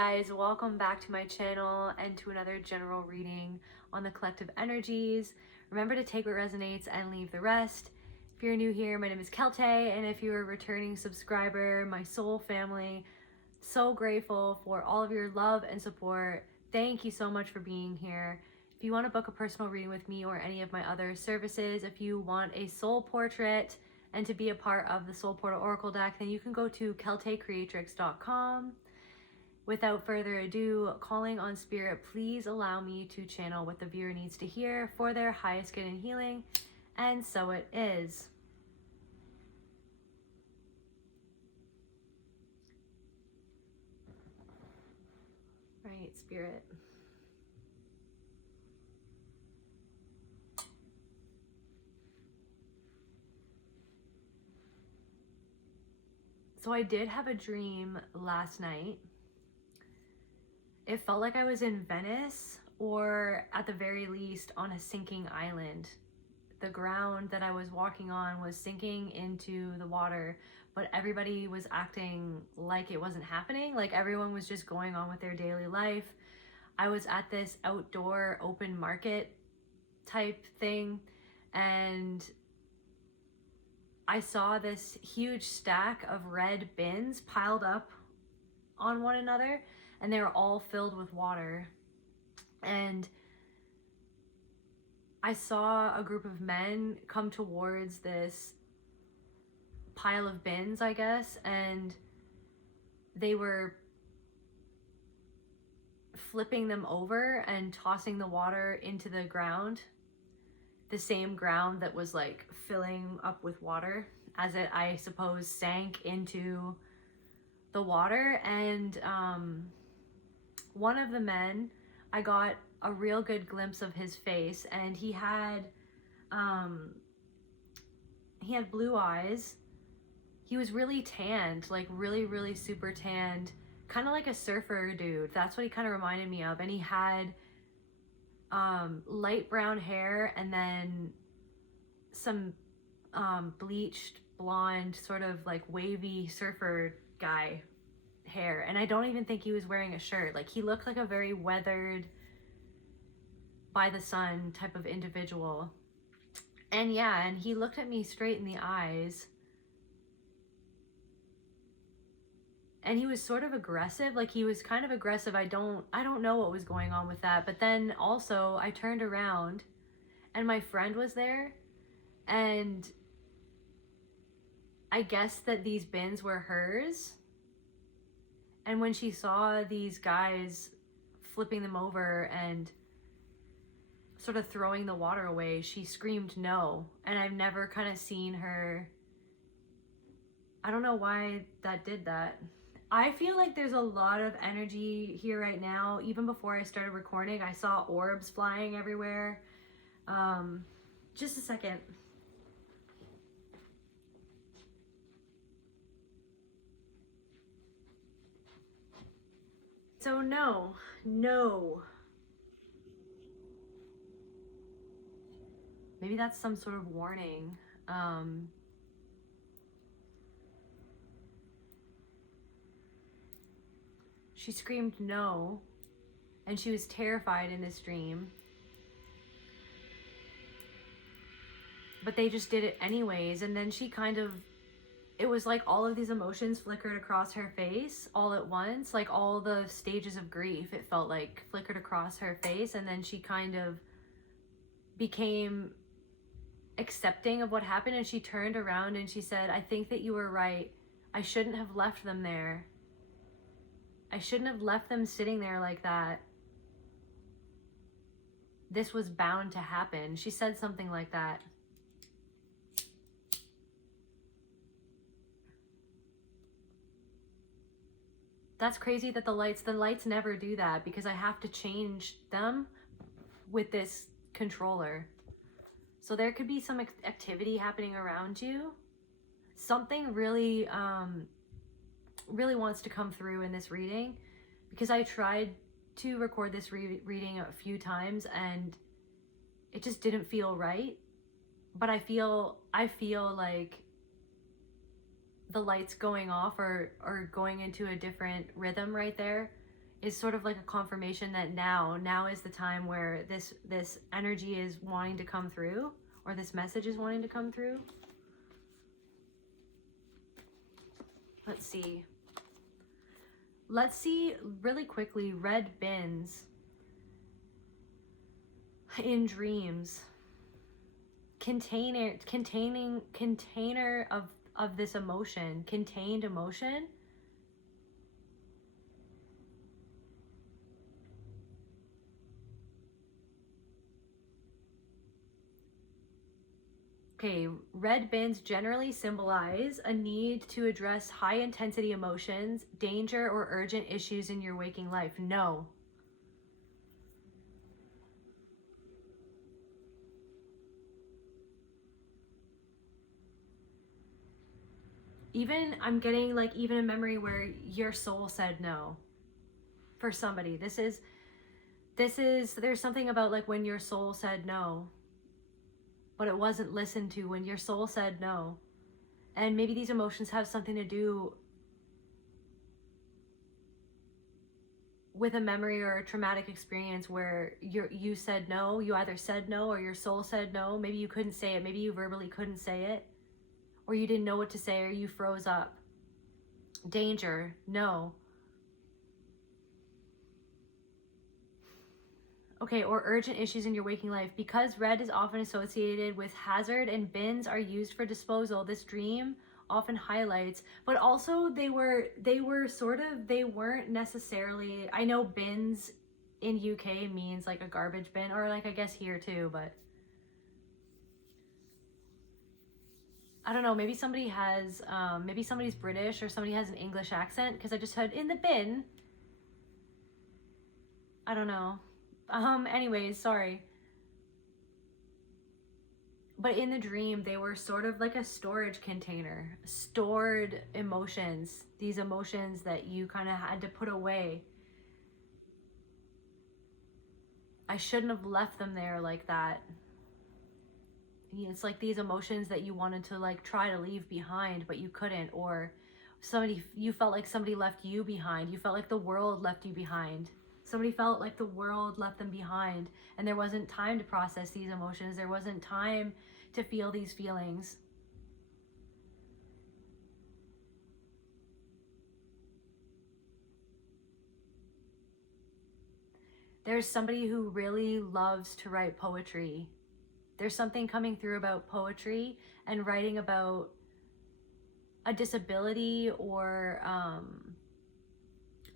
Guys, welcome back to my channel and to another general reading on the collective energies. Remember to take what resonates and leave the rest. If you're new here, my name is Celtae, and if you're a returning subscriber, my soul family, so grateful for all of your love and support. Thank you so much for being here. If you want to book a personal reading with me or any of my other services, if you want a soul portrait and to be a part of the Soul Portal Oracle deck, then you can go to celtaecreatrix.com. Without further ado, calling on spirit, please allow me to channel what the viewer needs to hear for their highest good and healing, and so it is. Right, spirit. So I did have a dream last night. It felt like I was in Venice, or at the very least on a sinking island. The ground that I was walking on was sinking into the water, but everybody was acting like it wasn't happening. Like everyone was just going on with their daily life. I was at this outdoor open market type thing, and I saw this huge stack of red bins piled up on one another, and they were all filled with water. And I saw a group of men come towards this pile of bins, I guess, and they were flipping them over and tossing the water into the ground, the same ground that was like filling up with water as it, I suppose, sank into the water. And one of the men, I got a real good glimpse of his face, and he had blue eyes. He was really tanned, like really super tanned, kind of like a surfer dude. That's what he kind of reminded me of. And he had light brown hair and then some bleached blonde, sort of like wavy surfer guy hair. And I don't even think he was wearing a shirt. Like he looked like a very weathered, by the sun type of individual. And yeah, and he looked at me straight in the eyes, and he was sort of aggressive. Like he was kind of aggressive. I don't know what was going on with that. But then also I turned around and my friend was there, and I guess that these bins were hers. And when she saw these guys flipping them over and sort of throwing the water away, she screamed no. And I've never kind of seen her. I don't know why that did that. I feel like there's a lot of energy here right now. Even before I started recording, I saw orbs flying everywhere. Just a second. So no. Maybe that's some sort of warning. She screamed no, and she was terrified in this dream. But they just did it anyways, and then she kind of, it was like all of these emotions flickered across her face all at once, like all the stages of grief, it felt like, flickered across her face, and then she kind of became accepting of what happened, and she turned around and she said, "I think that you were right. I shouldn't have left them there. I shouldn't have left them sitting there like that. This was bound to happen." She said something like that. That's crazy that the lights never do that, because I have to change them with this controller. So there could be some activity happening around you. Something really wants to come through in this reading, because I tried to record this reading a few times and it just didn't feel right. But I feel like the lights going off or going into a different rhythm right there is sort of like a confirmation that now is the time where this energy is wanting to come through, or this message is wanting to come through. Let's see really quickly. Red bins in dreams, container of this emotion, contained emotion. Okay, red bins generally symbolize a need to address high intensity emotions, danger, or urgent issues in your waking life. No. Even, I'm getting like even a memory where your soul said no for somebody. There's something about like when your soul said no, but it wasn't listened to, when your soul said no. And maybe these emotions have something to do with a memory or a traumatic experience where you said no. You either said no or your soul said no. Maybe you couldn't say it. Maybe you verbally couldn't say it, or you didn't know what to say, or you froze up. Danger, no. Okay, or urgent issues in your waking life. Because red is often associated with hazard and bins are used for disposal, this dream often highlights, but also they weren't necessarily, I know bins in UK means like a garbage bin, or like I guess here too, but I don't know, maybe somebody has, maybe somebody's British or somebody has an English accent, because I just heard in the bin. I don't know. Anyways, sorry. But in the dream, they were sort of like a storage container, stored emotions, these emotions that you kind of had to put away. I shouldn't have left them there like that. It's like these emotions that you wanted to like try to leave behind, but you couldn't, or you felt like somebody left you behind. You felt like the world left you behind. Somebody felt like the world left them behind, and there wasn't time to process these emotions. There wasn't time to feel these feelings. There's somebody who really loves to write poetry. There's something coming through about poetry and writing about a disability, or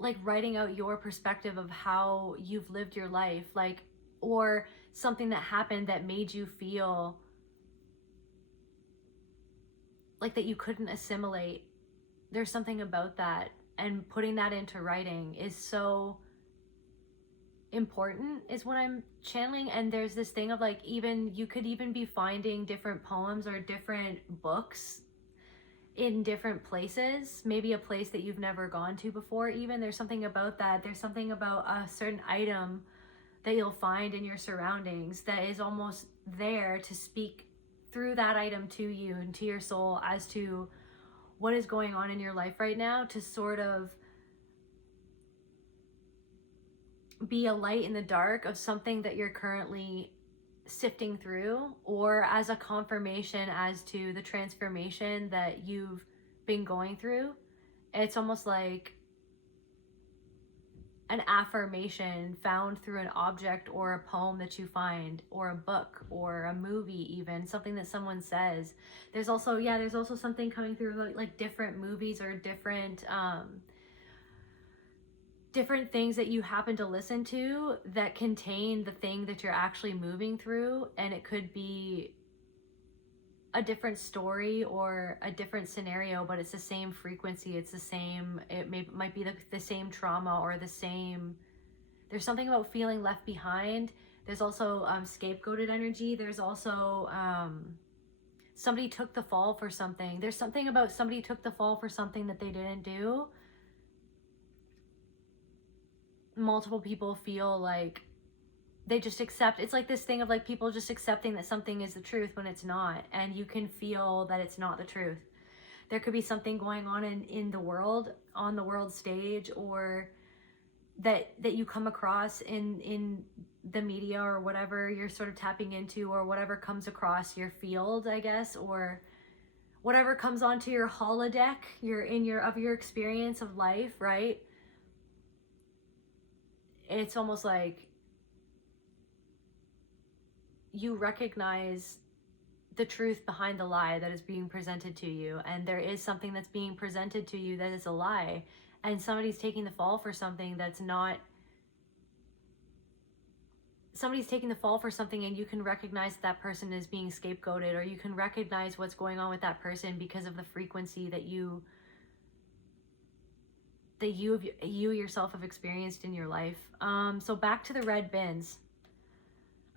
like writing out your perspective of how you've lived your life, like, or something that happened that made you feel like that you couldn't assimilate. There's something about that, and putting that into writing is so important, is what I'm channeling. And there's this thing of like, even you could even be finding different poems or different books in different places, maybe a place that you've never gone to before. Even there's something about that. There's something about a certain item that you'll find in your surroundings that is almost there to speak through that item to you and to your soul as to what is going on in your life right now, to sort of be a light in the dark of something that you're currently sifting through, or as a confirmation as to the transformation that you've been going through. It's almost like an affirmation found through an object or a poem that you find, or a book or a movie, even something that someone says. There's also something coming through like different movies or different things that you happen to listen to that contain the thing that you're actually moving through. And it could be a different story or a different scenario, but it's the same frequency. It's the same, might be the same trauma, or the same, there's something about feeling left behind. There's also scapegoated energy. There's also somebody took the fall for something. There's something about somebody took the fall for something that they didn't do. Multiple people feel like they just accept. It's like this thing of like people just accepting that something is the truth when it's not, and you can feel that it's not the truth. There could be something going on in the world, on the world stage, or that you come across in the media or whatever you're sort of tapping into, or whatever comes across your field, I guess, or whatever comes onto your holodeck, your experience of life, right? It's almost like you recognize the truth behind the lie that is being presented to you, and there is something that's being presented to you that is a lie, and somebody's taking the fall for something that's not. Somebody's taking the fall for something, and you can recognize that person is being scapegoated, or you can recognize what's going on with that person because of the frequency that you yourself have experienced in your life. So back to the red bins.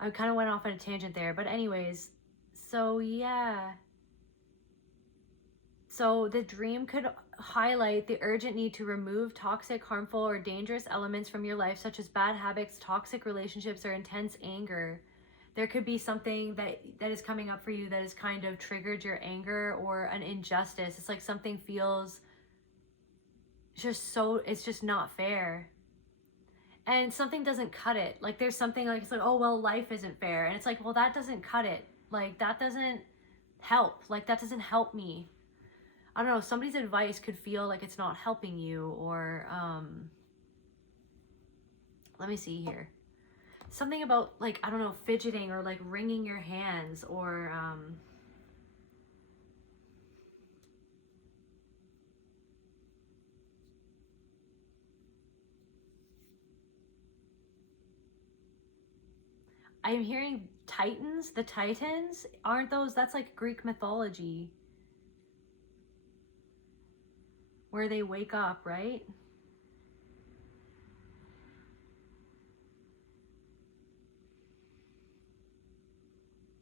I kind of went off on a tangent there, but anyways, so yeah. So the dream could highlight the urgent need to remove toxic, harmful, or dangerous elements from your life, such as bad habits, toxic relationships, or intense anger. There could be something that is coming up for you that has kind of triggered your anger, or an injustice. It's like something feels it's just not fair. And something doesn't cut it. Like there's something like, it's like, oh, well, life isn't fair. And it's like, well, that doesn't cut it. Like that doesn't help. Like that doesn't help me. I don't know, somebody's advice could feel like it's not helping you, or let me see here. Something about like, I don't know, fidgeting, or like wringing your hands, or I'm hearing Titans. The Titans, aren't those, that's like Greek mythology, where they wake up, right?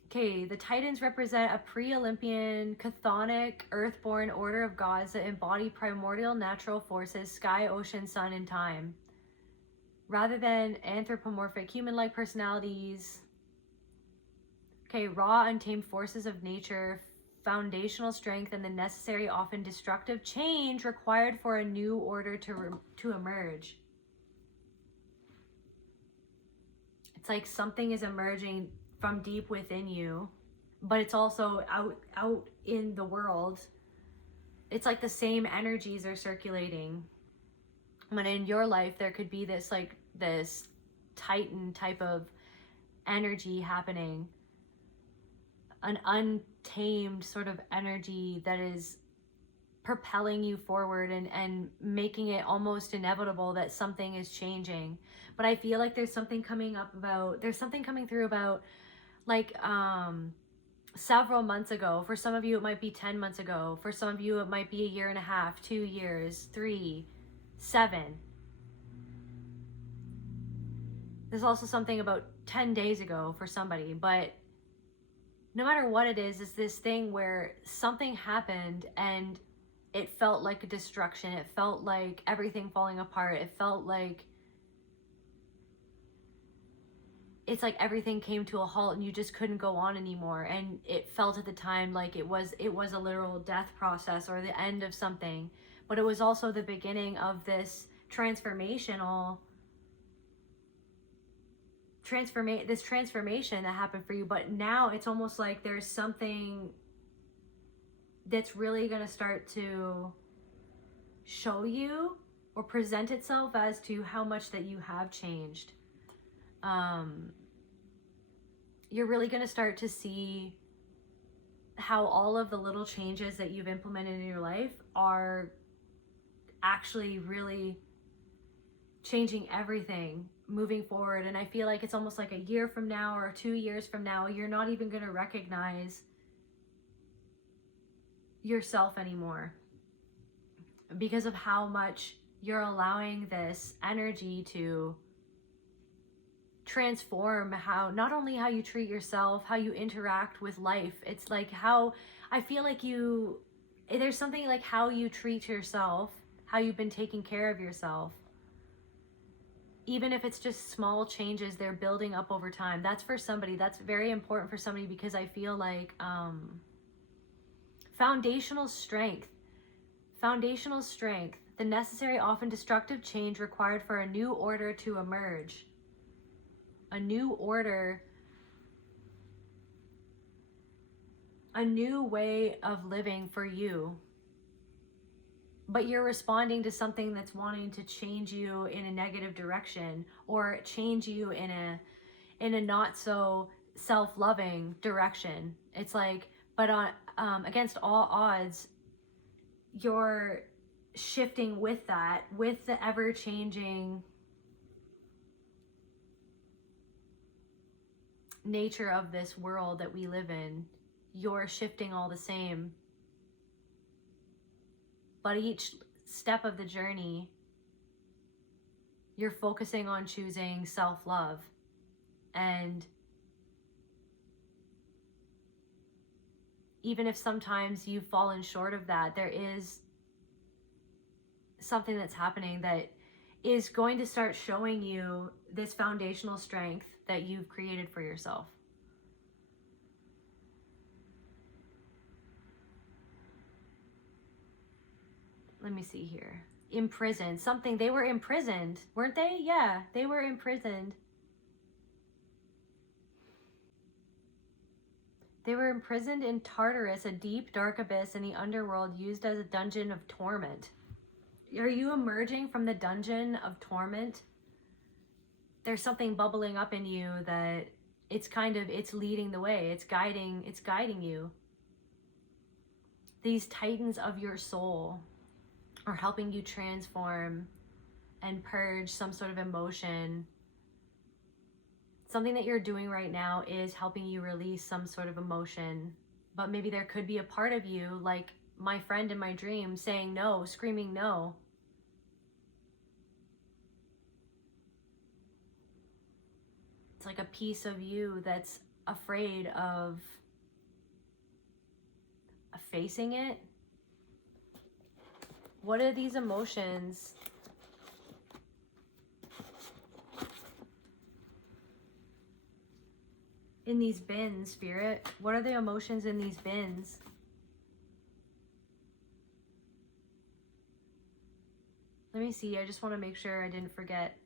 Okay, the Titans represent a pre-Olympian, chthonic, earthborn order of gods that embody primordial natural forces, sky, ocean, sun, and time. Rather than anthropomorphic human-like personalities. Okay, raw, untamed forces of nature, foundational strength, and the necessary, often destructive change required for a new order to emerge. It's like something is emerging from deep within you, but it's also out in the world. It's like the same energies are circulating. When in your life there could be this like this Titan type of energy happening, an untamed sort of energy that is propelling you forward and making it almost inevitable that something is changing. But I feel like there's something coming through about like several months ago. For some of you it might be 10 months ago. For some of you it might be a year and a half, 2 years, 3, 7. There's also something about 10 days ago for somebody, but no matter what it is, it's this thing where something happened and it felt like a destruction. It felt like everything falling apart. It felt like it's like everything came to a halt and you just couldn't go on anymore. And it felt at the time like it was a literal death process or the end of something. But it was also the beginning of this transformation that happened for you. But now it's almost like there's something that's really going to start to show you or present itself as to how much that you have changed. You're really going to start to see how all of the little changes that you've implemented in your life are actually really changing everything moving forward. And I feel like it's almost like a year from now or 2 years from now, you're not even going to recognize yourself anymore because of how much you're allowing this energy to transform how, not only how you treat yourself, how you interact with life. It's like how I feel like there's something like how you treat yourself, how you've been taking care of yourself. Even if it's just small changes, they're building up over time. That's for somebody. That's very important for somebody because I feel like foundational strength the necessary, often destructive change required for a new order to emerge. A new order, a new way of living for you. But you're responding to something that's wanting to change you in a negative direction, or change you in a not so self-loving direction. It's like, but against all odds, you're shifting with that, with the ever-changing nature of this world that we live in. You're shifting all the same. But each step of the journey, you're focusing on choosing self-love. And even if sometimes you've fallen short of that, there is something that's happening that is going to start showing you this foundational strength that you've created for yourself. Let me see here. Imprisoned. Something. They were imprisoned, weren't they? Yeah, they were imprisoned. They were imprisoned in Tartarus, a deep, dark abyss in the underworld used as a dungeon of torment. Are you emerging from the dungeon of torment? There's something bubbling up in you that it's leading the way. It's guiding you. These titans of your soul are helping you transform and purge some sort of emotion. Something that you're doing right now is helping you release some sort of emotion. But maybe there could be a part of you, like my friend in my dream, saying no, screaming no. It's like a piece of you that's afraid of facing it. What are these emotions? In these bins, Spirit? What are the emotions in these bins? Let me see. I just want to make sure I didn't forget.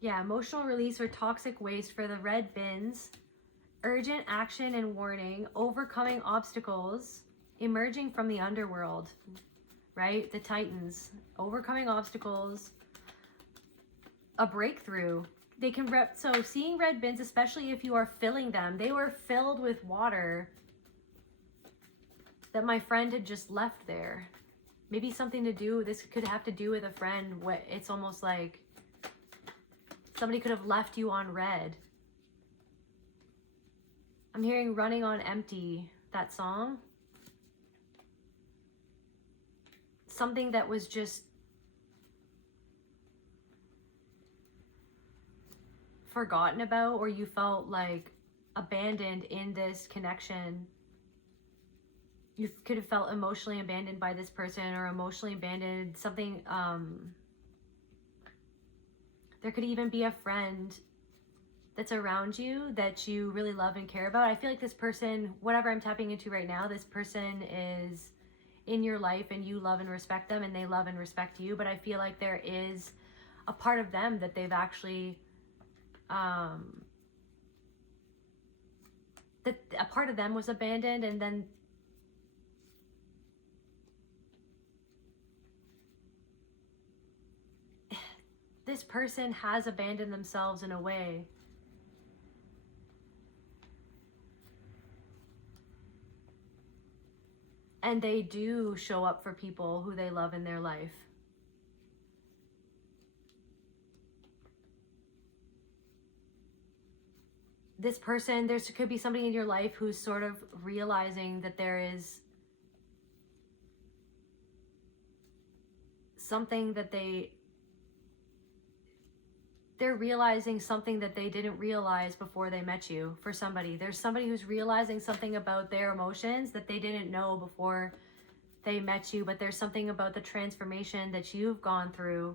Yeah, emotional release or toxic waste for the red bins. Urgent action and warning. Overcoming obstacles. Emerging from the underworld. Right? The Titans. Overcoming obstacles. A breakthrough. They can so seeing red bins, especially if you are filling them. They were filled with water that my friend had just left there. Maybe something to do, this could have to do with a friend. It's almost like somebody could have left you on red. I'm hearing Running on Empty, that song. Something that was just forgotten about, or you felt like abandoned in this connection. You could have felt emotionally abandoned by this person, or emotionally abandoned, something, there could even be a friend that's around you that you really love and care about. I feel like this person, whatever I'm tapping into right now, this person is in your life and you love and respect them and they love and respect you. But I feel like there is a part of them that they've actually, that a part of them was abandoned, and then this person has abandoned themselves in a way. And they do show up for people who they love in their life. This person, there could be somebody in your life who's sort of realizing that there is something that they're realizing something that they didn't realize before they met you. For somebody, there's somebody who's realizing something about their emotions that they didn't know before they met you, but there's something about the transformation that you've gone through,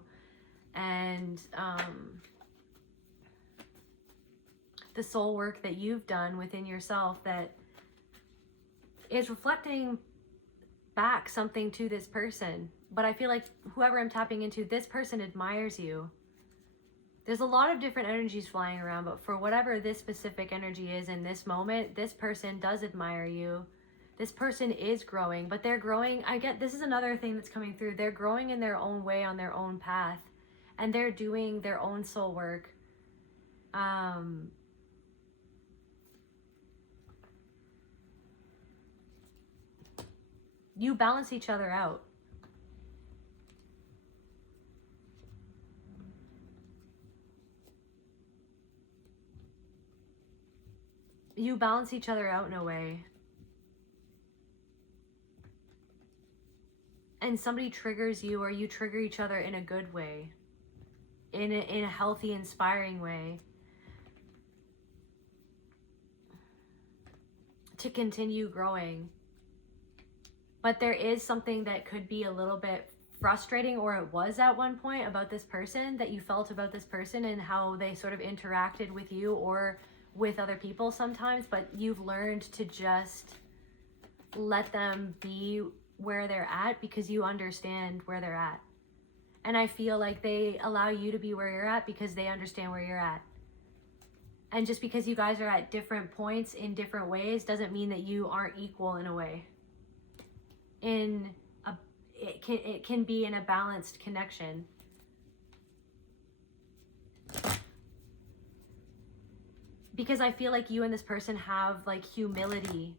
and the soul work that you've done within yourself that is reflecting back something to this person. But I feel like whoever I'm tapping into, this person admires you. There's a lot of different energies flying around, but for whatever this specific energy is in this moment, this person does admire you. This person is growing, but they're growing. This is another thing that's coming through. They're growing in their own way, on their own path, and they're doing their own soul work. You balance each other out. You balance each other out in a way. And somebody triggers you, or you trigger each other in a good way, in a healthy, inspiring way, to continue growing. But there is something that could be a little bit frustrating, or it was at one point, about this person, that you felt about this person and how they sort of interacted with you or with other people sometimes, but you've learned to just let them be where they're at because you understand where they're at. And I feel like they allow you to be where you're at because they understand where you're at. And just because you guys are at different points in different ways doesn't mean that you aren't equal in a way. It can be in a balanced connection. Because I feel like you and this person have like humility.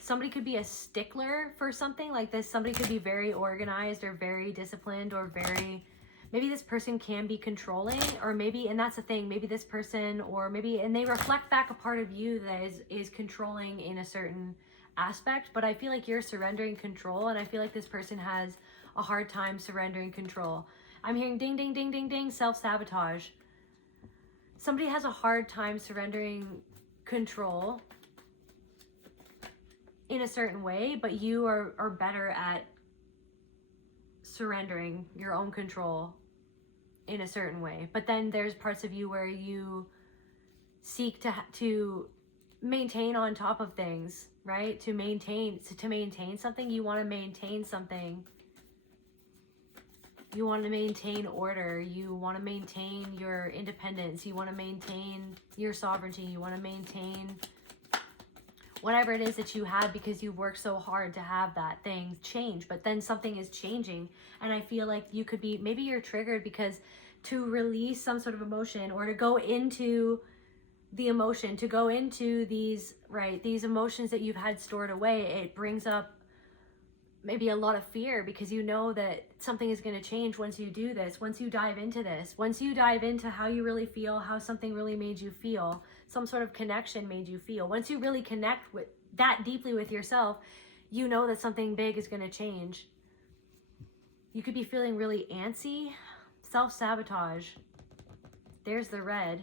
Somebody could be a stickler for something like this. Somebody could be very organized or very disciplined or very, maybe this person can be controlling, or maybe, and that's the thing, maybe this person, or maybe, and they reflect back a part of you that is controlling in a certain aspect. But I feel like you're surrendering control, and I feel like this person has a hard time surrendering control. I'm hearing ding, ding, ding, ding, ding, self-sabotage. Somebody has a hard time surrendering control in a certain way, but you are better at surrendering your own control in a certain way. But then there's parts of you where you seek to maintain on top of things, right? To maintain something, you want to maintain something. You want to maintain order. You want to maintain your independence. You want to maintain your sovereignty. You want to maintain whatever it is that you have because you worked so hard to have that thing change. But then something is changing. And I feel like you could be, maybe you're triggered because to release some sort of emotion, or to go into the emotion, to go into these, right, these emotions that you've had stored away, it brings up maybe a lot of fear because you know that something is going to change once you do this, once you dive into this, once you dive into how you really feel, how something really made you feel, some sort of connection made you feel. Once you really connect with that deeply with yourself, you know that something big is going to change. You could be feeling really antsy, self-sabotage. There's the red.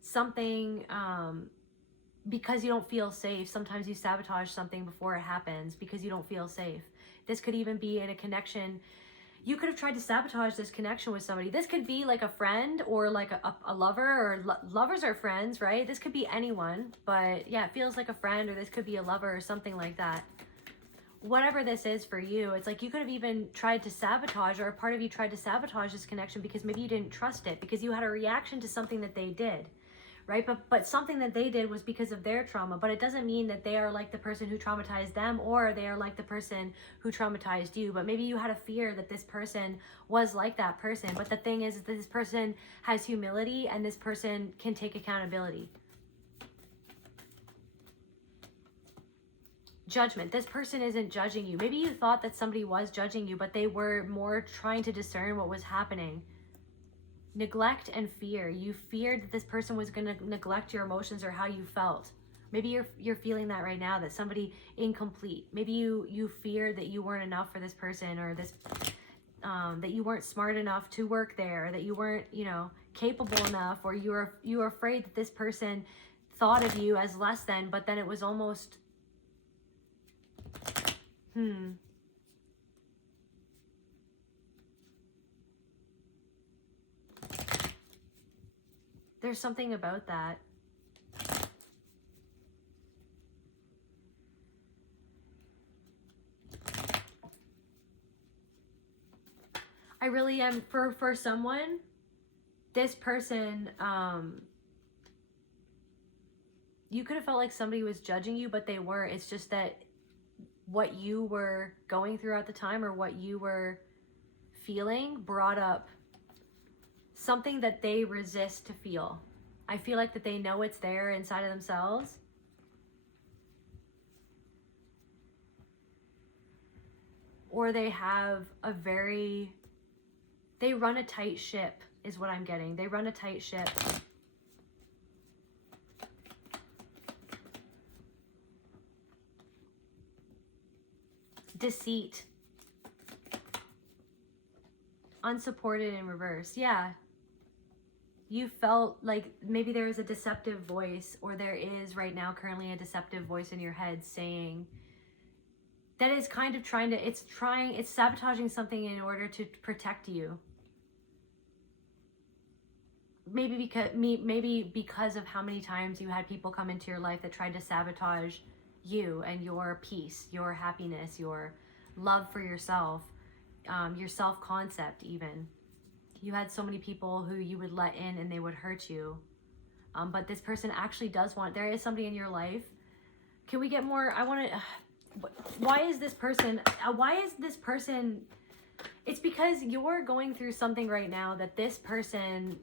Something, because you don't feel safe, sometimes you sabotage something before it happens because you don't feel safe. This could even be in a connection. You could have tried to sabotage this connection with somebody. This could be like a friend or like a lover, or lovers are friends, right? This could be anyone, but yeah, it feels like a friend, or this could be a lover or something like that. Whatever this is for you, it's like you could have even tried to sabotage, or a part of you tried to sabotage this connection because maybe you didn't trust it, because you had a reaction to something that they did. Right? But something that they did was because of their trauma, but it doesn't mean that they are like the person who traumatized them, or they are like the person who traumatized you. But maybe you had a fear that this person was like that person. But the thing is that this person has humility, and this person can take accountability. Judgment. This person isn't judging you. Maybe you thought that somebody was judging you, but they were more trying to discern what was happening. Neglect and fear. You feared that this person was going to neglect your emotions or how you felt. Maybe you're feeling that right now, that somebody incomplete. Maybe you feared that you weren't enough for this person, or this that you weren't smart enough to work there, or that you weren't, capable enough, or you were afraid that this person thought of you as less than, but then it was almost There's something about that. I really am, for someone, this person, you could have felt like somebody was judging you, but they weren't. It's just that what you were going through at the time, or what you were feeling, brought up something that they resist to feel. I feel like that they know it's there inside of themselves. Or they have a very, they run a tight ship is what I'm getting. They run a tight ship. Deceit. Unsupported in reverse. Yeah. You felt like maybe there was a deceptive voice, or there is right now currently a deceptive voice in your head saying that is kind of trying to, it's sabotaging something in order to protect you. Maybe because of how many times you had people come into your life that tried to sabotage you and your peace, your happiness, your love for yourself, your self-concept even. You had so many people who you would let in and they would hurt you. But this person actually does want, there is somebody in your life. Can we get more? I want to, why is this person, it's because you're going through something right now that this person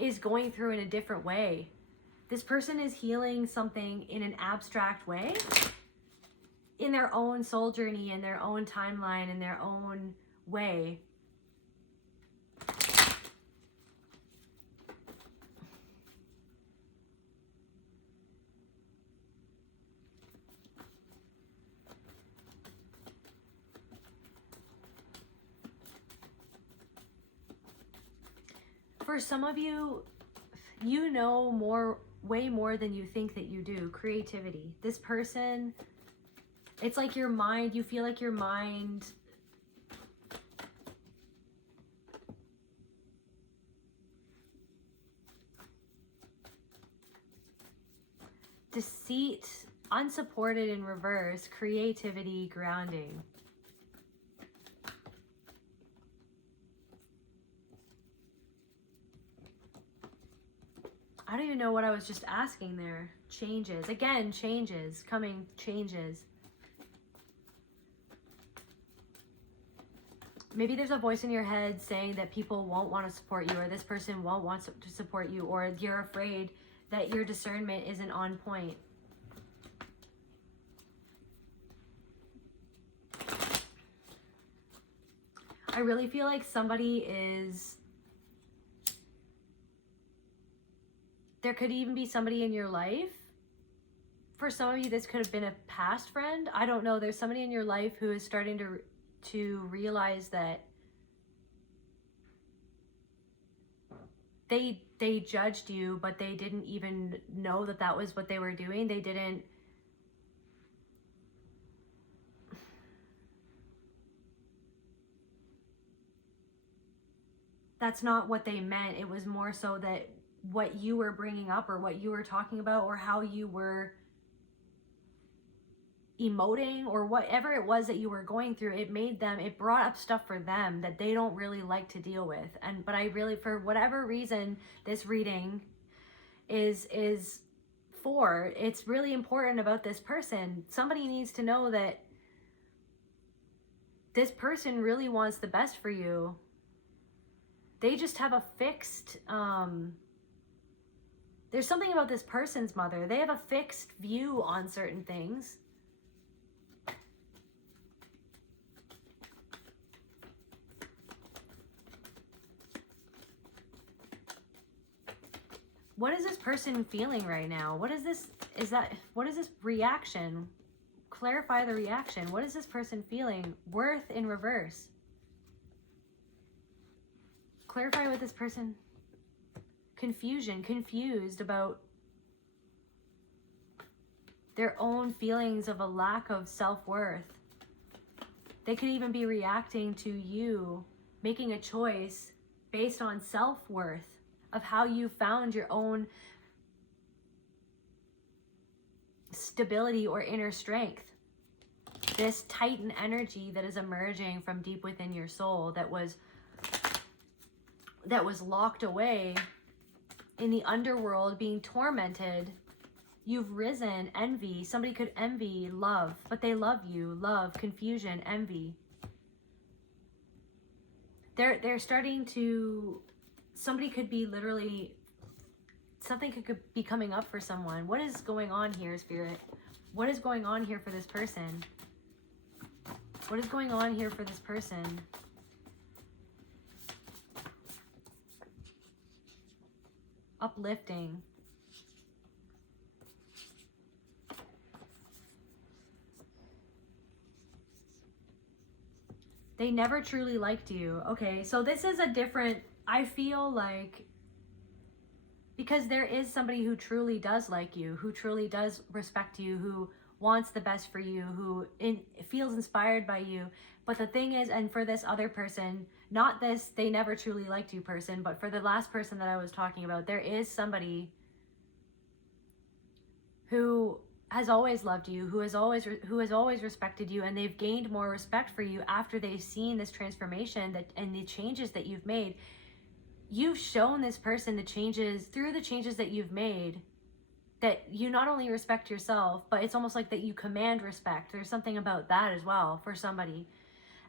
is going through in a different way. This person is healing something in an abstract way, in their own soul journey, in their own timeline, in their own way. For some of you, you know way more than you think that you do. Creativity. This person, it's like your mind, you feel like your mind deceit, unsupported in reverse, creativity, grounding. I don't even know what I was just asking there. Changes. Again, changes. Coming, changes. Maybe there's a voice in your head saying that people won't want to support you, or this person won't want to support you, or you're afraid that your discernment isn't on point. I really feel like somebody is... There could even be somebody in your life. For some of you, this could have been a past friend. I don't know. There's somebody in your life who is starting to realize that they judged you, but they didn't even know that that was what they were doing. They didn't... That's not what they meant. It was more so that what you were bringing up, or what you were talking about, or how you were emoting, or whatever it was that you were going through, it brought up stuff for them that they don't really like to deal with. But I really, for whatever reason, this reading is for, it's really important about this person. Somebody needs to know that this person really wants the best for you. They just have a fixed, there's something about this person's mother. They have a fixed view on certain things. What is this person feeling right now? What is this reaction? Clarify the reaction. What is this person feeling? Worth in reverse. Clarify what this person... Confusion, confused about their own feelings of a lack of self-worth. They could even be reacting to you making a choice based on self-worth. of how you found your own stability or inner strength. This Titan energy that is emerging from deep within your soul that was locked away in the underworld, being tormented. You've risen. Envy. Somebody could envy love, but they love you. Love, confusion, envy. They're starting to, somebody could be literally, something could be coming up for someone. What is going on here, Spirit? What is going on here for this person? What is going on here for this person? Uplifting. They never truly liked you. Okay, so this is a different, I feel like, because there is somebody who truly does like you, who truly does respect you, who wants the best for you, who feels inspired by you. But the thing is, and for this other person, not this they never truly liked you person, but for the last person that I was talking about, there is somebody who has always loved you, who has always respected you, and they've gained more respect for you after they've seen this transformation and the changes that you've made. You've shown this person the changes, through the changes that you've made, that you not only respect yourself, but it's almost like that you command respect. There's something about that as well for somebody.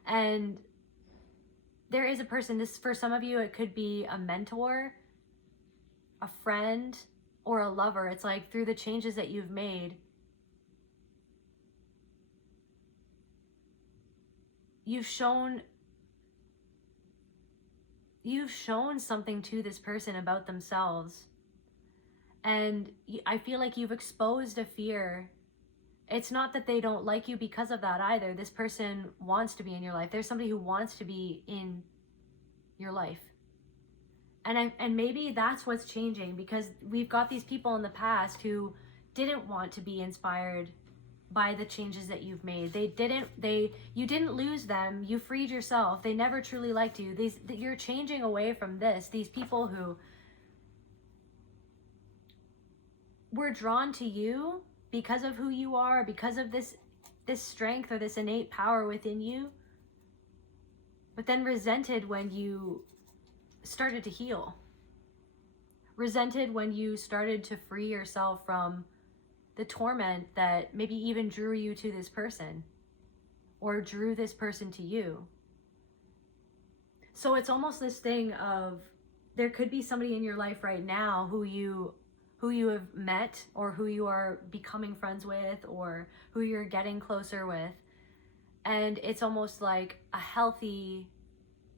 And there is a person, this for some of you, it could be a mentor, a friend, or a lover. It's like through the changes that you've made, you've shown something to this person about themselves. And I feel like you've exposed a fear. It's not that they don't like you because of that either. This person wants to be in your life. There's somebody who wants to be in your life. And maybe that's what's changing, because we've got these people in the past who didn't want to be inspired by the changes that you've made. You didn't lose them. You freed yourself. They never truly liked you. You're changing away from this. These people who were drawn to you because of who you are, because of this strength or this innate power within you, but then resented when you started to heal. Resented when you started to free yourself from the torment that maybe even drew you to this person, or drew this person to you. So it's almost this thing of, there could be somebody in your life right now who you have met, or who you are becoming friends with, or who you're getting closer with. And it's almost like a healthy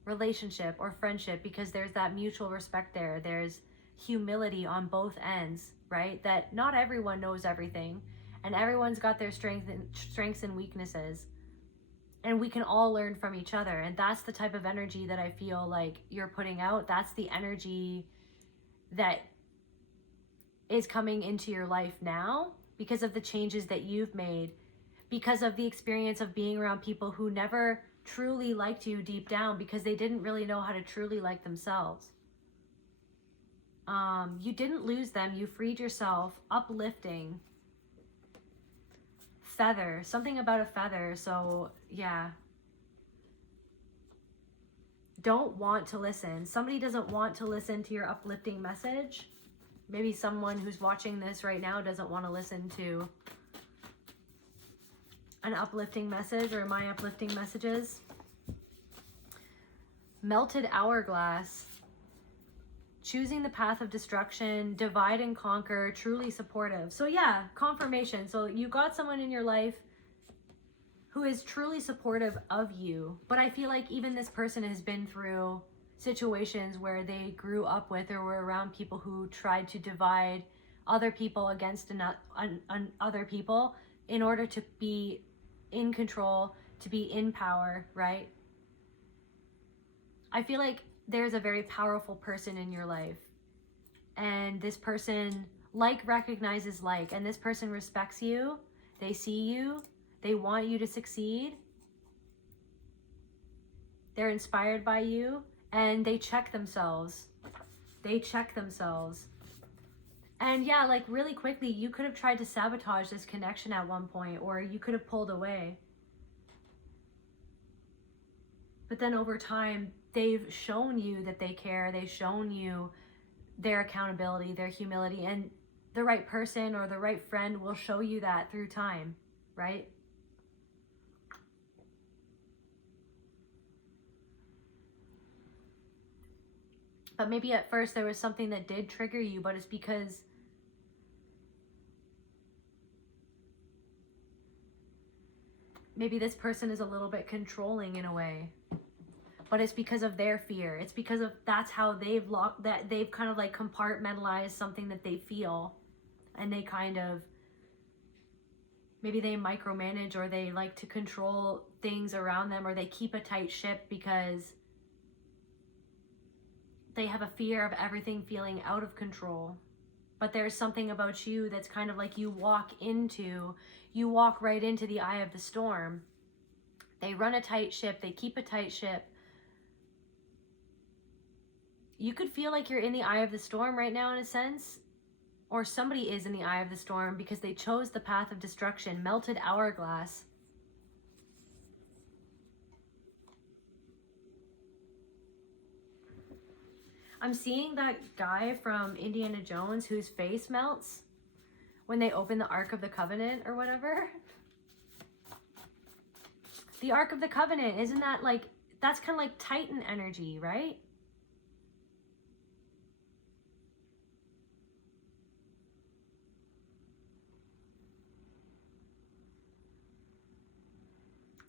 relationship or friendship, because there's that mutual respect there. There's humility on both ends, right? That not everyone knows everything, and everyone's got their strengths and weaknesses, and we can all learn from each other. And that's the type of energy that I feel like you're putting out. That's the energy that is coming into your life now, because of the changes that you've made, because of the experience of being around people who never truly liked you deep down, because they didn't really know how to truly like themselves. You didn't lose them. You freed yourself. Uplifting. Feather. Something about a feather. So yeah. Don't want to listen. Somebody doesn't want to listen to your uplifting message. Maybe someone who's watching this right now doesn't want to listen to an uplifting message, or my uplifting messages. Melted hourglass. Choosing the path of destruction, divide and conquer, truly supportive. So yeah, confirmation. So you got someone in your life who is truly supportive of you. But I feel like even this person has been through situations where they grew up with or were around people who tried to divide other people against other people in order to be in control, to be in power, right? I feel like there's a very powerful person in your life, and this person recognizes and this person respects you. They see you. They want you to succeed. They're inspired by you, and they check themselves. They check themselves. And yeah, like really quickly, you could have tried to sabotage this connection at one point, or you could have pulled away. But then over time, they've shown you that they care. They've shown you their accountability, their humility, and the right person or the right friend will show you that through time, right? But maybe at first there was something that did trigger you, but it's because maybe this person is a little bit controlling in a way. But it's because of their fear. It's because of that's how they've kind of like compartmentalized something that they feel, and they kind of, maybe they micromanage, or they like to control things around them, or they keep a tight ship because they have a fear of everything feeling out of control. But there's something about you that's kind of like you walk right into the eye of the storm. They run a tight ship, they keep a tight ship. You could feel like you're in the eye of the storm right now in a sense, or somebody is in the eye of the storm because they chose the path of destruction, melted hourglass. I'm seeing that guy from Indiana Jones whose face melts when they open the Ark of the Covenant or whatever. The Ark of the Covenant, isn't that like, that's kind of like Titan energy, right?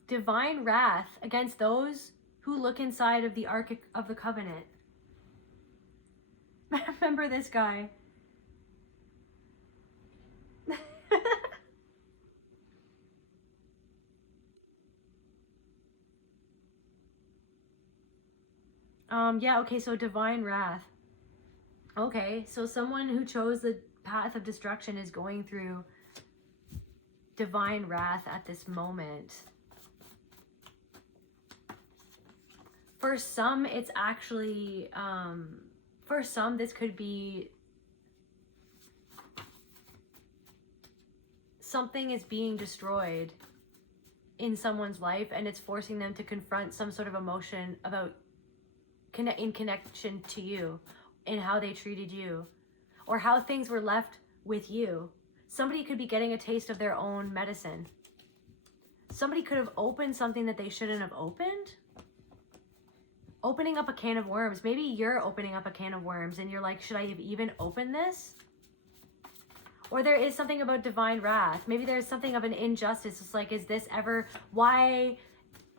Divine wrath against those who look inside of the Ark of the Covenant. Remember this guy. Yeah, okay, so divine wrath. Okay, so someone who chose the path of destruction is going through divine wrath at this moment. For some, it's actually, for some, this could be something is being destroyed in someone's life, and it's forcing them to confront some sort of emotion about in connection to you, in how they treated you, or how things were left with you. Somebody could be getting a taste of their own medicine. Somebody could have opened something that they shouldn't have opened. Opening up a can of worms. Maybe you're opening up a can of worms and you're like, should I have even opened this? Or there is something about divine wrath. Maybe there's something of an injustice. It's like, is this ever, why,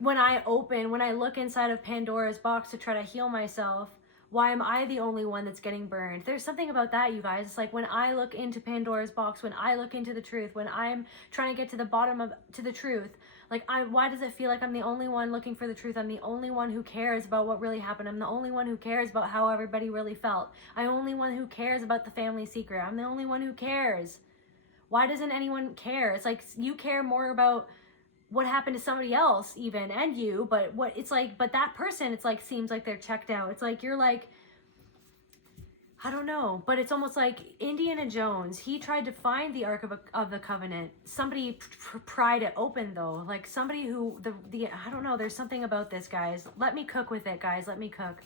when I look inside of Pandora's box to try to heal myself, why am I the only one that's getting burned? There's something about that, you guys. It's like when I look into Pandora's box, when I look into the truth, when I'm trying to get to the bottom to the truth, like why does it feel like I'm the only one looking for the truth? I'm the only one who cares about what really happened. I'm the only one who cares about how everybody really felt. I'm the only one who cares about the family secret. I'm the only one who cares. Why doesn't anyone care? It's like you care more about what happened to somebody else even, and you, but what it's like, but that person, it's like, seems like they're checked out. It's like, you're like, I don't know, but it's almost like Indiana Jones. He tried to find the Ark of the Covenant. Somebody pried it open though. Like somebody who, I don't know, there's something about this, guys. Let me cook with it, guys. Let me cook.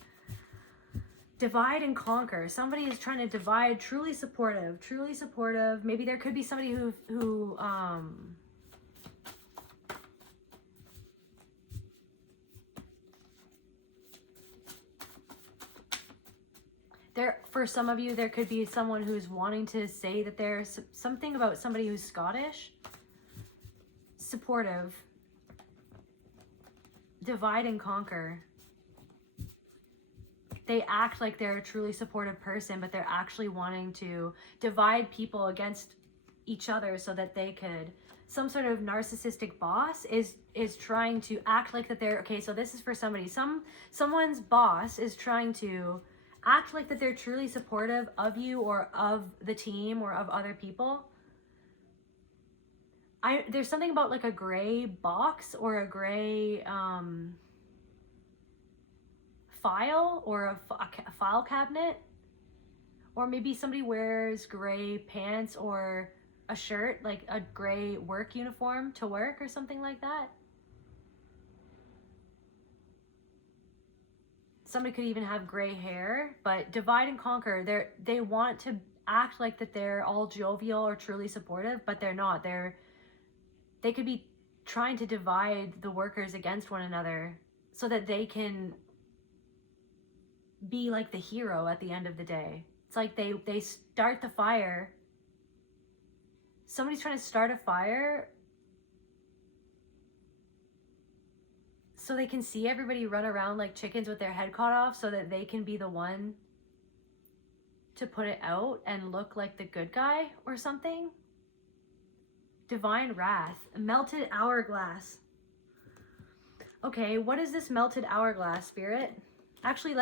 Divide and conquer. Somebody is trying to divide, truly supportive, truly supportive. Maybe there could be somebody who for some of you, there could be someone who's wanting to say that there's something about somebody who's Scottish. Supportive. Divide and conquer. They act like they're a truly supportive person, but they're actually wanting to divide people against each other so that they could. Some sort of narcissistic boss is trying to act like that they're, okay, so this is for somebody. Someone's boss is trying to act like that they're truly supportive of you or of the team or of other people. There's something about like a gray box or a gray file or a file cabinet Or maybe somebody wears gray pants or a shirt, like a gray work uniform to work or something like that. Somebody could even have gray hair, but divide and conquer. They want to act like that they're all jovial or truly supportive, but they're not. They could be trying to divide the workers against one another so that they can be like the hero at the end of the day. It's like they start the fire. Somebody's trying to start a fire so they can see everybody run around like chickens with their head cut off so that they can be the one to put it out and look like the good guy or something. Divine wrath. Melted hourglass. Okay, what is this melted hourglass, Spirit? Actually,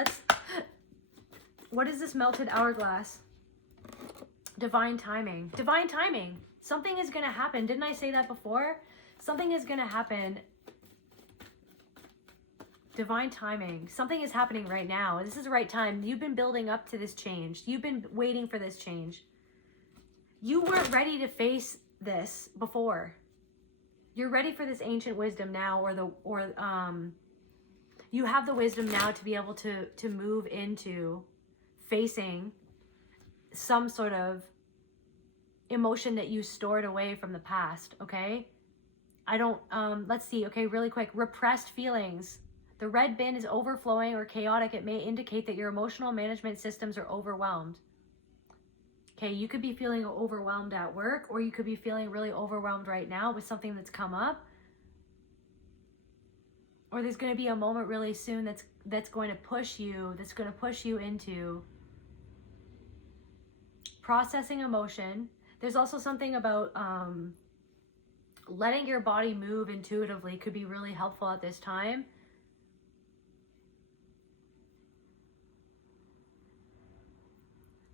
what is this melted hourglass? Divine timing. Divine timing. Something is going to happen. Didn't I say that before? Something is going to happen. Divine timing. Something is happening right now. This is the right time. You've been building up to this change. You've been waiting for this change. You weren't ready to face this before. You're ready for this ancient wisdom now, you have the wisdom now to be able to move into facing some sort of emotion that you stored away from the past, okay? Let's see, okay, really quick. Repressed feelings. The red bin is overflowing or chaotic. It may indicate that your emotional management systems are overwhelmed. Okay, you could be feeling overwhelmed at work, or you could be feeling really overwhelmed right now with something that's come up. Or there's going to be a moment really soon that's going to push you into processing emotion. There's also something about letting your body move intuitively could be really helpful at this time.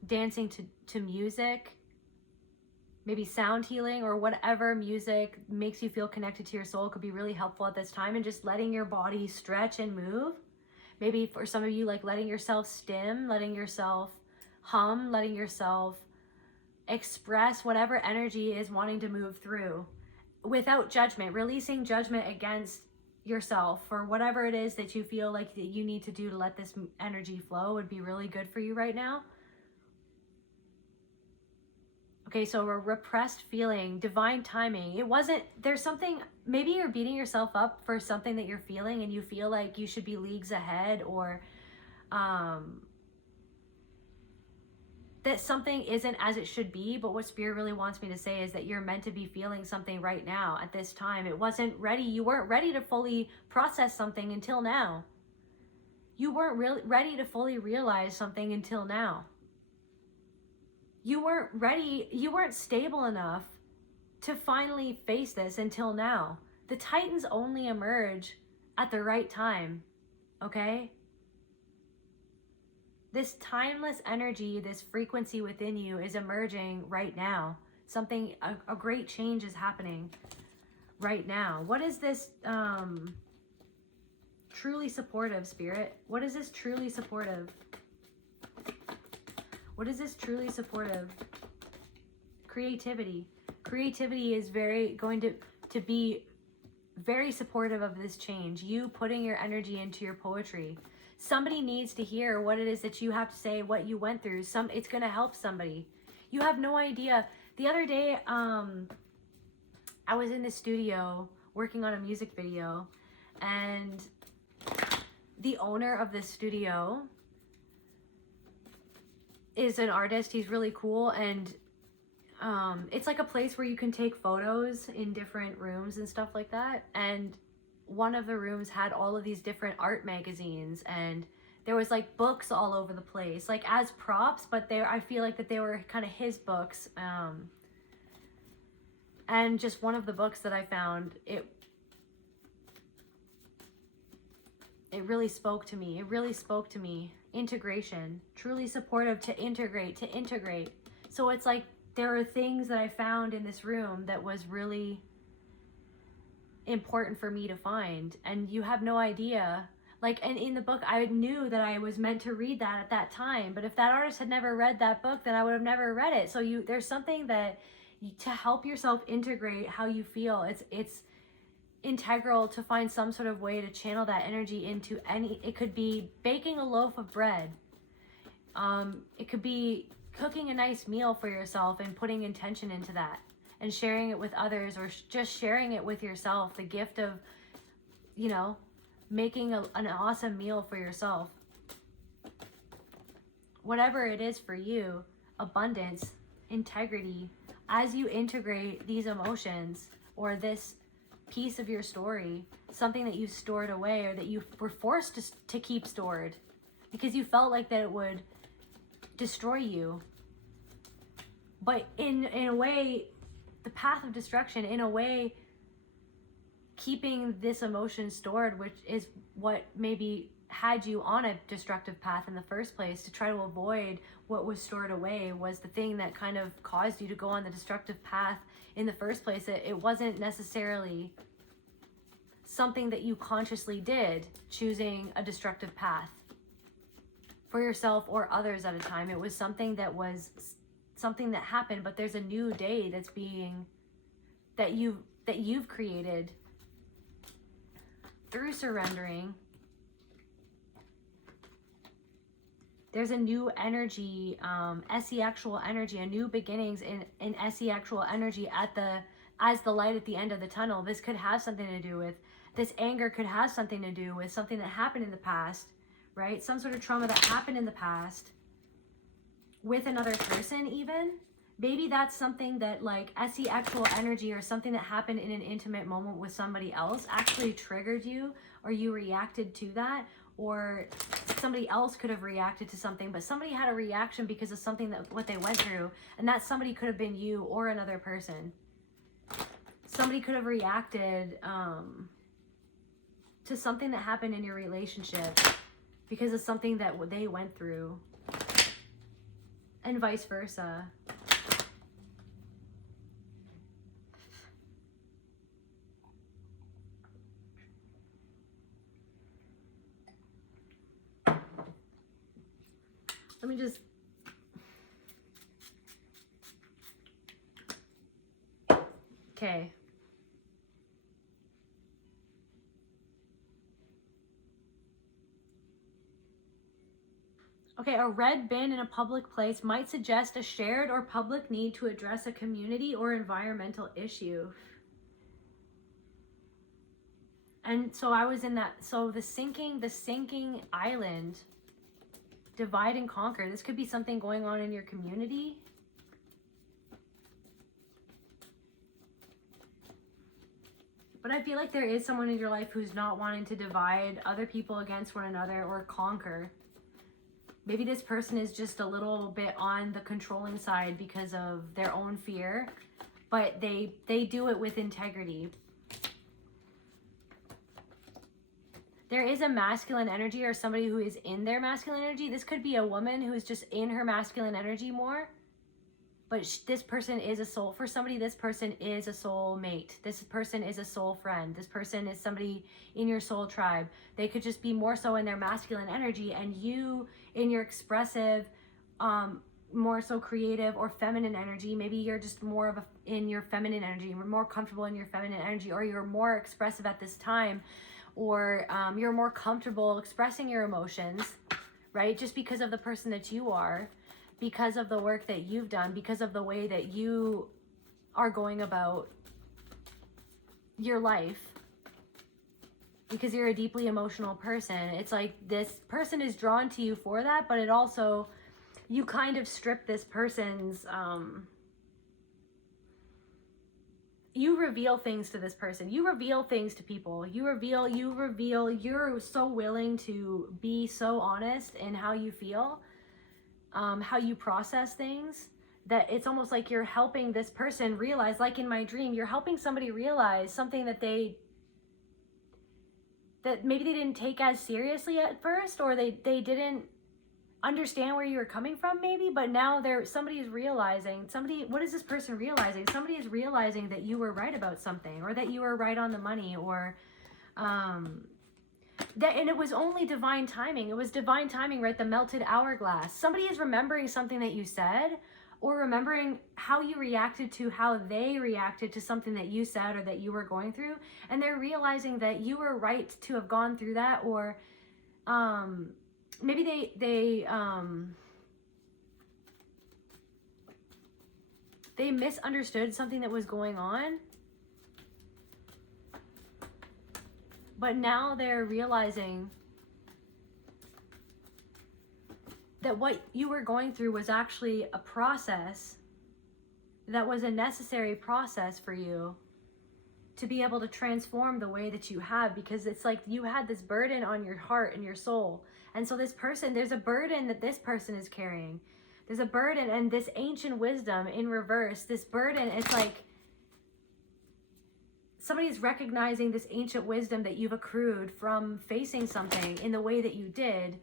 Dancing to music, maybe sound healing or whatever music makes you feel connected to your soul could be really helpful at this time, and just letting your body stretch and move. Maybe for some of you, like letting yourself stim, letting yourself hum, letting yourself express whatever energy is wanting to move through without judgment, releasing judgment against yourself for whatever it is that you feel like that you need to do to let this energy flow would be really good for you right now. Okay, so a repressed feeling, divine timing. There's something, maybe you're beating yourself up for something that you're feeling and you feel like you should be leagues ahead, or that something isn't as it should be. But what Spirit really wants me to say is that you're meant to be feeling something right now at this time. It wasn't ready. You weren't ready to fully process something until now. You weren't really ready to fully realize something until now. You weren't ready, you weren't stable enough to finally face this until now. The Titans only emerge at the right time, okay? This timeless energy, this frequency within you is emerging right now. A great change is happening right now. What is this truly supportive, Spirit? What is this truly supportive? What is this truly supportive? Creativity. Creativity is going to be very supportive of this change. You putting your energy into your poetry. Somebody needs to hear what it is that you have to say, what you went through. It's going to help somebody. You have no idea. The other day, I was in the studio working on a music video, and the owner of the studio is an artist. He's really cool, and it's like a place where you can take photos in different rooms and stuff like that. And one of the rooms had all of these different art magazines, and there was like books all over the place, like as props, but I feel like that they were kind of his books. And just one of the books that I found, it really spoke to me. It really spoke to me. Integration, truly supportive, to integrate. So it's like there are things that I found in this room that was really important for me to find, and you have no idea. Like, and in the book, I knew that I was meant to read that at that time. But if that artist had never read that book, then I would have never read it. So there's something that to help yourself integrate how you feel. It's integral to find some sort of way to channel that energy into it could be baking a loaf of bread. It could be cooking a nice meal for yourself and putting intention into that and sharing it with others, or just sharing it with yourself. The gift of, making an awesome meal for yourself. Whatever it is for you, abundance, integrity, as you integrate these emotions or this piece of your story, something that you stored away or that you were forced to keep stored because you felt like that it would destroy you. But in a way, the path of destruction, in a way, keeping this emotion stored, which is what maybe had you on a destructive path in the first place, to try to avoid what was stored away, was the thing that kind of caused you to go on the destructive path in the first place. It wasn't necessarily something that you consciously did, choosing a destructive path for yourself or others at a time. It was something that happened, but there's a new day that you've created through surrendering. There's a new energy, SE actual energy, a new beginnings in SE actual energy as the light at the end of the tunnel. This could have something to do with, this anger could have something to do with something that happened in the past, right? Some sort of trauma that happened in the past with another person even. Maybe that's something that, like, SE actual energy, or something that happened in an intimate moment with somebody else actually triggered you, or you reacted to that, or somebody else could have reacted to something, but somebody had a reaction because of something what they went through, and that somebody could have been you or another person. Somebody could have reacted to something that happened in your relationship because of something that they went through, and vice versa. Let me just... Okay. Okay, a red bin in a public place might suggest a shared or public need to address a community or environmental issue. And so I was in that, so the sinking island, divide and conquer. This could be something going on in your community. But I feel like there is someone in your life who's not wanting to divide other people against one another or conquer. Maybe this person is just a little bit on the controlling side because of their own fear, but they do it with integrity. There is a masculine energy, or somebody who is in their masculine energy. This could be a woman who is just in her masculine energy more. But this person is a soul. For somebody, this person is a soul mate. This person is a soul friend. This person is somebody in your soul tribe. They could just be more so in their masculine energy, and you in your expressive, more so creative or feminine energy. Maybe you're just more in your feminine energy. You're more comfortable in your feminine energy, or you're more expressive at this time, or you're more comfortable expressing your emotions, right? Just because of the person that you are, because of the work that you've done, because of the way that you are going about your life, because you're a deeply emotional person. It's like this person is drawn to you for that, but it also, you kind of strip this person's, you reveal things to this person. You reveal things to people. You reveal, you're so willing to be so honest in how you feel, how you process things, that it's almost like you're helping this person realize, like in my dream, you're helping somebody realize something that maybe they didn't take as seriously at first, or they didn't understand where you were coming from maybe, but now somebody is realizing, what is this person realizing? Somebody is realizing that you were right about something, or that you were right on the money, or And it was only divine timing. It was divine timing, right? The melted hourglass. Somebody is remembering something that you said, or remembering how you reacted to how they reacted to something that you said or that you were going through. And they're realizing that you were right to have gone through that, or maybe they misunderstood something that was going on. But now they're realizing that what you were going through was actually a process that was a necessary process for you to be able to transform the way that you have, because it's like you had this burden on your heart and your soul. And so this person, there's a burden that this person is carrying. There's a burden, and this ancient wisdom in reverse, this burden, it's like somebody's recognizing this ancient wisdom that you've accrued from facing something in the way that you did.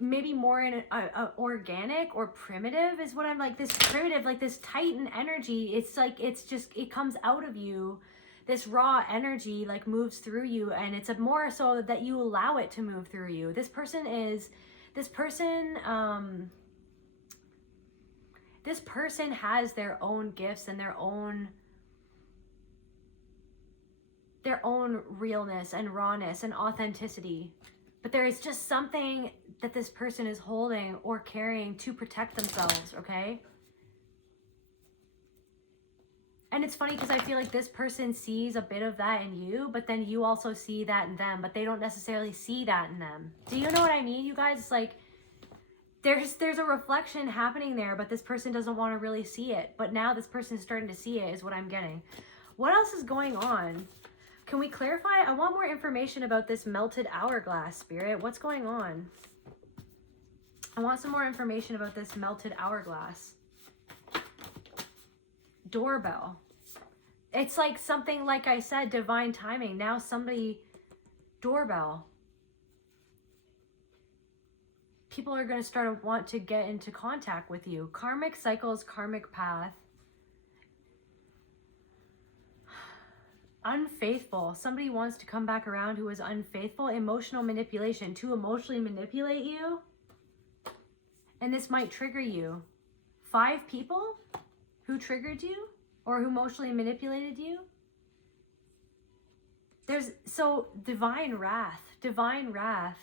Maybe more in a organic or primitive is what I'm like, this primitive, like this Titan energy. It's like, it's just, it comes out of you. This raw energy like moves through you, and it's a more so that you allow it to move through you. This person has their own gifts and their own realness and rawness and authenticity. But there is just something that this person is holding or carrying to protect themselves, okay? And it's funny because I feel like this person sees a bit of that in you, but then you also see that in them, but they don't necessarily see that in them. Do you know what I mean, you guys? It's like there's a reflection happening there, but this person doesn't want to really see it. But now this person is starting to see it, is what I'm getting. What else is going on? Can we clarify? I want more information about this melted hourglass, Spirit. What's going on? I want some more information about this melted hourglass. Doorbell. It's like something, like I said, divine timing. Now somebody, doorbell. People are going to start to want to get into contact with you. Karmic cycles, karmic path. Unfaithful. Somebody wants to come back around who is unfaithful. Emotional manipulation. To emotionally manipulate you. And this might trigger you. 5 people who triggered you or who emotionally manipulated you. So divine wrath. Divine wrath.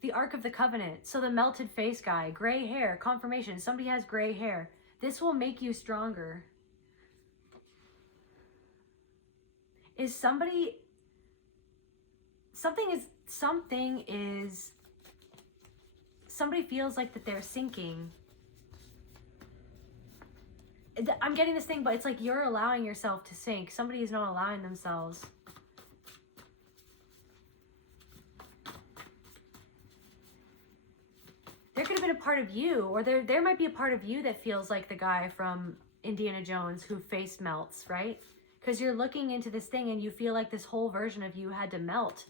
The Ark of the Covenant. So the melted face guy. Gray hair. Confirmation. Somebody has gray hair. This will make you stronger. Is somebody feels like that they're sinking. I'm getting this thing, but it's like you're allowing yourself to sink. Somebody is not allowing themselves. There could have been a part of you, or there might be a part of you that feels like the guy from Indiana Jones who face melts, right? Because you're looking into this thing and you feel like this whole version of you had to melt.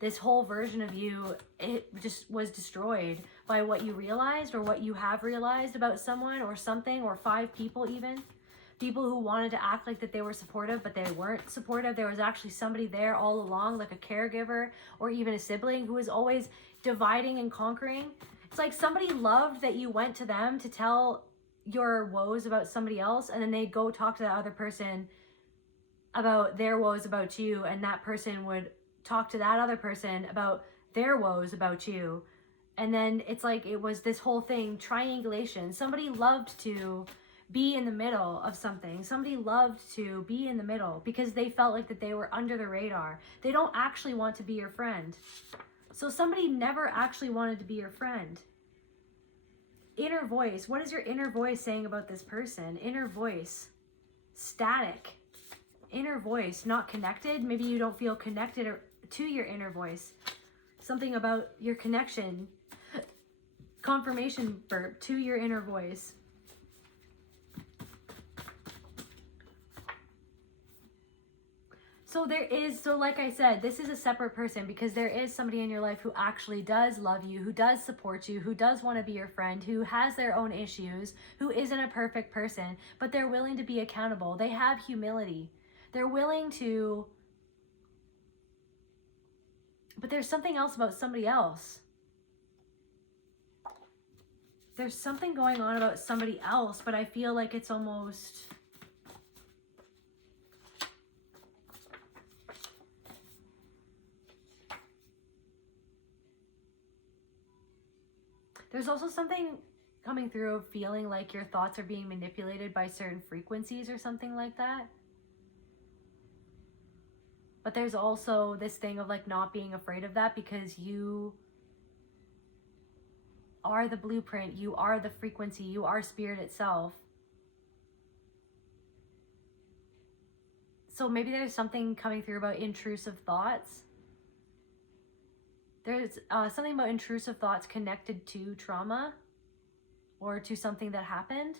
This whole version of you, it just was destroyed by what you realized or what you have realized about someone or something, or 5 people even. People who wanted to act like that they were supportive, but they weren't supportive. There was actually somebody there all along, like a caregiver or even a sibling who was always dividing and conquering. It's like somebody loved that you went to them to tell your woes about somebody else, and then they'd go talk to that other person about their woes about you, and that person would talk to that other person about their woes about you. And then it's like it was this whole thing, triangulation. Somebody loved to be in the middle of something. Somebody loved to be in the middle because they felt like that they were under the radar. They don't actually want to be your friend. So somebody never actually wanted to be your friend. Inner voice. What is your inner voice saying about this person? Inner voice. Static. Inner voice. Not connected. Maybe you don't feel connected to your inner voice. Something about your connection. Confirmation burp to your inner voice. So like I said, this is a separate person because there is somebody in your life who actually does love you, who does support you, who does want to be your friend, who has their own issues, who isn't a perfect person, but they're willing to be accountable. They have humility. They're willing to But there's something else about somebody else. There's something going on about somebody else, but I feel like it's almost... There's also something coming through of feeling like your thoughts are being manipulated by certain frequencies or something like that. But there's also this thing of like not being afraid of that, because you are the blueprint, you are the frequency, you are spirit itself. So maybe there's something coming through about intrusive thoughts. There's something about intrusive thoughts connected to trauma or to something that happened.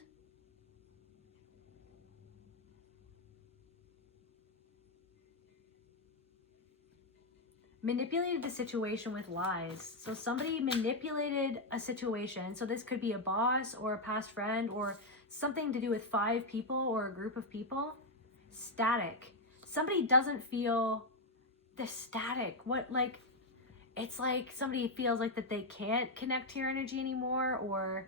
Manipulated the situation with lies. So somebody manipulated a situation. So this could be a boss or a past friend or something to do with 5 people or a group of people. Static. Somebody doesn't feel the static. What, like, it's like somebody feels like that they can't connect to your energy anymore, or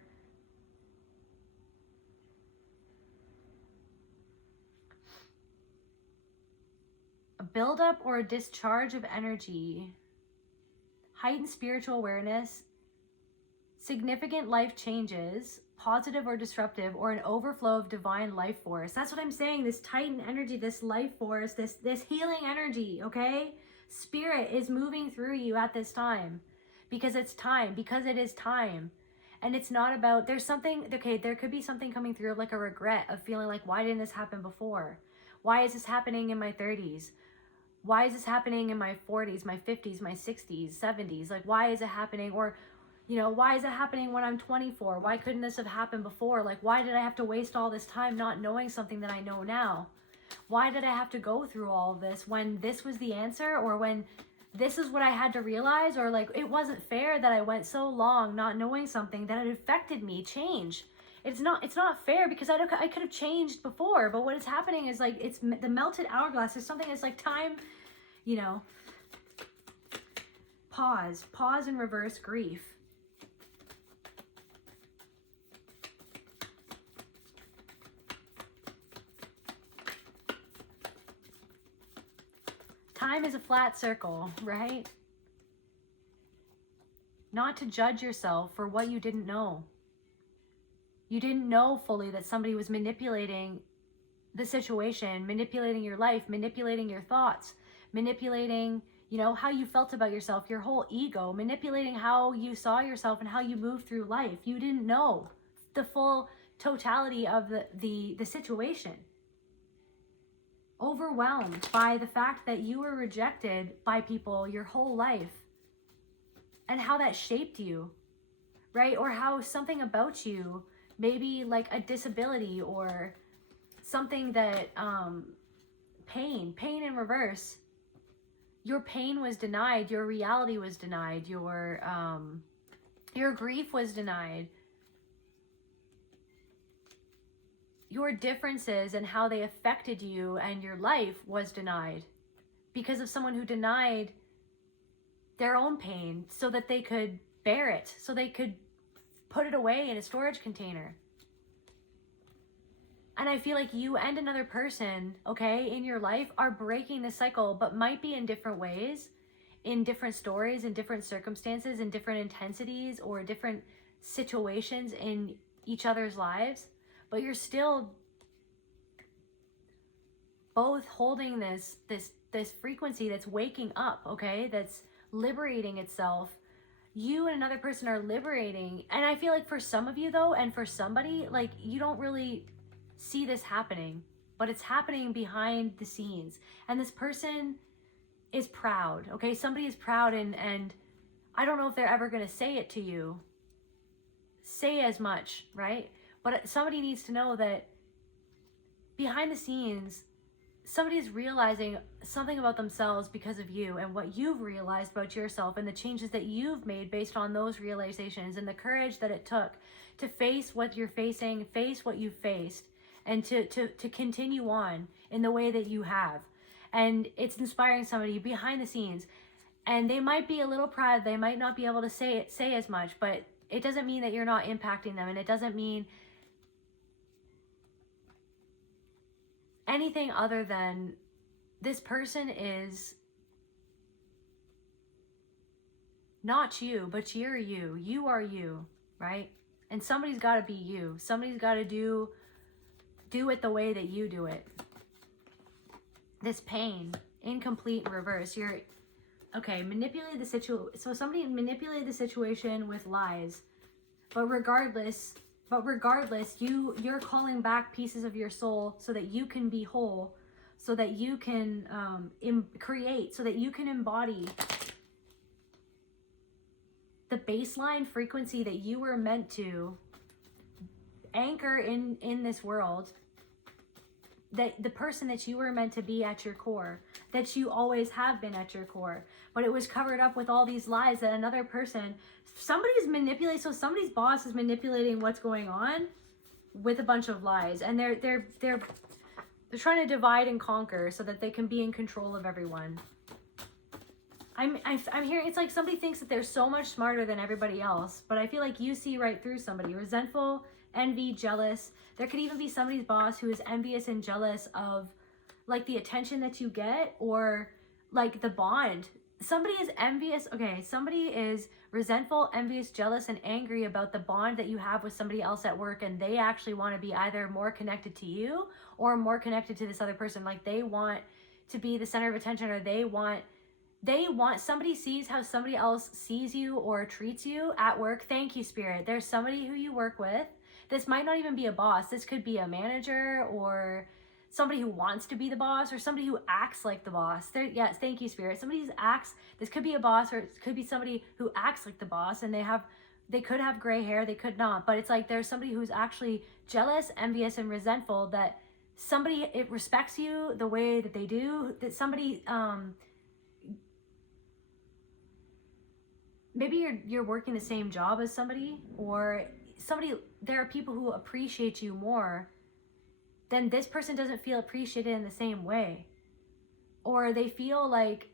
a buildup or a discharge of energy, heightened spiritual awareness, significant life changes, positive or disruptive, or an overflow of divine life force. That's what I'm saying. This Titan energy, this life force, this healing energy, okay? Spirit is moving through you at this time because it's time, because it is time. And it's not about, there's something, okay, there could be something coming through of like a regret of feeling like, why didn't this happen before? Why is this happening in my 30s? Why is this happening in my 40s, my 50s, my 60s, 70s? Like, why is it happening? Or, you know, why is it happening when I'm 24? Why couldn't this have happened before? Like, why did I have to waste all this time not knowing something that I know now? Why did I have to go through all of this when this was the answer, or when this is what I had to realize, or like, it wasn't fair that I went so long not knowing something that it affected me, change. It's not fair because I could have changed before, but what is happening is like, it's the melted hourglass. There's something that's like time, you know, pause and reverse grief. Time is a flat circle, right? Not to judge yourself for what you didn't know. You didn't know fully that somebody was manipulating the situation, manipulating your life, manipulating your thoughts, manipulating, you know, how you felt about yourself, your whole ego, manipulating how you saw yourself and how you moved through life. You didn't know the full totality of the situation. Overwhelmed by the fact that you were rejected by people your whole life and how that shaped you, right? Or how something about you, maybe like a disability or something that, pain in reverse. Your pain was denied, your reality was denied, your grief was denied. Your differences and how they affected you and your life was denied because of someone who denied their own pain so that they could bear it, so they could put it away in a storage container. And I feel like you and another person, okay, in your life are breaking the cycle, but might be in different ways, in different stories, in different circumstances, in different intensities, or different situations in each other's lives. But you're still both holding this frequency that's waking up, okay? That's liberating itself. You and another person are liberating. And I feel like for some of you though, and for somebody, like, you don't really see this happening, but it's happening behind the scenes. And this person is proud, okay? Somebody is proud, and I don't know if they're ever gonna say it to you, say as much, right? But somebody needs to know that behind the scenes, somebody is realizing something about themselves because of you and what you've realized about yourself and the changes that you've made based on those realizations and the courage that it took to face what you're facing, face what you've faced, and to continue on in the way that you have. And it's inspiring somebody behind the scenes. And they might be a little proud. They might not be able to say as much, but it doesn't mean that you're not impacting them. And it doesn't mean anything other than this person is not you, but you're you. You are you, right? And somebody's got to be you. Somebody's got to do it the way that you do it. This pain, incomplete in reverse. Okay, manipulate the situation. So somebody manipulated the situation with lies, but regardless, you're calling back pieces of your soul so that you can be whole, so that you can create, so that you can embody the baseline frequency that you were meant to anchor in this world. That the person that you were meant to be at your core, that you always have been at your core, but it was covered up with all these lies that another person, somebody's manipulating. So somebody's boss is manipulating what's going on with a bunch of lies, and they're trying to divide and conquer so that they can be in control of everyone. I'm hearing it's like somebody thinks that they're so much smarter than everybody else, but I feel like you see right through somebody. Resentful, envy, jealous. There could even be somebody's boss who is envious and jealous of like the attention that you get, or like the bond. Somebody is envious. Okay, somebody is resentful, envious, jealous, and angry about the bond that you have with somebody else at work, and they actually want to be either more connected to you or more connected to this other person. Like they want to be the center of attention, or they want somebody sees how somebody else sees you or treats you at work. Thank you, Spirit. There's somebody who you work with. This might not even be a boss. This could be a manager, or somebody who wants to be the boss, or somebody who acts like the boss. Yes, thank you, Spirit. Somebody who acts, this could be a boss, or it could be somebody who acts like the boss, and they could have gray hair, they could not, but it's like there's somebody who's actually jealous, envious, and resentful that somebody, it respects you the way that they do, that somebody, maybe you're working the same job as somebody, or somebody, there are people who appreciate you more, then this person doesn't feel appreciated in the same way. Or they feel like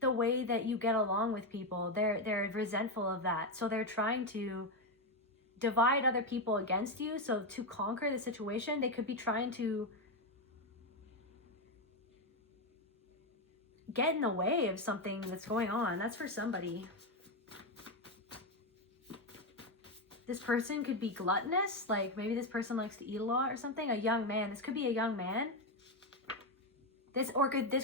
the way that you get along with people, they're resentful of that. So they're trying to divide other people against you. So to conquer the situation, they could be trying to get in the way of something that's going on. That's for somebody. This person could be gluttonous, like maybe this person likes to eat a lot or something. A young man. This could be a young man. This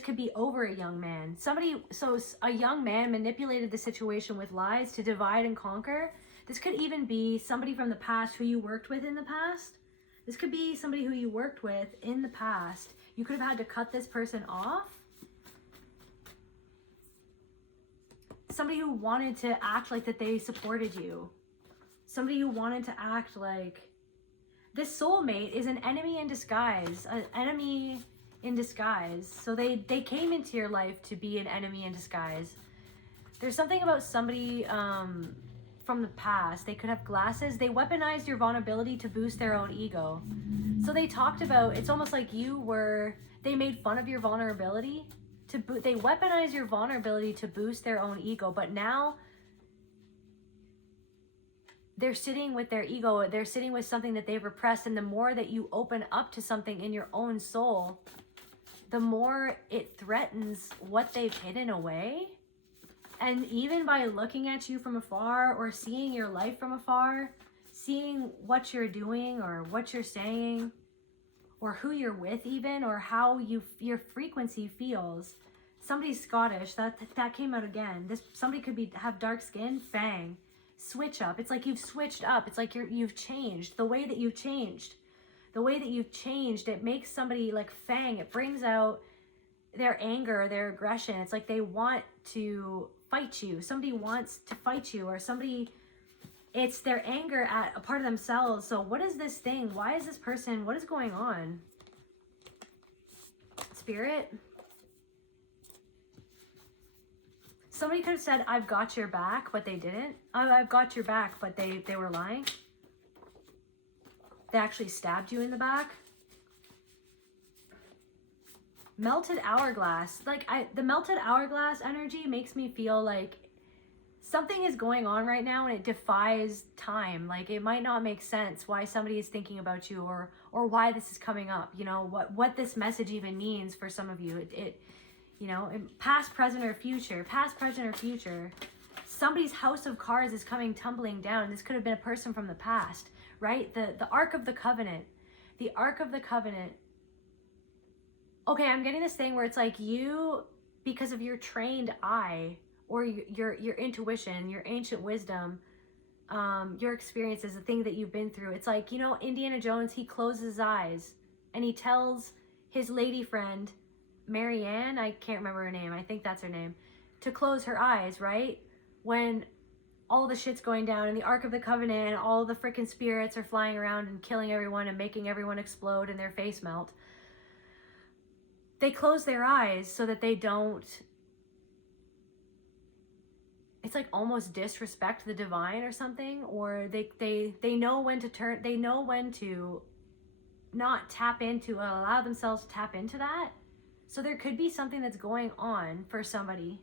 could be over a young man. So a young man manipulated the situation with lies to divide and conquer. This could even be somebody from the past who you worked with in the past. This could be somebody who you worked with in the past. You could have had to cut this person off. Somebody who wanted to act like that they supported you. Somebody who wanted to act like... This soulmate is an enemy in disguise. An enemy in disguise. So they came into your life to be an enemy in disguise. There's something about somebody from the past. They could have glasses. They weaponized your vulnerability to boost their own ego. So they talked about... It's almost like they made fun of your vulnerability. They weaponize your vulnerability to boost their own ego. But now... they're sitting with their ego, they're sitting with something that they've repressed, and the more that you open up to something in your own soul, the more it threatens what they've hidden away. And even by looking at you from afar, or seeing your life from afar, seeing what you're doing, or what you're saying, or who you're with even, or how your frequency feels. Somebody's Scottish, that came out again. Somebody could have dark skin, fang. Switch up. It's like you've switched up. It's like you've changed. The way that you've changed, it makes somebody like fang. It brings out their anger, their aggression. It's like they want to fight you. Somebody wants to fight you, or it's their anger at a part of themselves. So what is this thing? Why is this person? What is going on? Spirit? Somebody could have said, I've got your back, but they didn't. I've got your back, but they were lying. They actually stabbed you in the back. melted hourglass. Like the melted hourglass energy makes me feel like something is going on right now and it defies time. Like it might not make sense why somebody is thinking about you or why this is coming up, you know, what this message even means for some of you. It you know, past, present, or future. Past, present, or future. Somebody's house of cards is coming tumbling down. This could have been a person from the past, right? The Ark of the Covenant. The Ark of the Covenant. Okay, I'm getting this thing where it's like you, because of your trained eye, or your intuition, your ancient wisdom, your experiences, the thing that you've been through. It's like, you know, Indiana Jones, he closes his eyes and he tells his lady friend, Marianne, I can't remember her name, I think that's her name, to close her eyes, right? When all the shit's going down in the Ark of the Covenant and all the freaking spirits are flying around and killing everyone and making everyone explode and their face melt. They close their eyes so that they don't, it's like almost disrespect the divine or something, or they know when to turn, they know when to not tap into, allow themselves to tap into that. So there could be something that's going on for somebody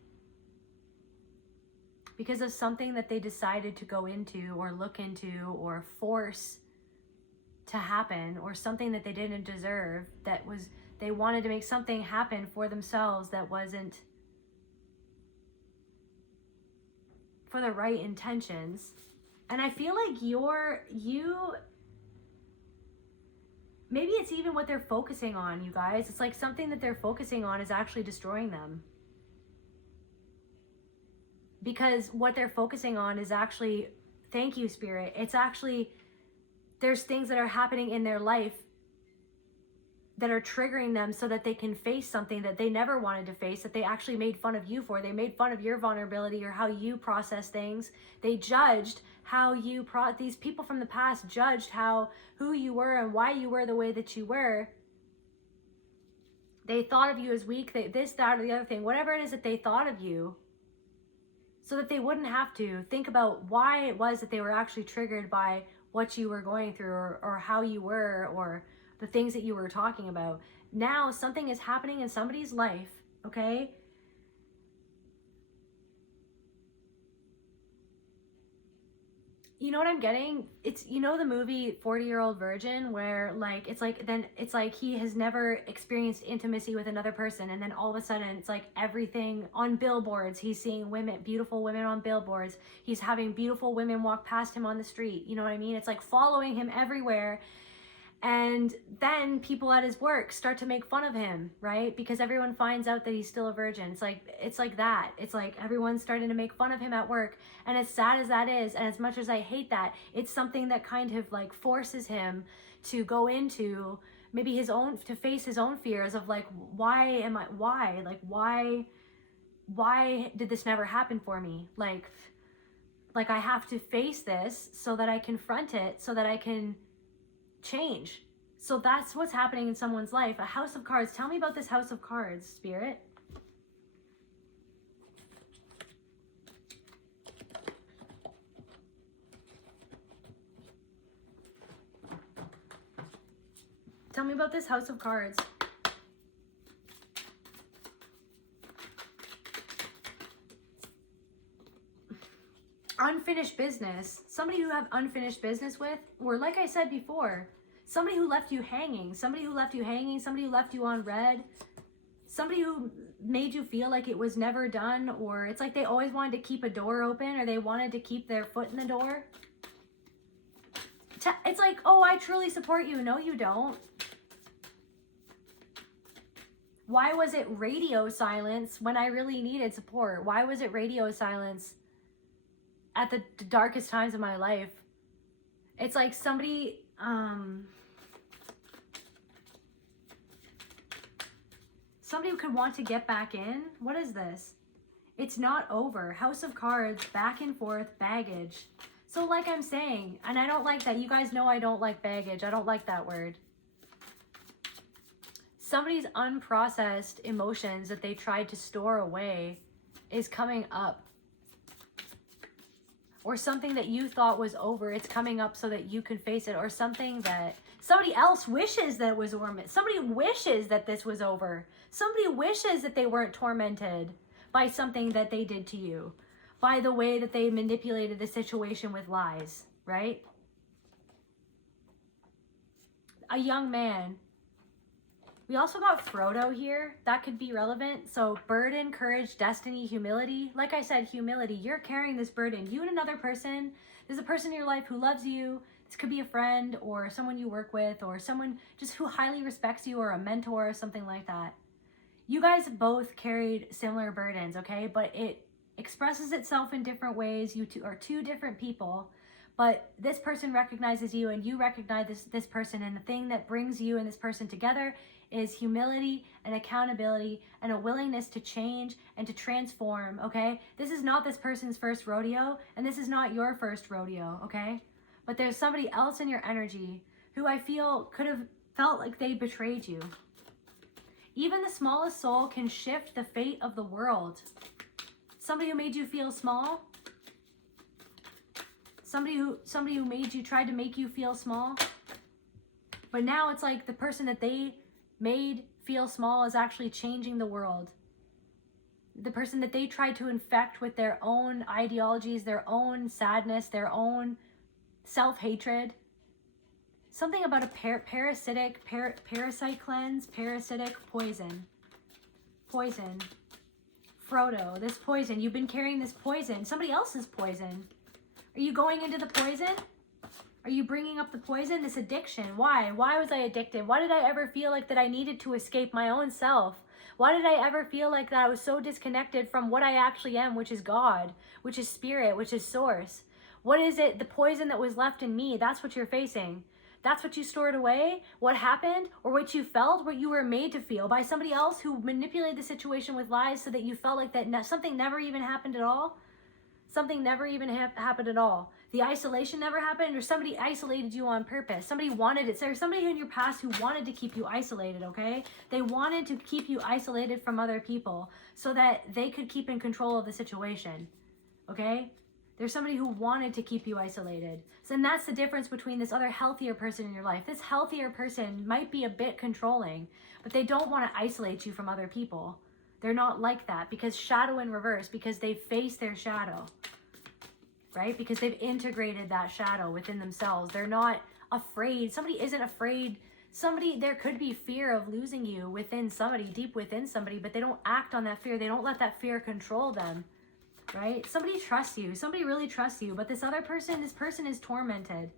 because of something that they decided to go into or look into or force to happen, or something that they didn't deserve, that was, they wanted to make something happen for themselves that wasn't for the right intentions. And I feel like maybe it's even what they're focusing on, you guys. It's like something that they're focusing on is actually destroying them. Because what they're focusing on is actually, thank you, Spirit, it's actually, there's things that are happening in their life that are triggering them so that they can face something that they never wanted to face, that they actually made fun of you for. They made fun of your vulnerability or how you process things. They judged how you, these people from the past judged who you were and why you were the way that you were. They thought of you as weak, this, that, or the other thing, whatever it is that they thought of you, so that they wouldn't have to think about why it was that they were actually triggered by what you were going through, or how you were, or the things that you were talking about. Now something is happening in somebody's life, okay? You know what I'm getting? It's, you know the movie 40-Year-Old Virgin, where like it's like he has never experienced intimacy with another person, and then all of a sudden it's like everything on billboards, he's seeing women, beautiful women on billboards, he's having beautiful women walk past him on the street, you know what I mean? It's like following him everywhere. And then people at his work start to make fun of him, right? Because everyone finds out that he's still a virgin. It's like that. It's like everyone's starting to make fun of him at work. And as sad as that is, and as much as I hate that, it's something that kind of like forces him to go into maybe his own, to face his own fears of like, why did this never happen for me? Like I have to face this so that I confront it, so that I can change. So that's what's happening in someone's life. A house of cards. Tell me about this house of cards, Spirit. Tell me about this house of cards. Unfinished business. Somebody who you have unfinished business with, or like I said before, somebody who left you hanging, somebody who left you on red, somebody who made you feel like it was never done, or it's like they always wanted to keep a door open, or they wanted to keep their foot in the door. It's like, oh, I truly support you. No, you don't. Why was it radio silence when I really needed support? Why was it radio silence at the darkest times of my life? It's like somebody, somebody who could want to get back in. What is this? It's not over. House of Cards, back and forth, baggage. So like I'm saying, and I don't like that. You guys know I don't like baggage. I don't like that word. Somebody's unprocessed emotions that they tried to store away is coming up. Or something that you thought was over, it's coming up so that you can face it. Or something Somebody else wishes that it was over. Somebody wishes that this was over. Somebody wishes that they weren't tormented by something that they did to you, by the way that they manipulated the situation with lies, right? A young man. We also got Frodo here. That could be relevant. So burden, courage, destiny, humility. Like I said, humility. You're carrying this burden. You and another person. There's a person in your life who loves you. This could be a friend or someone you work with or someone just who highly respects you or a mentor or something like that. You guys both carried similar burdens, okay? But it expresses itself in different ways. You two are two different people. But this person recognizes you and you recognize this person. And the thing that brings you and this person together is humility and accountability and a willingness to change and to transform, okay? This is not this person's first rodeo, and this is not your first rodeo, okay? But there's somebody else in your energy who I feel could have felt like they betrayed you. Even the smallest soul can shift the fate of the world. Somebody who made you feel small. Somebody who made you, tried to make you feel small. But now it's like the person that they made feel small is actually changing the world. The person that they tried to infect with their own ideologies, their own sadness, their own self-hatred. Something about a parasite cleanse, parasitic poison. Poison. Frodo, this poison. You've been carrying this poison. Somebody else's poison. Are you going into the poison? Are you bringing up the poison? This addiction. Why? Why was I addicted? Why did I ever feel like that I needed to escape my own self? Why did I ever feel like that I was so disconnected from what I actually am, which is God, which is spirit, which is source? What is it? The poison that was left in me. That's what you're facing. That's what you stored away, what happened, or what you felt, what you were made to feel by somebody else who manipulated the situation with lies so that you felt like that something never even happened at all. Something never even happened at all. The isolation never happened, or somebody isolated you on purpose. Somebody wanted it. There's somebody in your past who wanted to keep you isolated, okay? They wanted to keep you isolated from other people so that they could keep in control of the situation, okay? There's somebody who wanted to keep you isolated. So then that's the difference between this other healthier person in your life. This healthier person might be a bit controlling, but they don't want to isolate you from other people. They're not like that because shadow in reverse, because they face their shadow, right? Because they've integrated that shadow within themselves. They're not afraid. Somebody isn't afraid. There could be fear of losing you within somebody, deep within somebody, but they don't act on that fear. They don't let that fear control them, right? Somebody trusts you. Somebody really trusts you, but this person is tormented.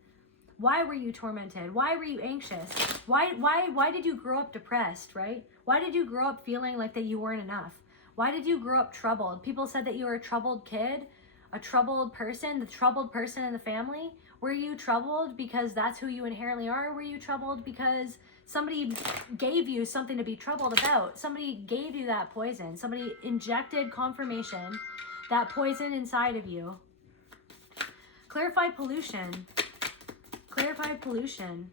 Why were you tormented? Why were you anxious? Why did you grow up depressed, right? Why did you grow up feeling like that you weren't enough? Why did you grow up troubled? People said that you were a troubled kid, a troubled person, the troubled person in the family. Were you troubled because that's who you inherently are? Or were you troubled because somebody gave you something to be troubled about? Somebody gave you that poison. Somebody injected confirmation, that poison inside of you. Clarify pollution. Clarify pollution.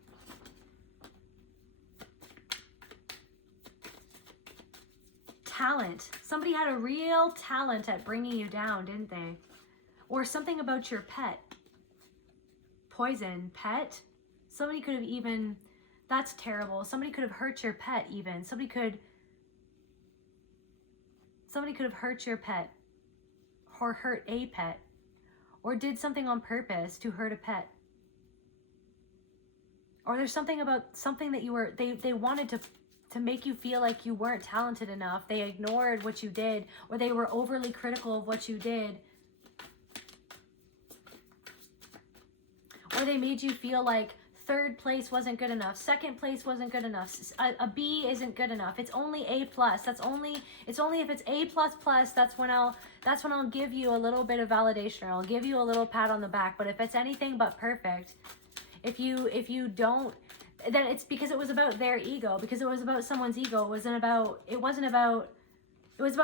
Talent. Somebody had a real talent at bringing you down, didn't they? Or something about your pet. Poison. Pet. Somebody could have even... That's terrible. Somebody could have hurt your pet even. Somebody could have hurt your pet. Or hurt a pet. Or did something on purpose to hurt a pet. Or there's something about something that you were, they wanted to make you feel like you weren't talented enough. They ignored what you did, or they were overly critical of what you did. Or they made you feel like third place wasn't good enough, second place wasn't good enough, a B isn't good enough. It's only A+. It's only if it's A++, that's when I'll give you a little bit of validation, or I'll give you a little pat on the back. But if it's anything but perfect, if you don't, then it's because it was about their ego, because it was about someone's ego. It was about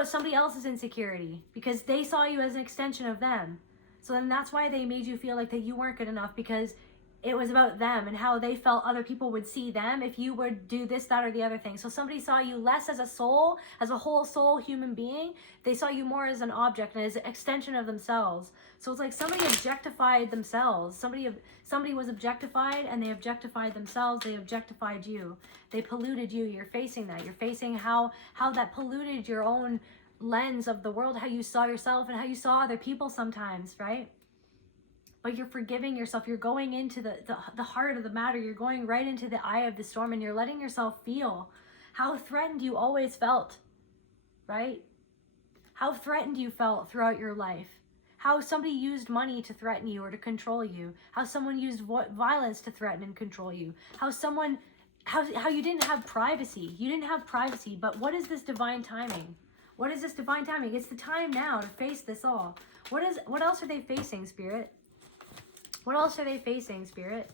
somebody else's insecurity, because they saw you as an extension of them. So then that's why they made you feel like that you weren't good enough, because it was about them and how they felt other people would see them if you would do this, that, or the other thing. So somebody saw you less as a soul, as a whole soul human being. They saw you more as an object and as an extension of themselves. So it's like somebody objectified themselves. Somebody was objectified, and they objectified themselves. They objectified you. They polluted you. You're facing that. You're facing how that polluted your own lens of the world, how you saw yourself and how you saw other people sometimes, right? But you're forgiving yourself. You're going into the heart of the matter. You're going right into the eye of the storm, and you're letting yourself feel how threatened you always felt, right? How threatened you felt throughout your life. How somebody used money to threaten you or to control you. How someone used violence to threaten and control you. How you didn't have privacy. You didn't have privacy. But what is this divine timing? What is this divine timing? It's the time now to face this all. What else are they facing, Spirit? What else are they facing, Spirit?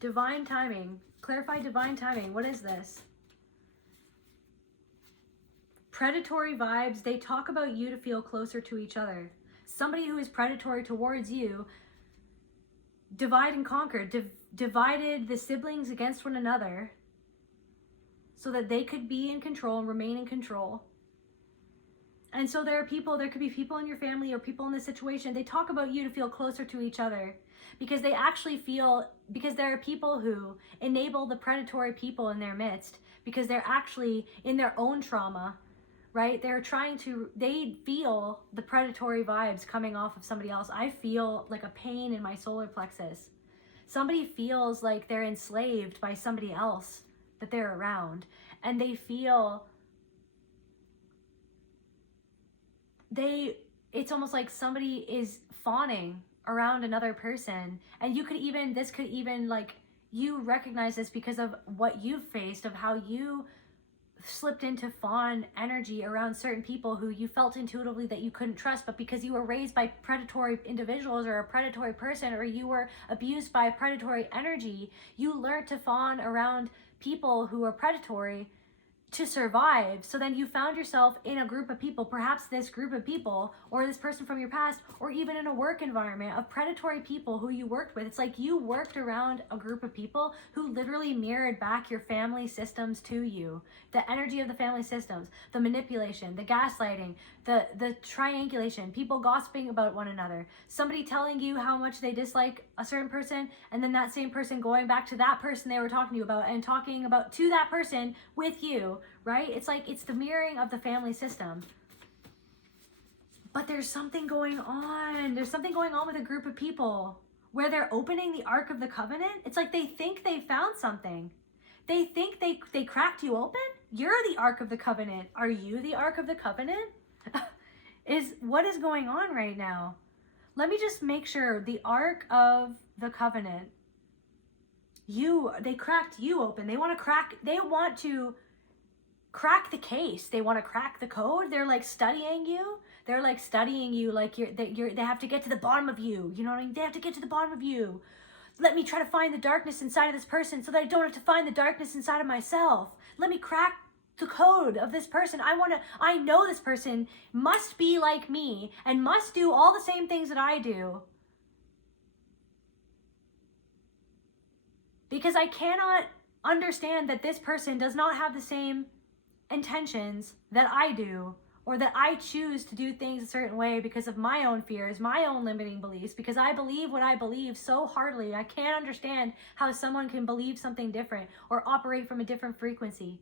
Divine timing. Clarify divine timing. What is this? Predatory vibes. They talk about you to feel closer to each other. Somebody who is predatory towards you, divide and conquer, divided the siblings against one another so that they could be in control and remain in control. And so there could be people in your family or people in this situation, they talk about you to feel closer to each other because they actually feel, because there are people who enable the predatory people in their midst because they're actually in their own trauma, right? They feel the predatory vibes coming off of somebody else. I feel like a pain in my solar plexus. Somebody feels like they're enslaved by somebody else that they're around. And they feel, it's almost like somebody is fawning around another person. And this could even like, you recognize this because of what you've faced, of how you slipped into fawn energy around certain people who you felt intuitively that you couldn't trust, but because you were raised by predatory individuals or a predatory person, or you were abused by predatory energy, you learned to fawn around people who are predatory to survive. So then you found yourself in a group of people, perhaps this group of people or this person from your past, or even in a work environment of predatory people who you worked with. It's like you worked around a group of people who literally mirrored back your family systems to you. The energy of the family systems, the manipulation, the gaslighting, the triangulation, people gossiping about one another, somebody telling you how much they dislike a certain person, and then that same person going back to that person they were talking to you about and talking about to that person with you, right? It's like, it's the mirroring of the family system. But there's something going on. There's something going on with a group of people where they're opening the Ark of the Covenant. It's like they think they found something. They think they cracked you open. You're the Ark of the Covenant. Are you the Ark of the Covenant? What is going on right now? Let me just make sure. The Ark of the Covenant. They cracked you open. They want to crack the case. They want to crack the code. They're like studying you. They're like studying you like they have to get to the bottom of you. You know what I mean? They have to get to the bottom of you. Let me try to find the darkness inside of this person so that I don't have to find the darkness inside of myself. Let me crack the code of this person. I know this person must be like me and must do all the same things that I do. Because I cannot understand that this person does not have the same intentions that I do, or that I choose to do things a certain way because of my own fears, my own limiting beliefs, because I believe what I believe so heartily. I can't understand how someone can believe something different or operate from a different frequency.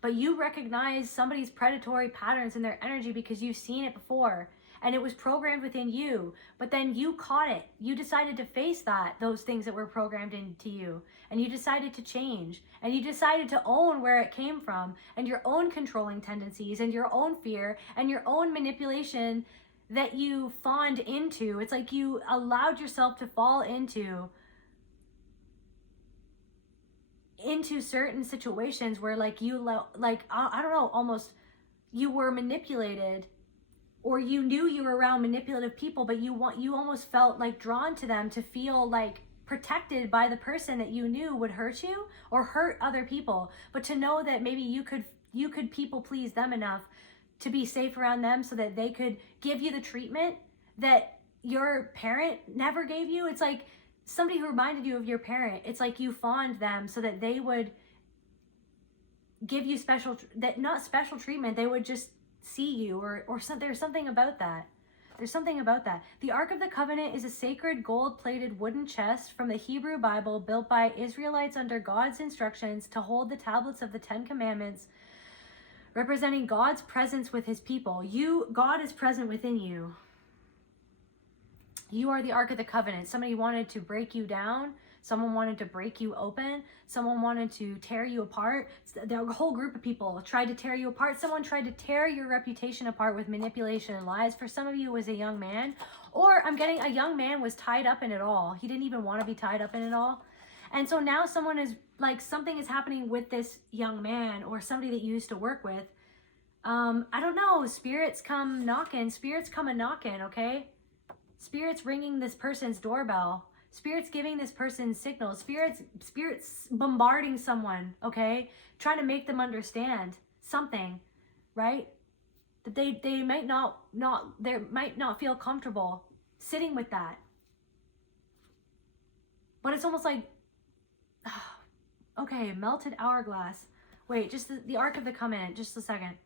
But you recognize somebody's predatory patterns in their energy because you've seen it before and it was programmed within you, but then you caught it. You decided to face those things that were programmed into you, and you decided to change, and you decided to own where it came from and your own controlling tendencies and your own fear and your own manipulation that you fawned into. It's like you allowed yourself to fall into certain situations where I don't know, almost you were manipulated, or you knew you were around manipulative people, but you almost felt like drawn to them to feel like protected by the person that you knew would hurt you or hurt other people, but to know that maybe you could people please them enough to be safe around them so that they could give you the treatment that your parent never gave you. It's like somebody who reminded you of your parent. It's like you fawned them so that they would give you not special treatment, they would just see you or there's something about that. There's something about that. The Ark of the Covenant is a sacred gold-plated wooden chest from the Hebrew Bible built by Israelites under God's instructions to hold the tablets of the Ten Commandments, representing God's presence with his people. God is present within you. You are the Ark of the Covenant. Somebody wanted to break you down. Someone wanted to break you open. Someone wanted to tear you apart. The whole group of people tried to tear you apart. Someone tried to tear your reputation apart with manipulation and lies. For some of you, it was a young man. Or I'm getting a young man was tied up in it all. He didn't even want to be tied up in it all. And so now someone is like, something is happening with this young man or somebody that you used to work with. I don't know. Spirits come knocking. Spirits come a knocking, okay? Spirits ringing this person's doorbell. Spirits giving this person signals. Spirits bombarding someone, okay? Trying to make them understand something, right? That they might not feel comfortable sitting with that. But it's almost like, okay, melted hourglass. Wait, just the Ark of the Covenant, just a second.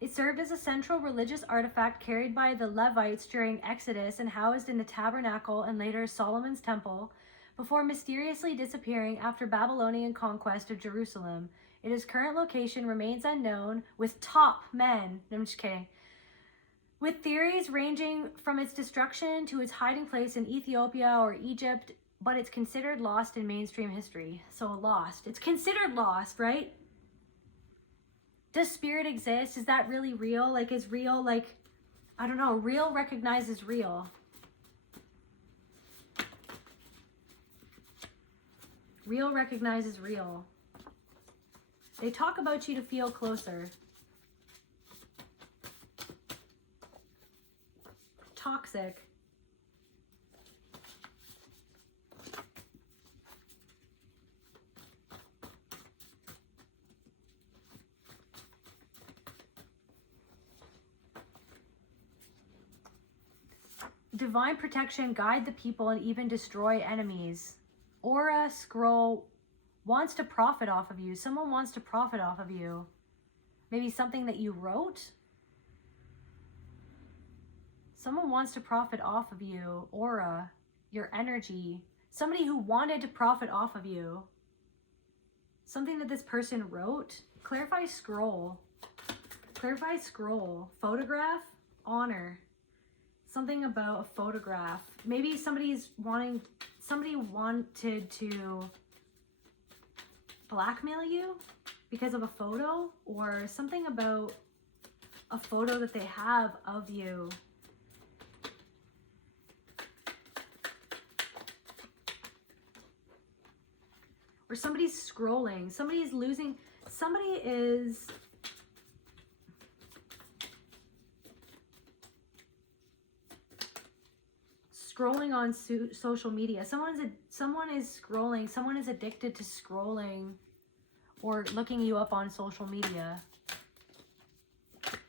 It served as a central religious artifact carried by the Levites during Exodus and housed in the tabernacle and later Solomon's temple, before mysteriously disappearing after Babylonian conquest of Jerusalem. Its current location remains unknown, with top men, no, I'm just kidding, with theories ranging from its destruction to its hiding place in Ethiopia or Egypt, but it's considered lost in mainstream history. So lost. It's considered lost, right? Does spirit exist? Is that really real? Like, is real, like, I don't know, real recognizes real. Real recognizes real. They talk about you to feel closer. Toxic. Divine protection, guide the people, and even destroy enemies. Aura scroll wants to profit off of you. Someone wants to profit off of you. Maybe something that you wrote. Someone wants to profit off of you. Aura, your energy. Somebody who wanted to profit off of you. Something that this person wrote. Clarify scroll. Clarify scroll. Photograph, honor. Something about a photograph. Maybe somebody wanted to blackmail you because of a photo, or something about a photo that they have of you. Or somebody's scrolling. Somebody is scrolling on social media. Someone is scrolling. Someone is addicted to scrolling or looking you up on social media.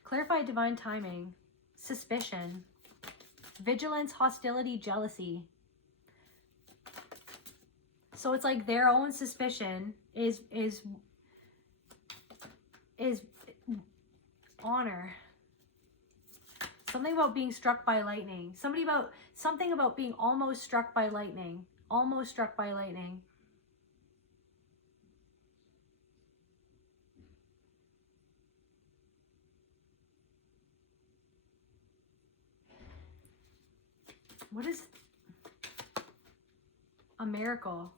Clarify divine timing. Suspicion. Vigilance, hostility, jealousy. So it's like their own suspicion is honor. Something about being struck by lightning. Something about being almost struck by lightning. Almost struck by lightning. What is a miracle?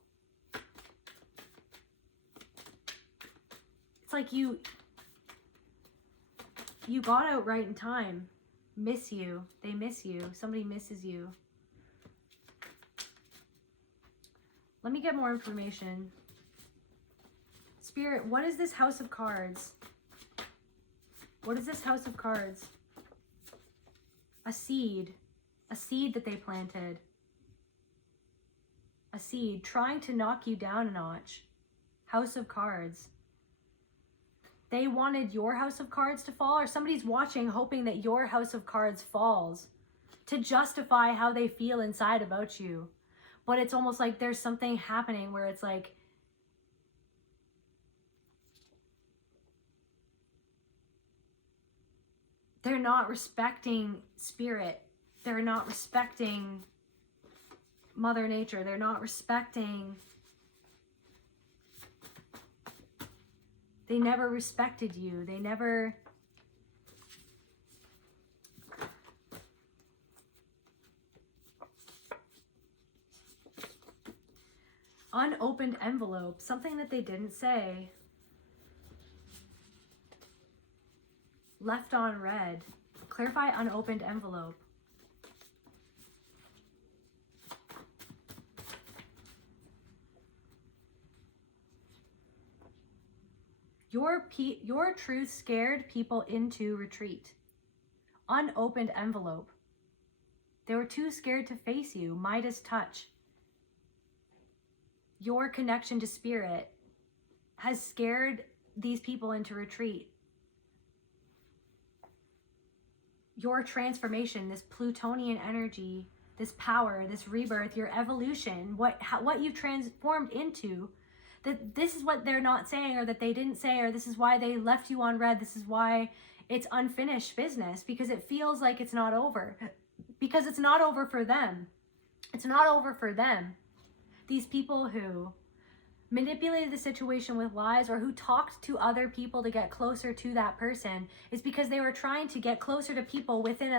It's like you got out right in time. Miss you. They miss you. Somebody misses you. Let me get more information. Spirit, what is this House of Cards? What is this House of Cards? A seed. a seed that they planted, a seed trying to knock you down a notch. House of Cards. They wanted your house of cards to fall, or somebody's watching hoping that your house of cards falls to justify how they feel inside about you. But it's almost like there's something happening where it's like, they're not respecting spirit. They're not respecting Mother Nature. They're not respecting... They never respected you. They never... Unopened envelope. Something that they didn't say. Left on red. Clarify unopened envelope. Your truth scared people into retreat. Unopened envelope. They were too scared to face you. Midas touch. Your connection to spirit has scared these people into retreat. Your transformation, this Plutonian energy, this power, this rebirth, your evolution, what you've transformed into, that this is what they're not saying, or that they didn't say, or this is why they left you on red. This is why it's unfinished business, because it feels like it's not over. Because it's not over for them. It's not over for them. These people who manipulated the situation with lies, or who talked to other people to get closer to that person, is because they were trying to get closer to people within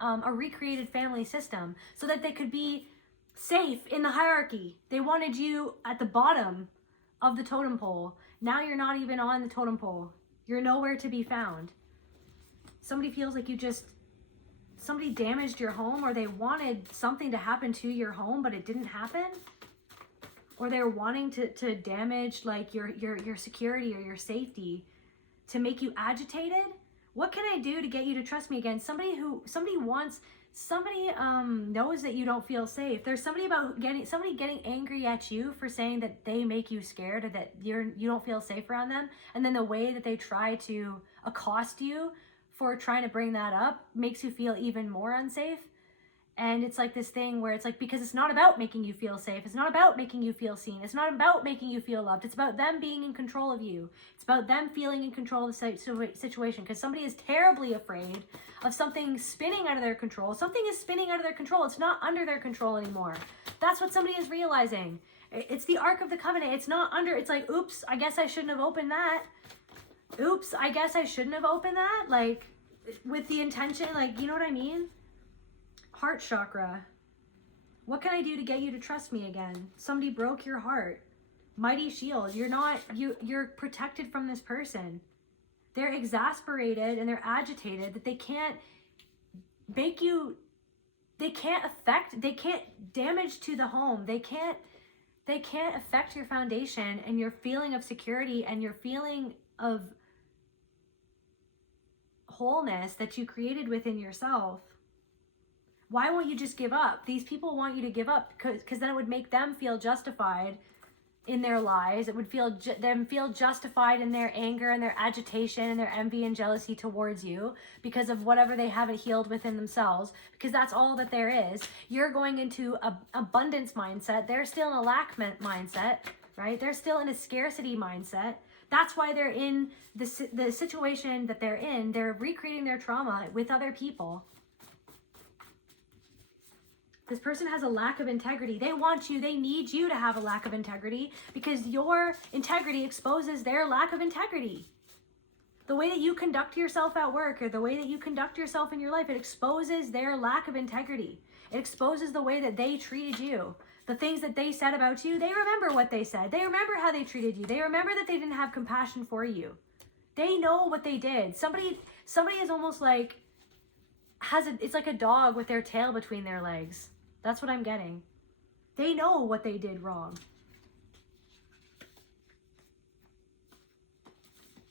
a recreated family system, so that they could be safe in the hierarchy. They wanted you at the bottom of the totem pole. Now you're not even on the totem pole. You're nowhere to be found. Somebody feels like somebody damaged your home, or they wanted something to happen to your home, but it didn't happen. Or they're wanting to damage like your security or your safety to make you agitated. What can I do to get you to trust me again? Somebody knows that you don't feel safe. There's somebody getting angry at you for saying that they make you scared, or that you don't feel safe around them. And then the way that they try to accost you for trying to bring that up makes you feel even more unsafe. And it's like this thing where it's like, because it's not about making you feel safe. It's not about making you feel seen. It's not about making you feel loved. It's about them being in control of you. It's about them feeling in control of the situation. Because somebody is terribly afraid of something spinning out of their control. Something is spinning out of their control. It's not under their control anymore. That's what somebody is realizing. It's the Ark of the Covenant. It's not under. It's like, oops, I guess I shouldn't have opened that. Oops, I guess I shouldn't have opened that. Like, with the intention, like, you know what I mean? Heart chakra. What can I do to get you to trust me again? Somebody broke your heart. Mighty shield. You're protected from this person. They're exasperated and they're agitated that they can't damage to the home. They can't affect your foundation and your feeling of security and your feeling of wholeness that you created within yourself. Why won't you just give up? These people want you to give up because then it would make them feel justified in their lies. It would them feel justified in their anger and their agitation and their envy and jealousy towards you because of whatever they haven't healed within themselves, because that's all that there is. You're going into an abundance mindset. They're still in a lack mindset, right? They're still in a scarcity mindset. That's why they're in the situation that they're in. They're recreating their trauma with other people. This person has a lack of integrity. They need you to have a lack of integrity because your integrity exposes their lack of integrity. The way that you conduct yourself at work, or the way that you conduct yourself in your life, it exposes their lack of integrity. It exposes the way that they treated you. The things that they said about you, they remember what they said. They remember how they treated you. They remember that they didn't have compassion for you. They know what they did. Somebody is almost like, it's like a dog with their tail between their legs. That's what I'm getting. They know what they did wrong.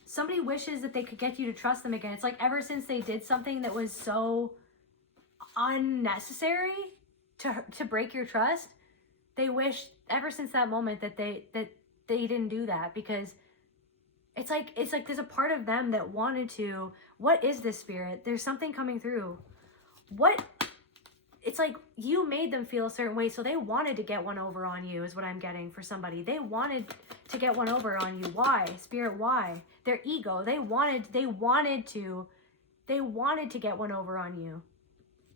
Somebody wishes that they could get you to trust them again. It's like ever since they did something that was so unnecessary to break your trust, they wish ever since that moment that they didn't do that, because it's like there's a part of them that wanted to. What is this, spirit? There's something coming through. It's like you made them feel a certain way, so they wanted to get one over on you, is what I'm getting for somebody. They wanted to get one over on you. Why? Spirit, why? Their ego. They wanted to get one over on you.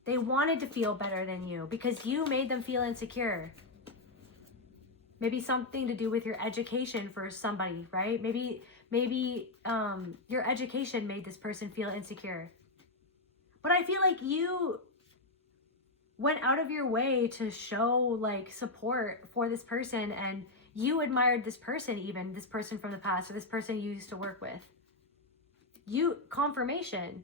They wanted to feel better than you because you made them feel insecure. Maybe something to do with your education for somebody, right? Maybe your education made this person feel insecure. But I feel like you went out of your way to show like support for this person, and you admired this person, even this person from the past, or this person you used to work with. Confirmation.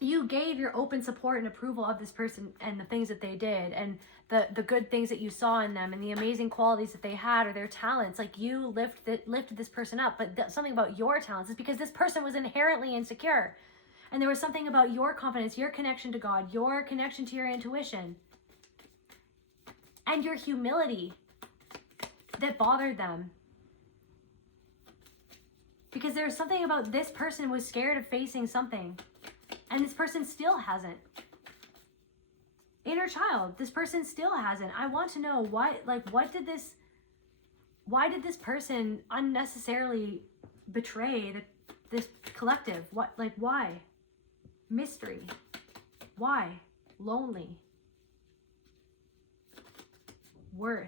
You gave your open support and approval of this person and the things that they did, and the good things that you saw in them, and the amazing qualities that they had, or their talents. Like you lifted this person up. But something about your talents is because this person was inherently insecure. And there was something about your confidence, your connection to God, your connection to your intuition, and your humility that bothered them. Because there was something about this person was scared of facing something, and this person still hasn't. Inner child, this person still hasn't. I want to know why did this person unnecessarily betray this collective? Why? Mystery. Why? Lonely. Worth.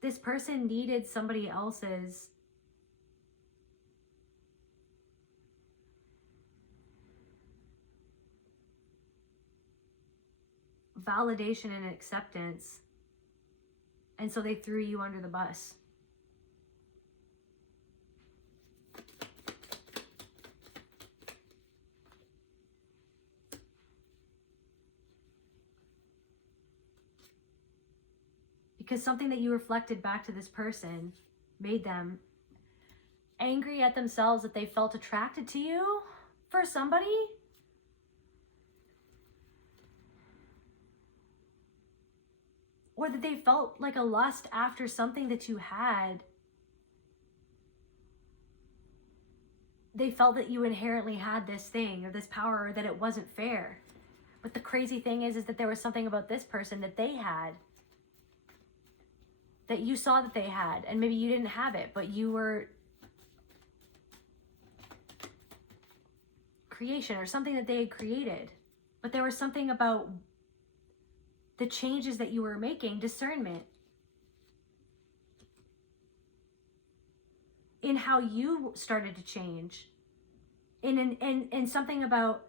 This person needed somebody else's validation and acceptance, and so they threw you under the bus. Because something that you reflected back to this person made them angry at themselves that they felt attracted to you for somebody. Or that they felt like a lust after something that you had. They felt that you inherently had this thing or this power, or that it wasn't fair. But the crazy thing is that there was something about this person that they had, that you saw that they had, and maybe you didn't have it, but you were creation or something that they had created. But there was something about the changes that you were making, discernment in how you started to change, and something about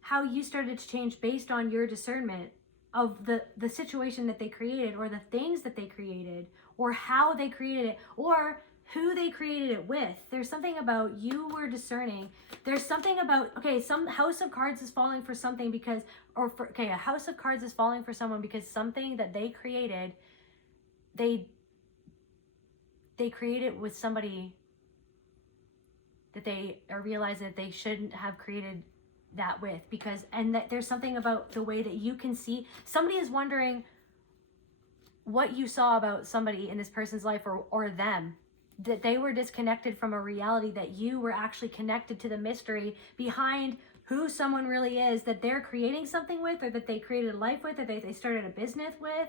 how you started to change based on your discernment of the situation that they created, or the things that they created, or how they created it, or who they created it with. There's something about you were discerning. There's something about, some house of cards is falling for something because, a house of cards is falling for someone because something that they created, they created with somebody that they are realizing that they shouldn't have created that with, and that there's something about the way that you can see. Somebody is wondering what you saw about somebody in this person's life, or them, that they were disconnected from a reality, that you were actually connected to the mystery behind who someone really is, that they're creating something with, or that they created a life with, or they started a business with,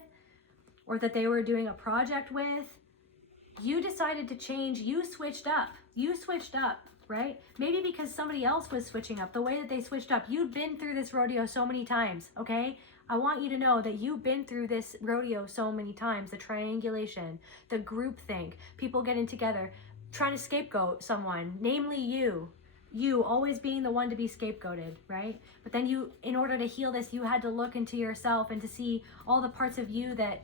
or that they were doing a project with. You decided to change. You switched up, right? Maybe because somebody else was switching up, the way that they switched up. You've been through this rodeo so many times, okay? I want you to know that you've been through this rodeo so many times. The triangulation, the groupthink, people getting together, trying to scapegoat someone, namely you always being the one to be scapegoated, right? But then you, in order to heal this, you had to look into yourself and to see all the parts of you that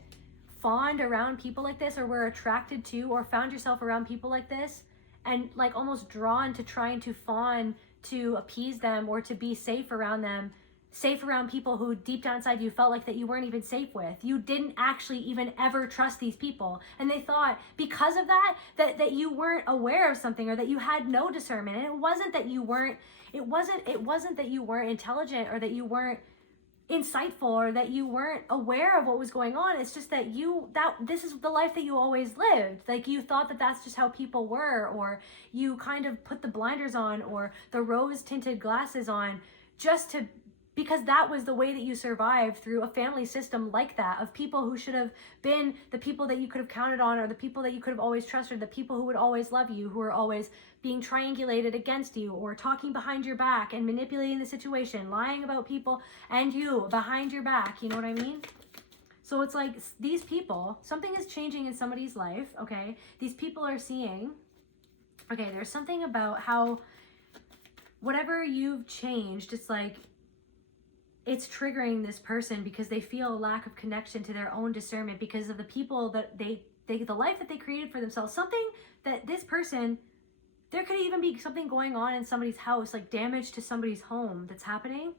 fawned around people like this, or were attracted to, or found yourself around people like this, and like almost drawn to trying to fawn to appease them or to be safe around them, safe around people who deep down inside you felt like that you weren't even safe with. You didn't actually even ever trust these people. And they thought because of that, that you weren't aware of something, or that you had no discernment. And it wasn't that you weren't intelligent, or that you weren't insightful, or that you weren't aware of what was going on. It's just that this is the life that you always lived. Like, you thought that that's just how people were, or you kind of put the blinders on or the rose tinted glasses on because that was the way that you survived through a family system like that, of people who should have been the people that you could have counted on, or the people that you could have always trusted, the people who would always love you, who are always being triangulated against you, or talking behind your back and manipulating the situation, lying about people and you behind your back. You know what I mean? So it's like these people, something is changing in somebody's life, okay? These people are seeing, okay, there's something about how whatever you've changed, it's like, it's triggering this person because they feel a lack of connection to their own discernment because of the people that the life that they created for themselves. Something that this person, there could even be something going on in somebody's house, like damage to somebody's home that's happening,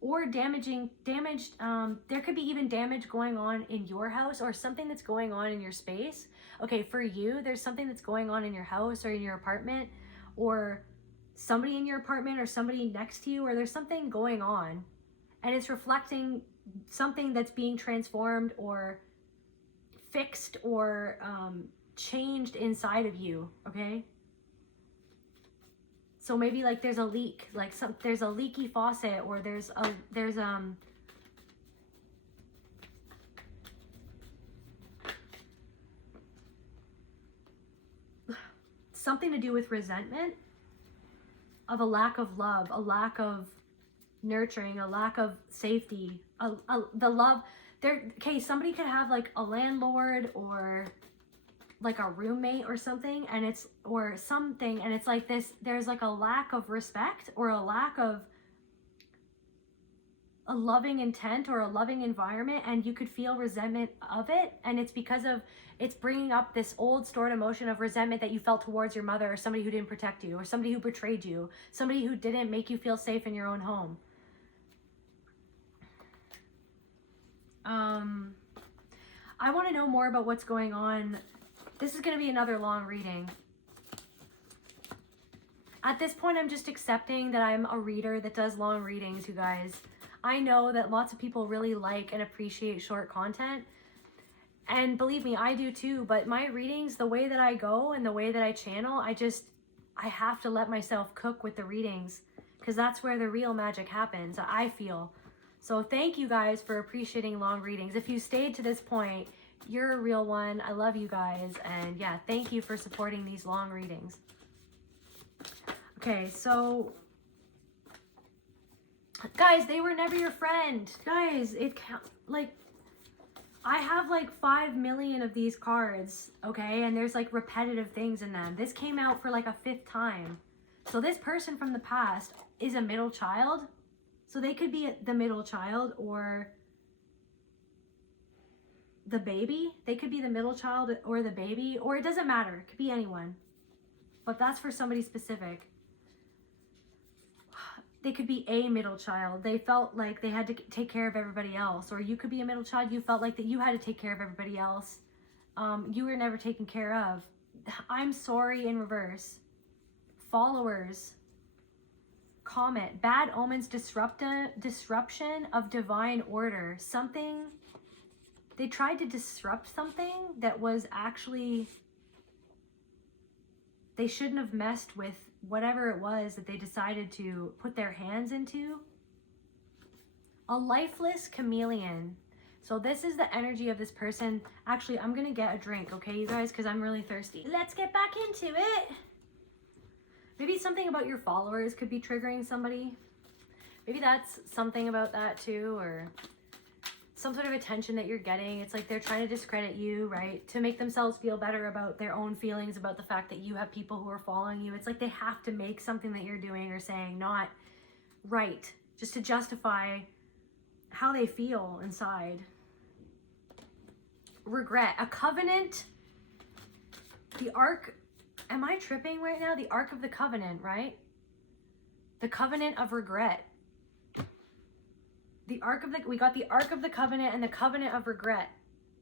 or there could be even damage going on in your house, or something that's going on in your space. Okay, for you, there's something that's going on in your house or in your apartment, or somebody in your apartment or somebody next to you, or there's something going on. And it's reflecting something that's being transformed or fixed or changed inside of you, okay? So maybe like there's a leak, like there's a leaky faucet, or there's something to do with resentment, of a lack of love, a lack of nurturing, a lack of safety, the love there. Okay, somebody could have like a landlord or like a roommate or something, and it's like this, there's like a lack of respect or a lack of a loving intent or a loving environment, and you could feel resentment of it. And it's because of, it's bringing up this old stored emotion of resentment that you felt towards your mother, or somebody who didn't protect you, or somebody who betrayed you, somebody who didn't make you feel safe in your own home. I want to know more about what's going on. This is going to be another long reading. At this point, I'm just accepting that I'm a reader that does long readings, you guys. I know that lots of people really like and appreciate short content. And believe me, I do too. But my readings, the way that I go and the way that I channel, I have to let myself cook with the readings, because that's where the real magic happens, I feel. So thank you guys for appreciating long readings. If you stayed to this point, you're a real one. I love you guys. And yeah, thank you for supporting these long readings. Okay, so guys, they were never your friend. Guys, I have like 5 million of these cards, okay? And there's like repetitive things in them. This came out for like a 5th time. So this person from the past is a middle child. So they could be the middle child or the baby. They could be the middle child or the baby, or it doesn't matter. It could be anyone. But that's for somebody specific. They could be a middle child. They felt like they had to take care of everybody else. Or you could be a middle child. You felt like that you had to take care of everybody else. You were never taken care of. I'm sorry in reverse. Followers. Comet. Bad omens. Disruption of divine order. Something. They tried to disrupt something that was actually... They shouldn't have messed with whatever it was that they decided to put their hands into. A lifeless chameleon. So this is the energy of this person. Actually, I'm gonna get a drink, okay, you guys, because I'm really thirsty. Let's get back into it. Maybe something about your followers could be triggering somebody. Maybe that's something about that too, or some sort of attention that you're getting. It's like they're trying to discredit you, right? To make themselves feel better about their own feelings, about the fact that you have people who are following you. It's like they have to make something that you're doing or saying not right, just to justify how they feel inside. Regret. A covenant. The Ark. Am I tripping right now? The Ark of the Covenant, right? The covenant of regret. we got the Ark of the Covenant and the Covenant of Regret.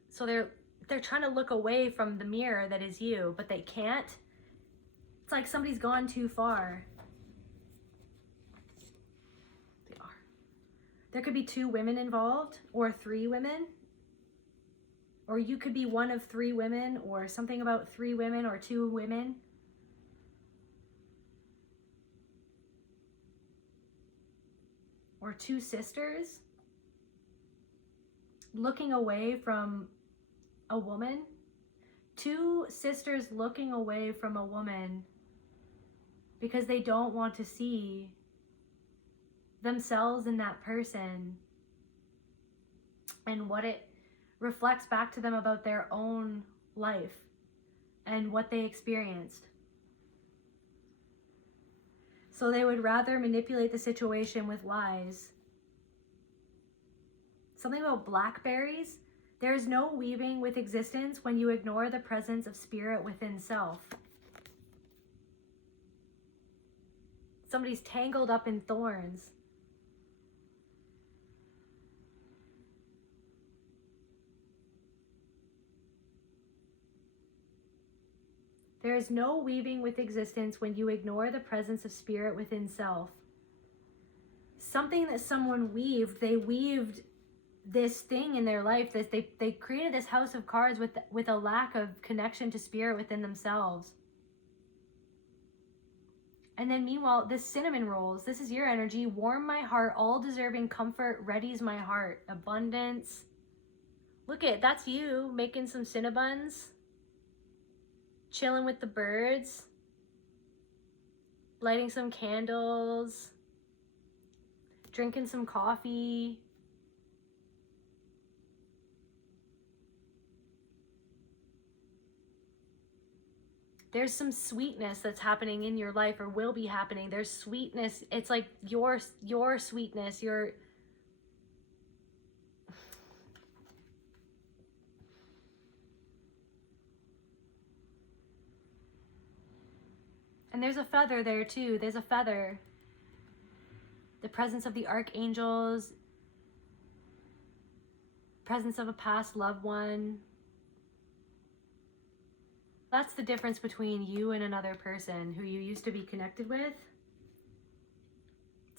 So they're trying to look away from the mirror that is you, but they can't. It's like somebody's gone too far. They are. There could be 2 women involved, or 3 women. Or you could be one of 3 women, or something about 3 women or 2 women. Or 2 sisters looking away from a woman. 2 sisters looking away from a woman because they don't want to see themselves in that person and what it reflects back to them about their own life and what they experienced. So they would rather manipulate the situation with lies. Something about blackberries. There is no weaving with existence when you ignore the presence of spirit within self. Somebody's tangled up in thorns. There is no weaving with existence when you ignore the presence of spirit within self. Something that someone weaved, they weaved this thing in their life, that they created this house of cards with a lack of connection to spirit within themselves. And then meanwhile, this cinnamon rolls, this is your energy. Warm my heart, all deserving comfort, readies my heart. Abundance. Look at, that's you making some cinnabuns. Chilling with the birds, lighting some candles, drinking some coffee. There's some sweetness that's happening in your life, or will be happening. There's sweetness. It's like your sweetness, your... And there's a feather there too. There's a feather. The presence of the archangels. Presence of a past loved one. That's the difference between you and another person who you used to be connected with.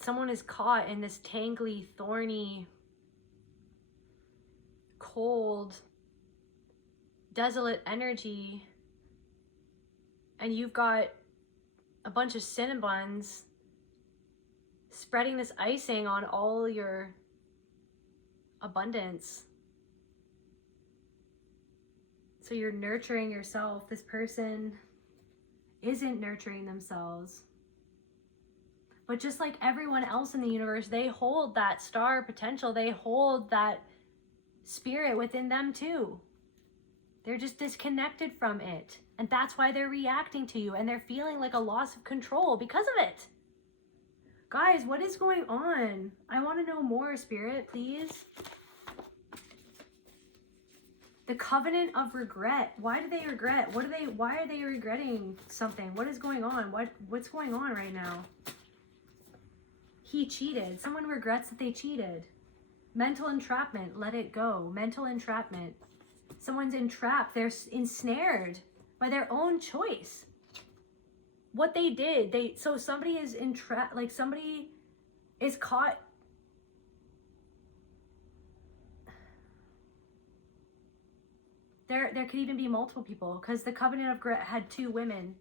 Someone is caught in this tangly, thorny, cold, desolate energy. And you've got a bunch of cinnabuns spreading this icing on all your abundance. So you're nurturing yourself. This person isn't nurturing themselves. But just like everyone else in the universe, they hold that star potential. They hold that spirit within them too. They're just disconnected from it. And that's why they're reacting to you. And they're feeling like a loss of control because of it. Guys, what is going on? I want to know more, Spirit, please. The covenant of regret. Why do they regret? Why are they regretting something? What is going on? What's going on right now? He cheated. Someone regrets that they cheated. Mental entrapment. Let it go. Mental entrapment. Someone's entrapped. They're ensnared by their own choice. What they did, so somebody is entrapped, like somebody is caught. There could even be multiple people, because the covenant of regret had 2 women.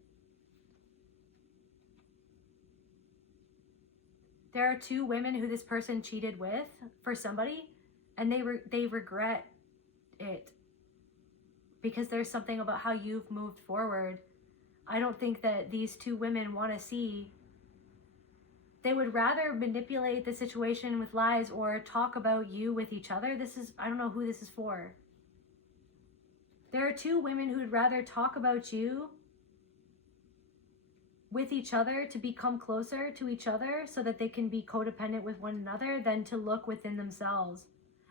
There are 2 women who this person cheated with for somebody, and they regret it because there's something about how you've moved forward. I don't think that these 2 women want to see. They would rather manipulate the situation with lies or talk about you with each other. I don't know who this is for. There are 2 women who would rather talk about you with each other to become closer to each other so that they can be codependent with one another than to look within themselves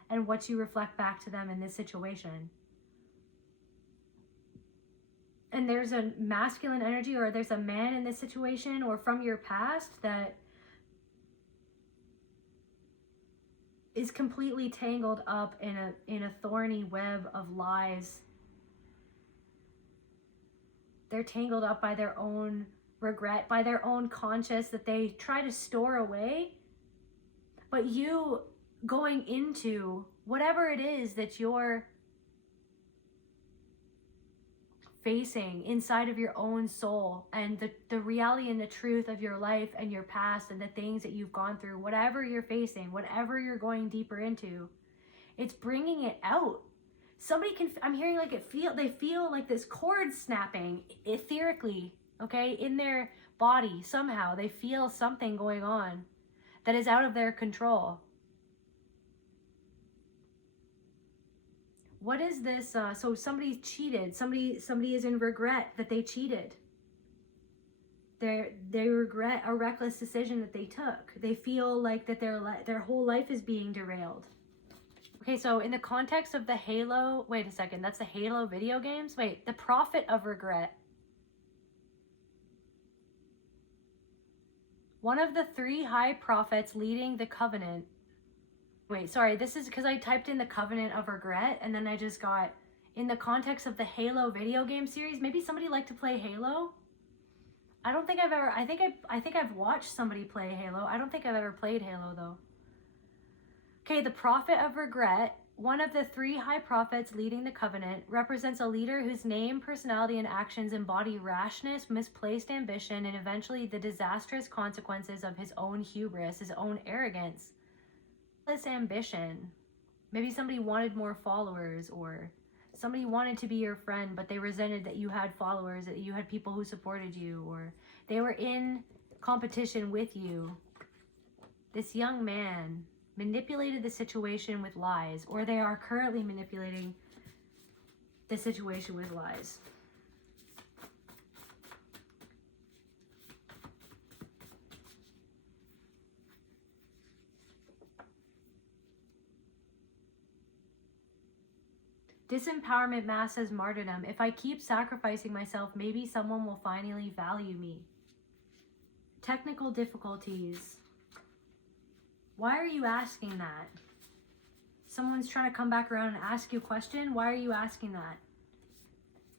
and what you reflect back to them in this situation. And there's a masculine energy, or there's a man in this situation, or from your past, that is completely tangled up in a thorny web of lies. They're tangled up by their own regret, by their own conscience that they try to store away. But you going into whatever it is that you're facing inside of your own soul, and the reality and the truth of your life and your past and the things that you've gone through, whatever you're facing, whatever you're going deeper into, it's bringing it out. Somebody can, I'm hearing like they feel like this cord snapping etherically, okay, in their body. Somehow they feel something going on that is out of their control. What is this? So somebody cheated. Somebody is in regret that they cheated. They regret a reckless decision that they took. They feel like that their whole life is being derailed. Okay, so in the context of the Halo, wait a second, that's the Halo video games? Wait, the prophet of regret. One of the 3 high prophets leading the covenant. Wait, sorry, this is because I typed in the covenant of regret, and then I just got, in the context of the Halo video game series, maybe somebody liked to play Halo? I don't think I've ever, I think I've watched somebody play Halo. I don't think I've ever played Halo though. Okay, the prophet of regret, one of the 3 high prophets leading the covenant, represents a leader whose name, personality, and actions embody rashness, misplaced ambition, and eventually the disastrous consequences of his own hubris, his own arrogance. This ambition. Maybe somebody wanted more followers, or somebody wanted to be your friend, but they resented that you had followers, that you had people who supported you, or they were in competition with you. This young man manipulated the situation with lies, or they are currently manipulating the situation with lies. Disempowerment masks as martyrdom. If I keep sacrificing myself, maybe someone will finally value me. Technical difficulties. Why are you asking that? Someone's trying to come back around and ask you a question. Why are you asking that?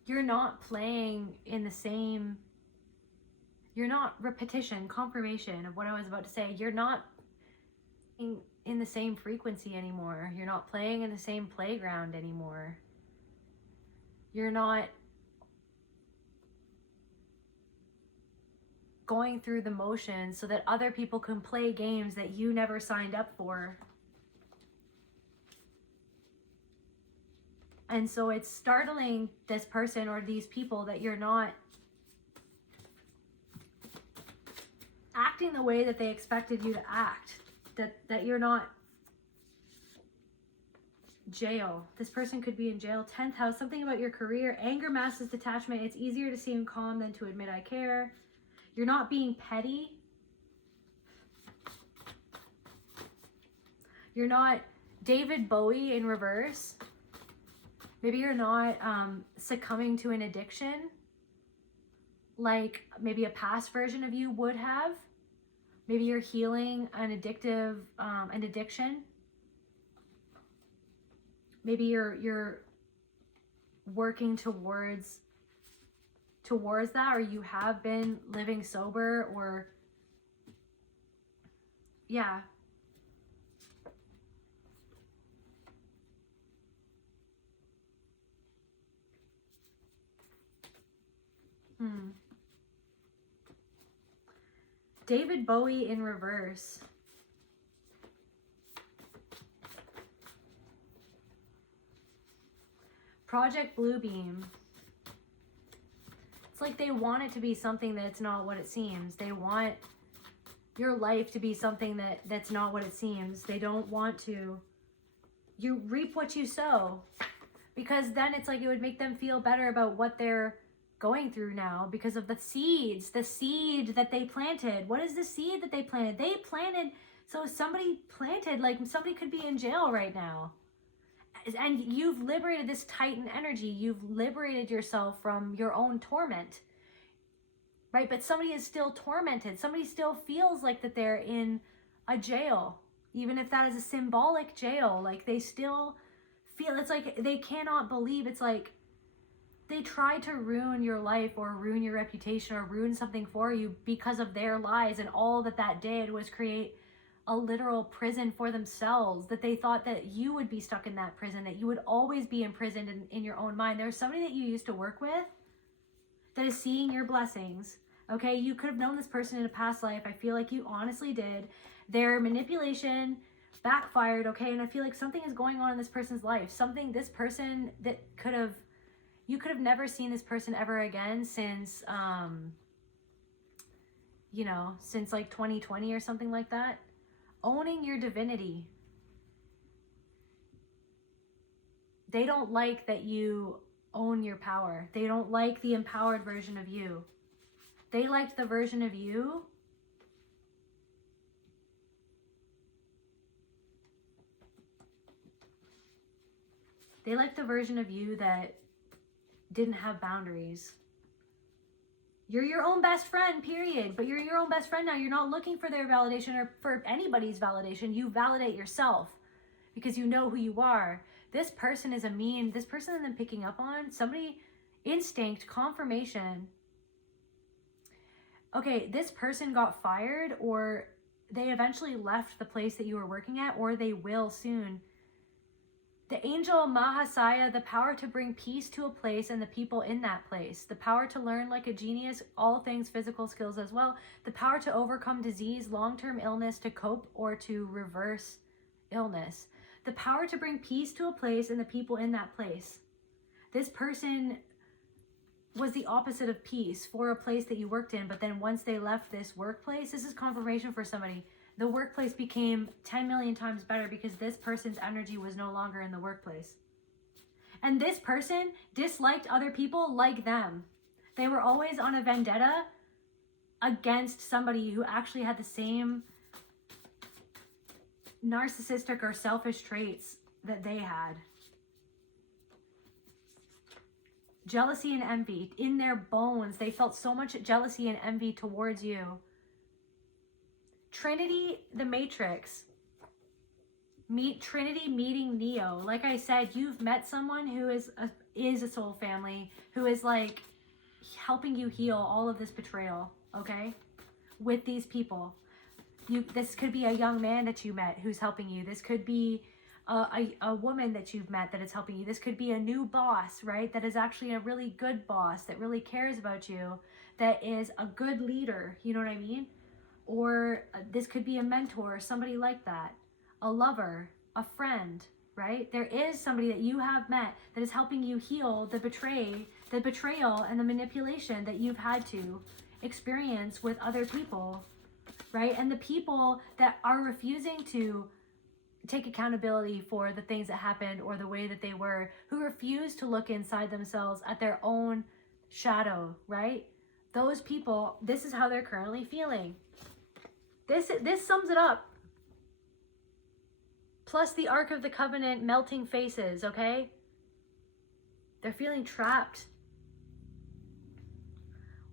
You're not playing in the same, you're not repetition, confirmation of what I was about to say. You're not in the same frequency anymore. You're not playing in the same playground anymore. You're not going through the motions so that other people can play games that you never signed up for. And so it's startling this person or these people that you're not acting the way that they expected you to act. That you're not jail. This person could be in jail. 10th house, something about your career. Anger masks detachment. It's easier to seem calm than to admit I care. You're not being petty. You're not David Bowie in reverse. Maybe you're not succumbing to an addiction like maybe a past version of you would have. Maybe you're healing an addiction. Maybe you're working towards that, or you have been living sober, or yeah. David Bowie in reverse. Project Bluebeam. It's like they want it to be something that's not what it seems. They want your life to be something that's not what it seems. They don't want to. You reap what you sow. Because then it's like it would make them feel better about what they're going through now because of the seeds, the seed that they planted. What is the seed that they planted? They planted, so somebody planted, like somebody could be in jail right now. And you've liberated this Titan energy. You've liberated yourself from your own torment, right? But somebody is still tormented. Somebody still feels like that they're in a jail. even if that is a symbolic jail. Like, they still feel, it's like they cannot believe, it's like they tried to ruin your life or ruin your reputation or ruin something for you because of their lies, and all that that did was create a literal prison for themselves, that they thought that you would be stuck in that prison, that you would always be imprisoned in your own mind. There's somebody that you used to work with that is seeing your blessings, okay? You could have known this person in a past life. I feel like you honestly did. Their manipulation backfired, okay? And I feel like something is going on in this person's life. Something, this person that could have, you could have never seen this person ever again since, you know, since like 2020 or something like that. Owning your divinity. They don't like that you own your power. They don't like the empowered version of you. They liked the version of you that didn't have boundaries. You're your own best friend, period. But you're your own best friend now. You're not looking for their validation or for anybody's validation. You validate yourself because you know who you are. This person is this person that I'm picking up on, somebody, instinct, confirmation. Okay, this person got fired, or they eventually left the place that you were working at, or they will soon. The angel Mahasaya, the power to bring peace to a place and the people in that place. The power to learn like a genius, all things physical skills as well. The power to overcome disease, long-term illness, to cope or to reverse illness. The power to bring peace to a place and the people in that place. This person was the opposite of peace for a place that you worked in, but then once they left this workplace, this is confirmation for somebody. The workplace became 10 million times better because this person's energy was no longer in the workplace. And this person disliked other people like them. They were always on a vendetta against somebody who actually had the same narcissistic or selfish traits that they had. Jealousy and envy. In their bones, they felt so much jealousy and envy towards you. Trinity, the Matrix. Trinity meeting Neo. Like I said, you've met someone who is a soul family, who is like helping you heal all of this betrayal, okay? With these people. This could be a young man that you met who's helping you. This could be a woman that you've met that is helping you. This could be a new boss, right? That is actually a really good boss that really cares about you, that is a good leader, you know what I mean? Or this could be a mentor, somebody like that, a lover, a friend, right? There is somebody that you have met that is helping you heal the betrayal and the manipulation that you've had to experience with other people, right? And the people that are refusing to take accountability for the things that happened or the way that they were, who refuse to look inside themselves at their own shadow, right? Those people, this is how they're currently feeling. This sums it up. Plus the Ark of the Covenant melting faces, okay? They're feeling trapped.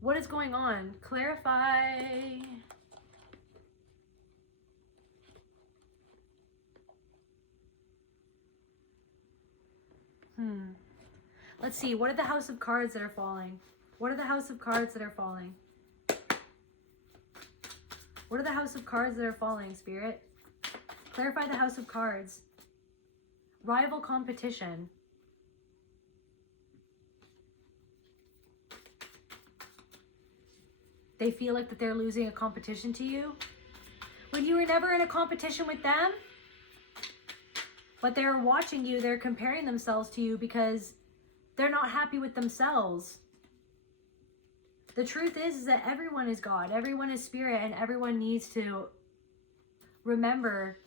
What is going on? Clarify. Let's see. What are the House of Cards that are falling? What are the House of Cards that are falling? What are the House of Cards that are falling, Spirit? Clarify the House of Cards. Rival competition. They feel like that they're losing a competition to you. When you were never in a competition with them, but they're watching you, they're comparing themselves to you because they're not happy with themselves. The truth is that everyone is God, everyone is spirit, and everyone needs to remember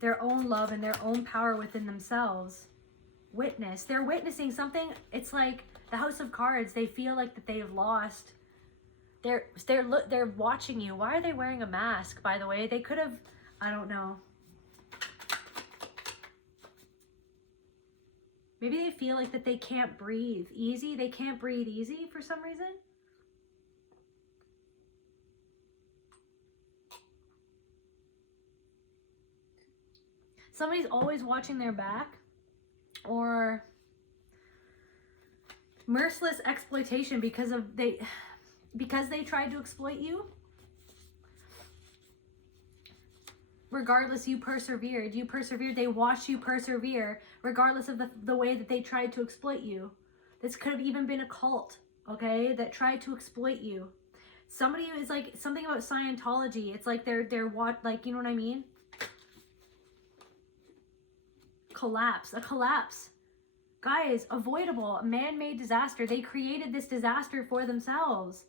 their own love and their own power within themselves. Witness. They're witnessing something. It's like the House of Cards. They feel like that they've lost. They're watching you. Why are they wearing a mask, by the way? They could have, I don't know. Maybe they feel like that they can't breathe easy. They can't breathe easy for some reason. Somebody's always watching their back, or merciless exploitation because they tried to exploit you. Regardless, you persevered. You persevered. They watched you persevere, regardless of the way that they tried to exploit you. This could have even been a cult, okay, that tried to exploit you. Somebody is like, something about Scientology. It's like they're what, like, you know what I mean? Collapse. A collapse. Guys, avoidable. A man-made disaster. They created this disaster for themselves.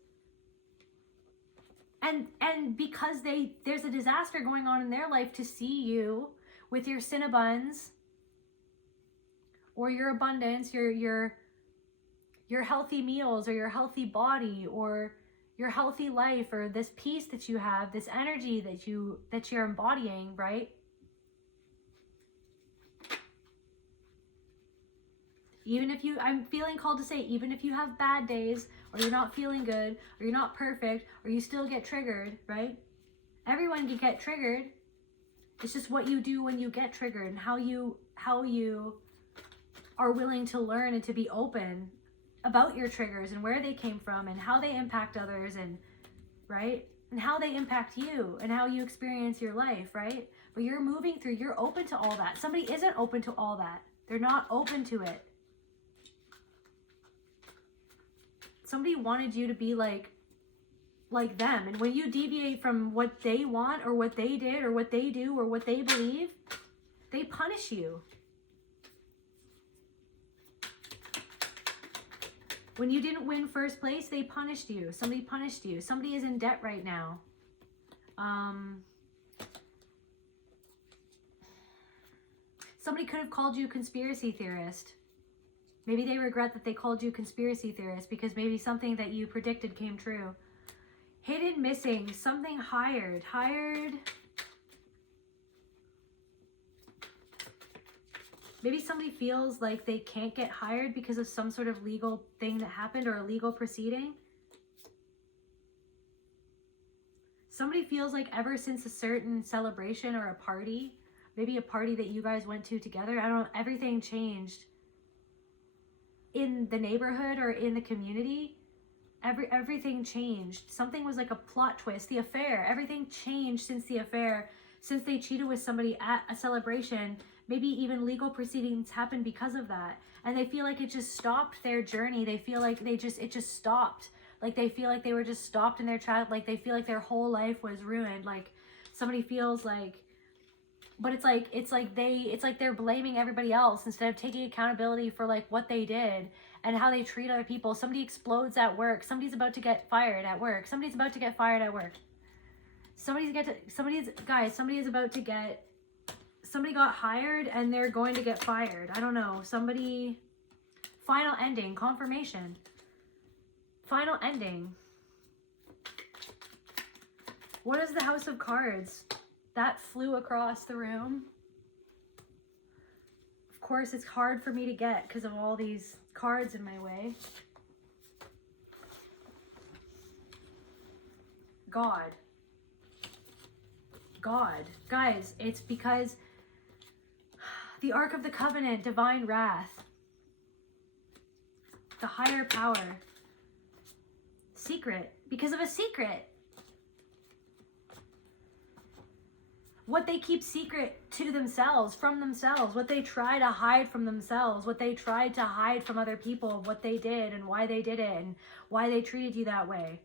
And because there's a disaster going on in their life, to see you with your Cinnabons or your abundance, your healthy meals, or your healthy body, or your healthy life, or this peace that you have, this energy that you're embodying, right? Even if I'm feeling called to say, even if you have bad days, or you're not feeling good, or you're not perfect, or you still get triggered, right? Everyone can get triggered. It's just what you do when you get triggered, and how you are willing to learn and to be open about your triggers and where they came from and how they impact others, and right? And how they impact you and how you experience your life, right? But you're moving through, you're open to all that. Somebody isn't open to all that. They're not open to it. Somebody wanted you to be like them. And when you deviate from what they want, or what they did, or what they do, or what they believe, they punish you. When you didn't win first place, they punished you. Somebody punished you. Somebody is in debt right now. Somebody could have called you conspiracy theorist. Maybe they regret that they called you conspiracy theorist, because maybe something that you predicted came true. Hidden, missing, something hired. Maybe somebody feels like they can't get hired because of some sort of legal thing that happened, or a legal proceeding. Somebody feels like ever since a certain celebration or a party, maybe a party that you guys went to together, I don't know, everything changed in the neighborhood or in the community. Everything changed. Something was like a plot twist. The affair, everything changed since the affair, since they cheated with somebody at a celebration. Maybe even legal proceedings happened because of that. And they feel like it just stopped their journey. They feel like it just stopped. Like they feel like they were just stopped in their track. Like they feel like their whole life was ruined. Like somebody feels like, but it's like they're blaming everybody else instead of taking accountability for like what they did and how they treat other people. Somebody explodes at work. Somebody's about to get fired at work. Somebody got hired and they're going to get fired. I don't know. Somebody, final ending, confirmation. Final ending. What is the House of Cards? That flew across the room. Of course, it's hard for me to get because of all these cards in my way. God. Guys, it's because the Ark of the Covenant, divine wrath. The higher power. Secret. Because of a secret. What they keep secret to themselves, from themselves, what they try to hide from themselves, what they tried to hide from other people, what they did and why they did it and why they treated you that way.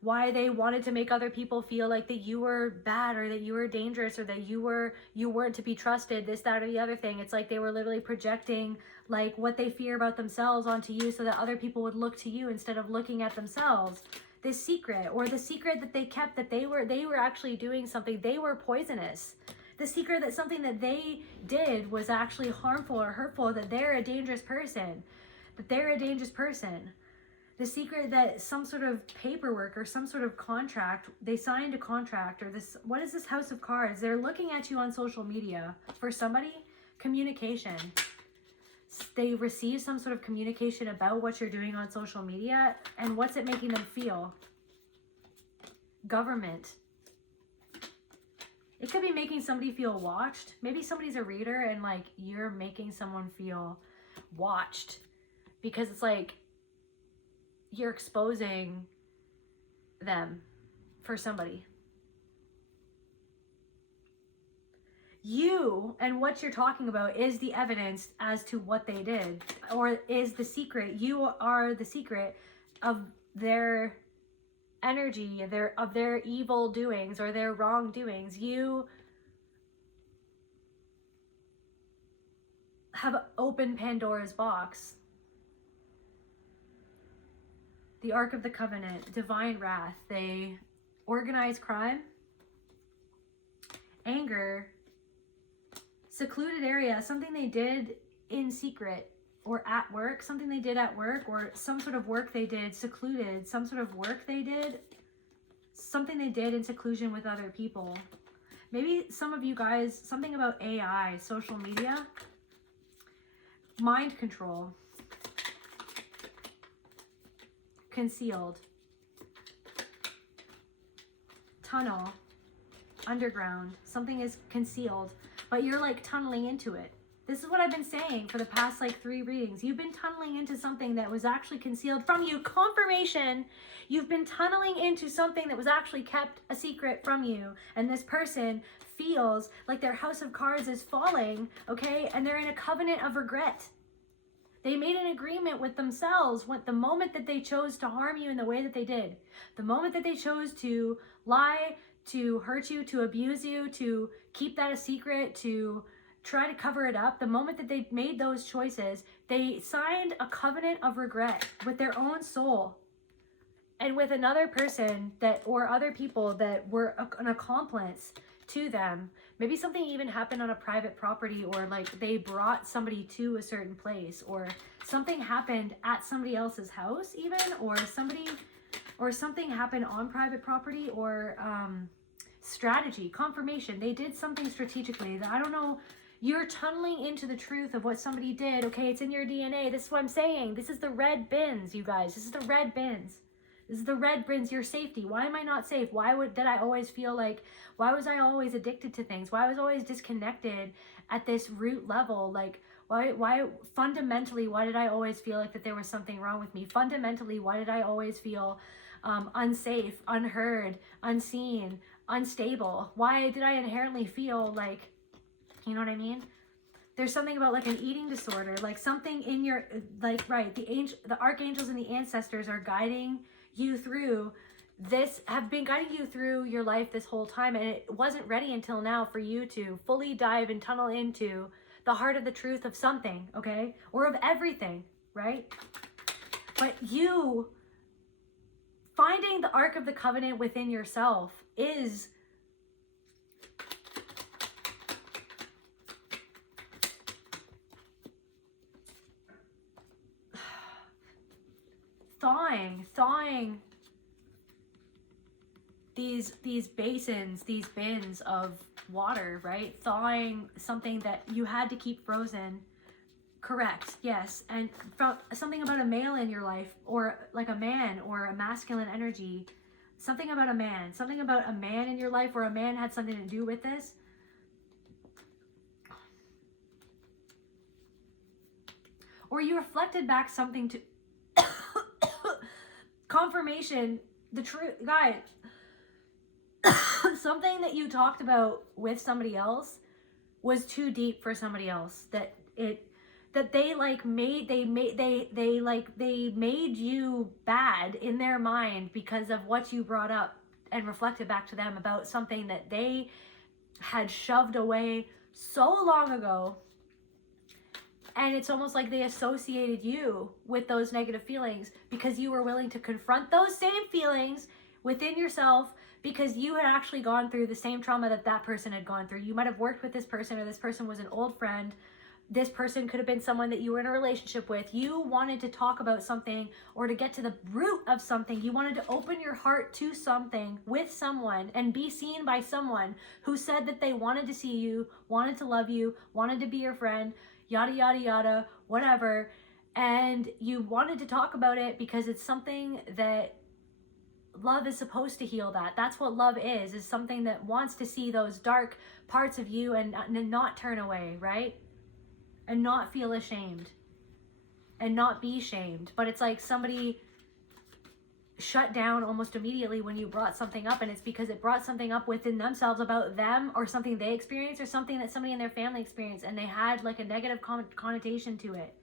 Why they wanted to make other people feel like that you were bad or that you were dangerous or that you weren't to be trusted, this, that, or the other thing. It's like they were literally projecting like what they fear about themselves onto you so that other people would look to you instead of looking at themselves. This secret, or the secret that they kept, that they were actually doing something, they were poisonous. The secret that something that they did was actually harmful or hurtful, that they're a dangerous person. The secret that some sort of paperwork or some sort of contract, they signed a contract, or this, what is this House of Cards? They're looking at you on social media. For somebody, communication. They receive some sort of communication about what you're doing on social media, and what's it making them feel? Government. It could be making somebody feel watched. Maybe somebody's a reader and like you're making someone feel watched because it's like you're exposing them for somebody. You and what you're talking about is the evidence as to what they did, or is the secret. You are the secret of their energy, of their evil doings or their wrongdoings. You have opened Pandora's box. The Ark of the Covenant, divine wrath. They organize crime, anger, secluded area, something they did in secret or at work, something they did at work, or some sort of work they did secluded, some sort of work they did, something they did in seclusion with other people. Maybe some of you guys, something about AI, social media, mind control, concealed, tunnel, underground, something is concealed, but you're like tunneling into it. This is what I've been saying for the past like 3 readings. You've been tunneling into something that was actually concealed from you. Confirmation. You've been tunneling into something that was actually kept a secret from you. And this person feels like their house of cards is falling, okay? And they're in a covenant of regret. They made an agreement with themselves when the moment that they chose to harm you in the way that they did. The moment that they chose to lie, to hurt you, to abuse you, to keep that a secret, to try to cover it up, the moment that they made those choices, they signed a covenant of regret with their own soul and with another person that, or other people that were an accomplice to them. Maybe something even happened on a private property, or like they brought somebody to a certain place, or something happened at somebody else's house even, or something happened on private property, or strategy, confirmation. They did something strategically that, I don't know, you're tunneling into the truth of what somebody did. Okay, it's in your DNA. This is what I'm saying. This is the red bins, you guys. This is the red bins. This is the red bins, your safety. Why am I not safe? Did I always feel like, why was I always addicted to things? Why was I always disconnected at this root level? Like, why fundamentally, why did I always feel like that there was something wrong with me? Fundamentally, why did I always feel unsafe, unheard, unseen, unstable? Why did I inherently feel like, you know what I mean? There's something about like an eating disorder, like something in your, like, right, the archangels and the ancestors are guiding you through this, have been guiding you through your life this whole time, and it wasn't ready until now for you to fully dive and tunnel into the heart of the truth of something, okay? Or of everything, right? But you finding the Ark of the Covenant within yourself is thawing these basins, these bins of water, right? Thawing something that you had to keep frozen. Correct, yes. And something about a male in your life, or like a man, or a masculine energy, something about a man in your life, or a man had something to do with this. Or you reflected back something to confirmation, the truth, guys. Something that you talked about with somebody else was too deep for somebody else. That they made you bad in their mind because of what you brought up and reflected back to them about something that they had shoved away so long ago. And it's almost like they associated you with those negative feelings because you were willing to confront those same feelings within yourself, because you had actually gone through the same trauma that that person had gone through. You might have worked with this person, or this person was an old friend. This person could have been someone that you were in a relationship with. You wanted to talk about something, or to get to the root of something. You wanted to open your heart to something with someone and be seen by someone who said that they wanted to see you, wanted to love you, wanted to be your friend, yada, yada, yada, whatever. And you wanted to talk about it because it's something that, love is supposed to heal that. That's what love is something that wants to see those dark parts of you and not turn away, right? And not feel ashamed and not be shamed. But it's like somebody shut down almost immediately when you brought something up, and it's because it brought something up within themselves about them, or something they experienced, or something that somebody in their family experienced, and they had like a negative connotation to it.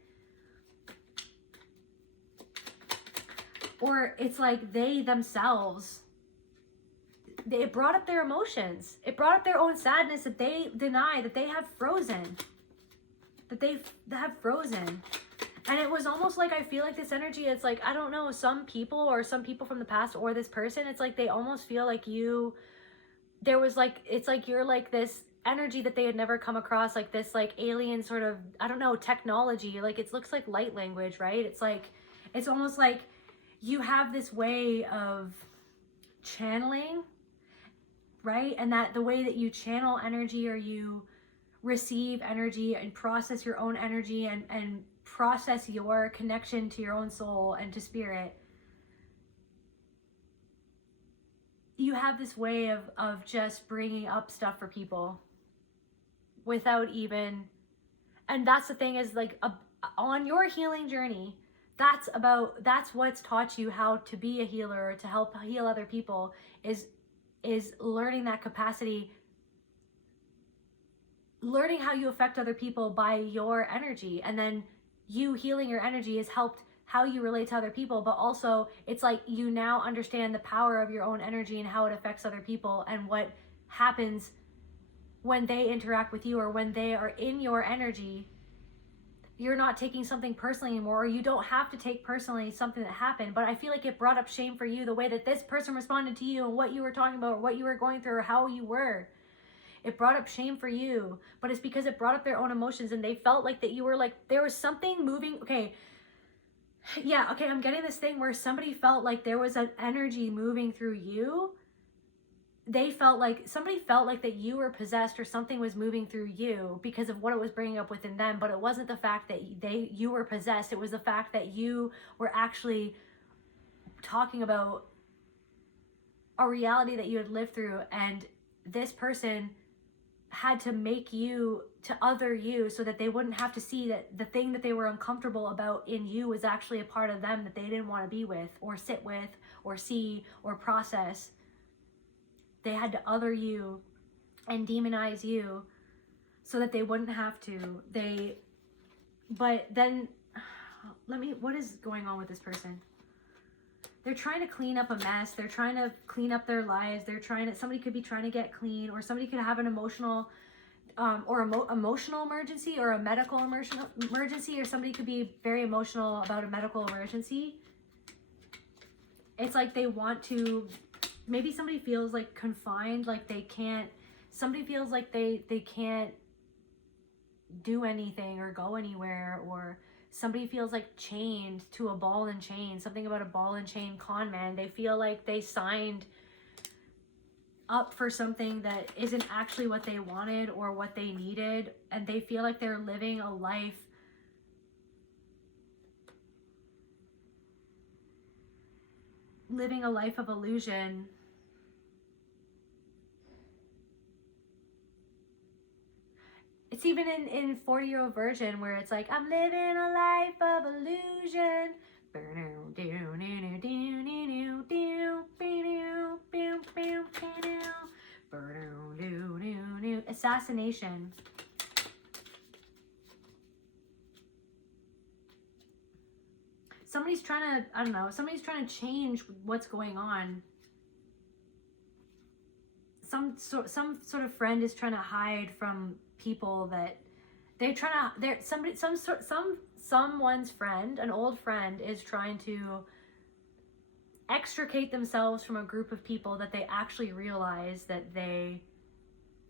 Or it's like they themselves, it brought up their emotions. It brought up their own sadness that they deny, that they have frozen. That they have frozen. And it was almost like, I feel like this energy, it's like, I don't know, some people, or some people from the past, or this person, it's like they almost feel like there was like, it's like you're like this energy that they had never come across, like this like alien sort of, I don't know, technology. Like it looks like light language, right? It's like, it's almost like you have this way of channeling, right? And that the way that you channel energy, or you receive energy and process your own energy and process your connection to your own soul and to spirit, you have this way of just bringing up stuff for people without even, and that's the thing is like on your healing journey, that's what's taught you how to be a healer, or to help heal other people, is learning that capacity, learning how you affect other people by your energy, and then you healing your energy has helped how you relate to other people. But also it's like you now understand the power of your own energy and how it affects other people, and what happens when they interact with you, or when they are in your energy. You're not taking something personally anymore, or you don't have to take personally something that happened. But I feel like it brought up shame for you, the way that this person responded to you, and what you were talking about, or what you were going through, or how you were. It brought up shame for you, but it's because it brought up their own emotions, and they felt like that you were like, there was something moving. Okay. Yeah. Okay. I'm getting this thing where somebody felt like there was an energy moving through you. Somebody felt like that you were possessed, or something was moving through you because of what it was bringing up within them. But it wasn't the fact that you were possessed. It was the fact that you were actually talking about a reality that you had lived through, and this person had to make you to other you, so that they wouldn't have to see that the thing that they were uncomfortable about in you was actually a part of them that they didn't want to be with, or sit with, or see, or process. They had to other you and demonize you so that they wouldn't have to. But then, what is going on with this person? They're trying to clean up a mess. They're trying to clean up their lives. Somebody could be trying to get clean, or somebody could have an emotional emergency, or a medical emergency, or somebody could be very emotional about a medical emergency. It's like they want to, maybe somebody feels like confined, like somebody feels like they can't do anything or go anywhere, or somebody feels like chained to a ball and chain, something about a ball and chain con man. They feel like they signed up for something that isn't actually what they wanted or what they needed, and they feel like they're living a life of illusion. It's even in 40-Year-Old Virgin, where it's like, I'm living a life of illusion. Assassination. Somebody's trying to change what's going on. Some sort of friend is trying to hide from people that someone's friend, an old friend, is trying to extricate themselves from a group of people that they actually realize that they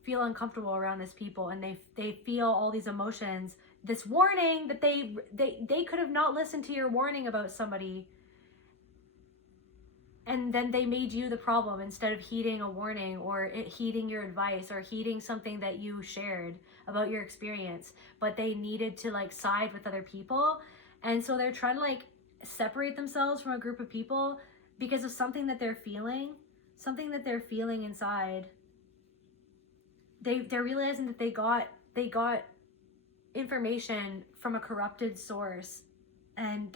feel uncomfortable around this people, and they feel all these emotions, this warning that they could have not listened to your warning about somebody, and then they made you the problem instead of heeding a warning, or heeding your advice, or heeding something that you shared about your experience. But they needed to like side with other people, and so they're trying to like separate themselves from a group of people because of something that they're feeling inside. They're realizing that they got information from a corrupted source, and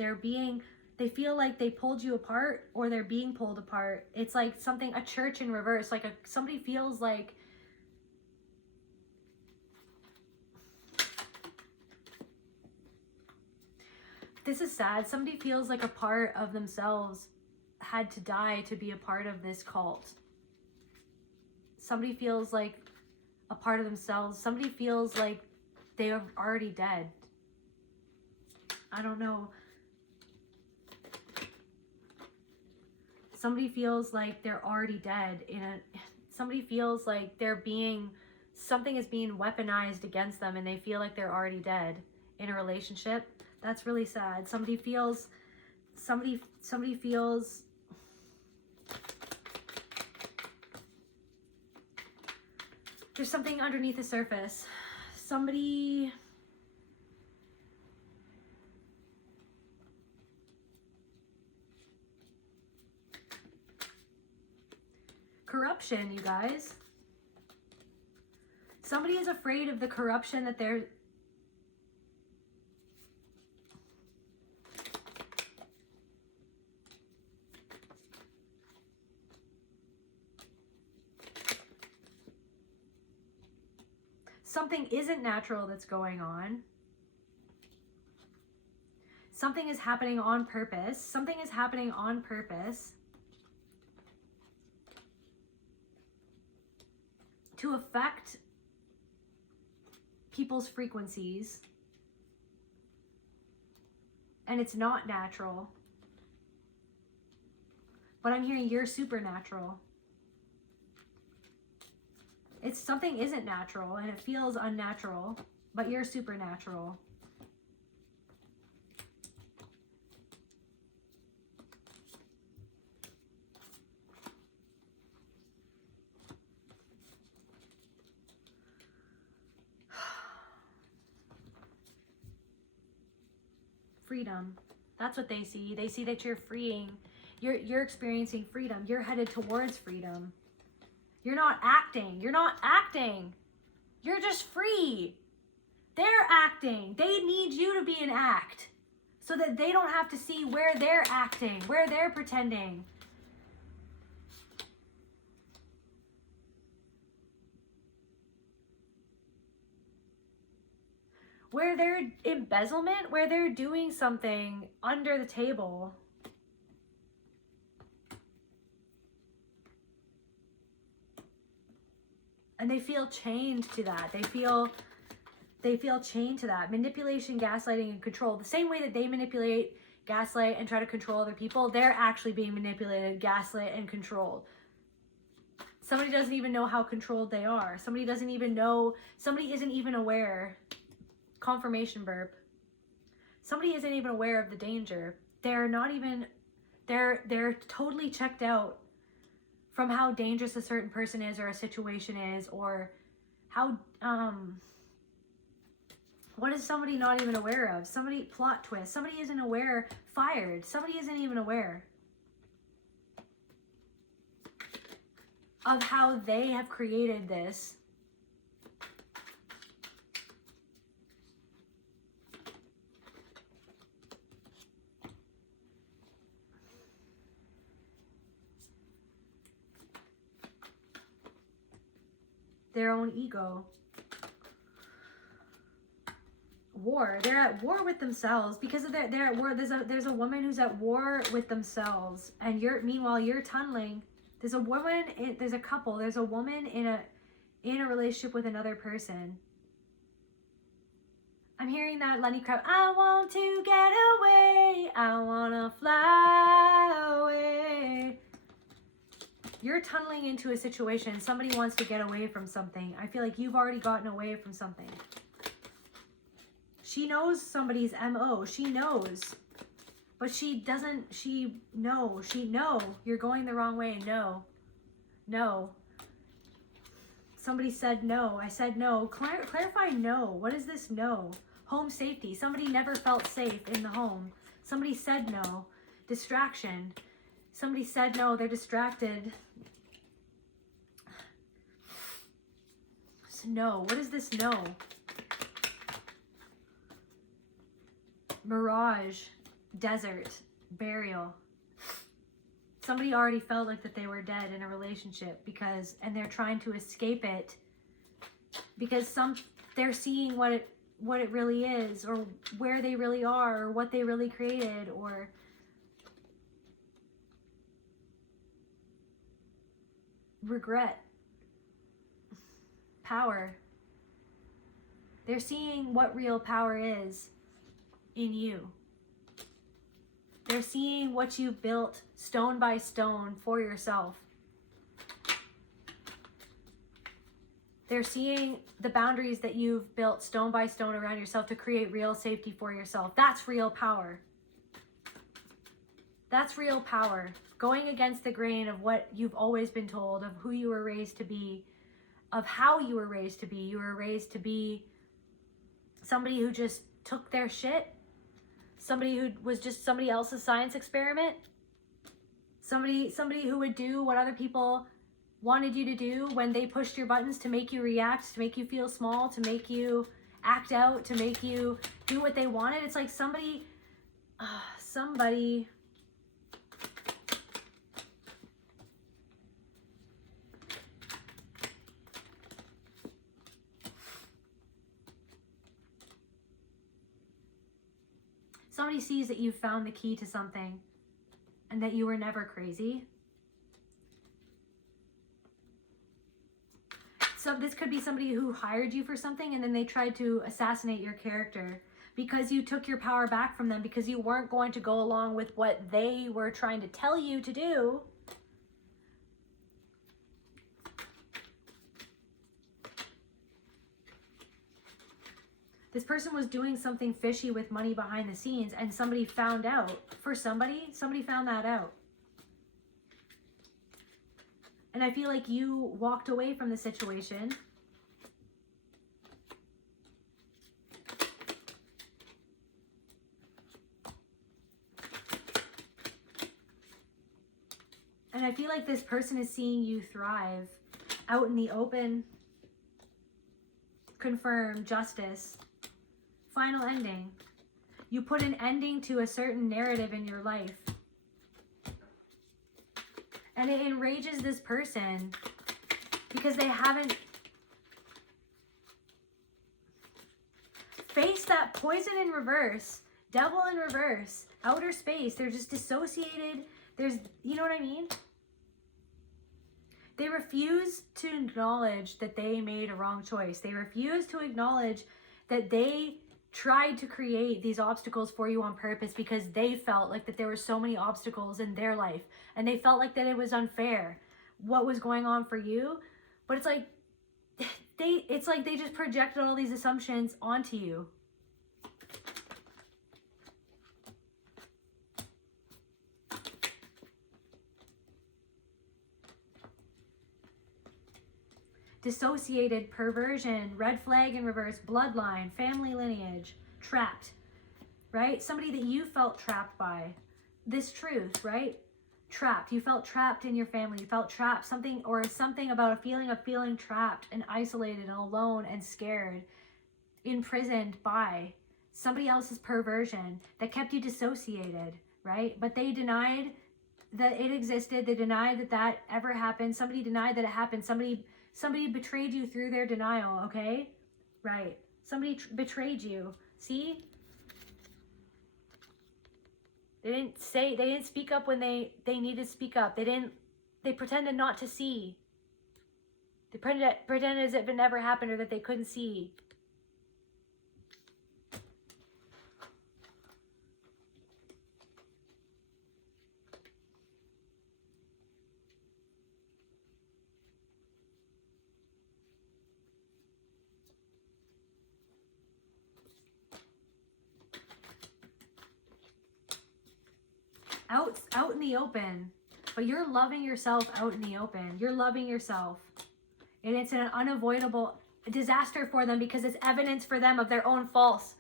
they feel like they pulled you apart, or they're being pulled apart. It's like a church in reverse. Like somebody feels like this is sad. Somebody feels like a part of themselves had to die to be a part of this cult. Somebody feels like a part of themselves. Somebody feels like they are already dead. I don't know. Somebody feels like they're already dead. Somebody feels like something is being weaponized against them, and they feel like they're already dead in a relationship. That's really sad. Somebody feels there's something underneath the surface. Corruption, you guys. Somebody is afraid of the corruption that they're... Something isn't natural that's going on. Something is happening on purpose. Something is happening on purpose to affect people's frequencies. And it's not natural. But I'm hearing you're supernatural. Something isn't natural and it feels unnatural, but you're supernatural. Freedom. That's what they see. They see that you're freeing. You're experiencing freedom. You're headed towards freedom. You're not acting. You're not acting. You're just free. They're acting. They need you to be an act so that they don't have to see where they're acting, where they're pretending. Where they're embezzlement, where they're doing something under the table. And they feel chained to that. They feel chained to that. Manipulation, gaslighting, and control. The same way that they manipulate, gaslight, and try to control other people, they're actually being manipulated, gaslit, and controlled. Somebody doesn't even know how controlled they are. Somebody doesn't even know. Somebody isn't even aware. Confirmation burp. Somebody isn't even aware of the danger. They're not even, they're totally checked out from how dangerous a certain person is or a situation is, or how, what is somebody not even aware of? Somebody, plot twist. Somebody isn't aware, fired. Somebody isn't even aware of how they have created this. Their own ego. War. They're at war with themselves because of they're at war. There's a woman who's at war with themselves, and meanwhile you're tunneling. There's a woman. There's a couple. There's a woman in a relationship with another person. I'm hearing that Lenny Kravitz. I want to get away. I wanna fly away. You're tunneling into a situation. Somebody wants to get away from something. I feel like you've already gotten away from something. She knows somebody's MO. She knows. But she doesn't, no, you're going the wrong way. No. Somebody said no. I said no. Clarify no. What is this no? Home safety. Somebody never felt safe in the home. Somebody said no. Distraction. Somebody said no, they're distracted. So no, what is this no? Mirage, desert, burial. Somebody already felt like that they were dead in a relationship and they're trying to escape it because they're seeing what it really is, or where they really are, or what they really created, or regret, power. They're seeing what real power is in you. They're seeing what you've built stone by stone for yourself. They're seeing the boundaries that you've built stone by stone around yourself to create real safety for yourself. That's real power. That's real power. Going against the grain of what you've always been told, of who you were raised to be, of how you were raised to be. You were raised to be somebody who just took their shit. Somebody who was just somebody else's science experiment. Somebody who would do what other people wanted you to do when they pushed your buttons to make you react, to make you feel small, to make you act out, to make you do what they wanted. It's like somebody sees that you found the key to something and that you were never crazy. So this could be somebody who hired you for something and then they tried to assassinate your character because you took your power back from them, because you weren't going to go along with what they were trying to tell you to do. This person was doing something fishy with money behind the scenes, and somebody found out. Somebody found that out. And I feel like you walked away from the situation. And I feel like this person is seeing you thrive out in the open. Confirm, justice. Final ending. You put an ending to a certain narrative in your life. And it enrages this person because they haven't faced that poison in reverse, devil in reverse, outer space. They're just dissociated. You know what I mean? They refuse to acknowledge that they made a wrong choice. They refuse to acknowledge that they tried to create these obstacles for you on purpose because they felt like that there were so many obstacles in their life and they felt like that it was unfair what was going on for you. But it's like they just projected all these assumptions onto you. Dissociated, perversion, red flag in reverse, bloodline, family lineage, trapped, right? Somebody that you felt trapped by this truth, right? Trapped. You felt trapped in your family. You felt trapped. Something about a feeling of feeling trapped and isolated and alone and scared, imprisoned by somebody else's perversion that kept you dissociated, right? But they denied that it existed. They denied that that ever happened. Somebody denied that it happened. Somebody betrayed you through their denial, okay? Right. Somebody betrayed you. See? They didn't speak up when they needed to speak up. They pretended not to see. They pretended as if it never happened or that they couldn't see. Out in the open, but you're loving yourself out in the open. You're loving yourself, and it's an unavoidable disaster for them because it's evidence for them of their own faults.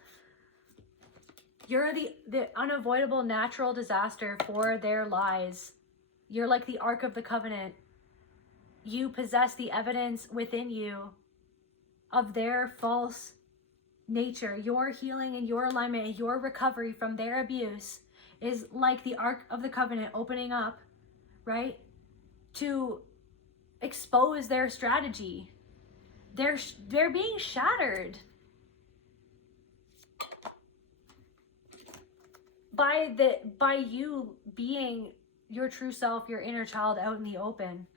You're the unavoidable natural disaster for their lies. You're like the Ark of the Covenant. You possess the evidence within you of their false nature. Your healing and your alignment and your recovery from their abuse is like the Ark of the Covenant opening up, right? To expose their strategy. They're being shattered by you being your true self, your inner child out in the open.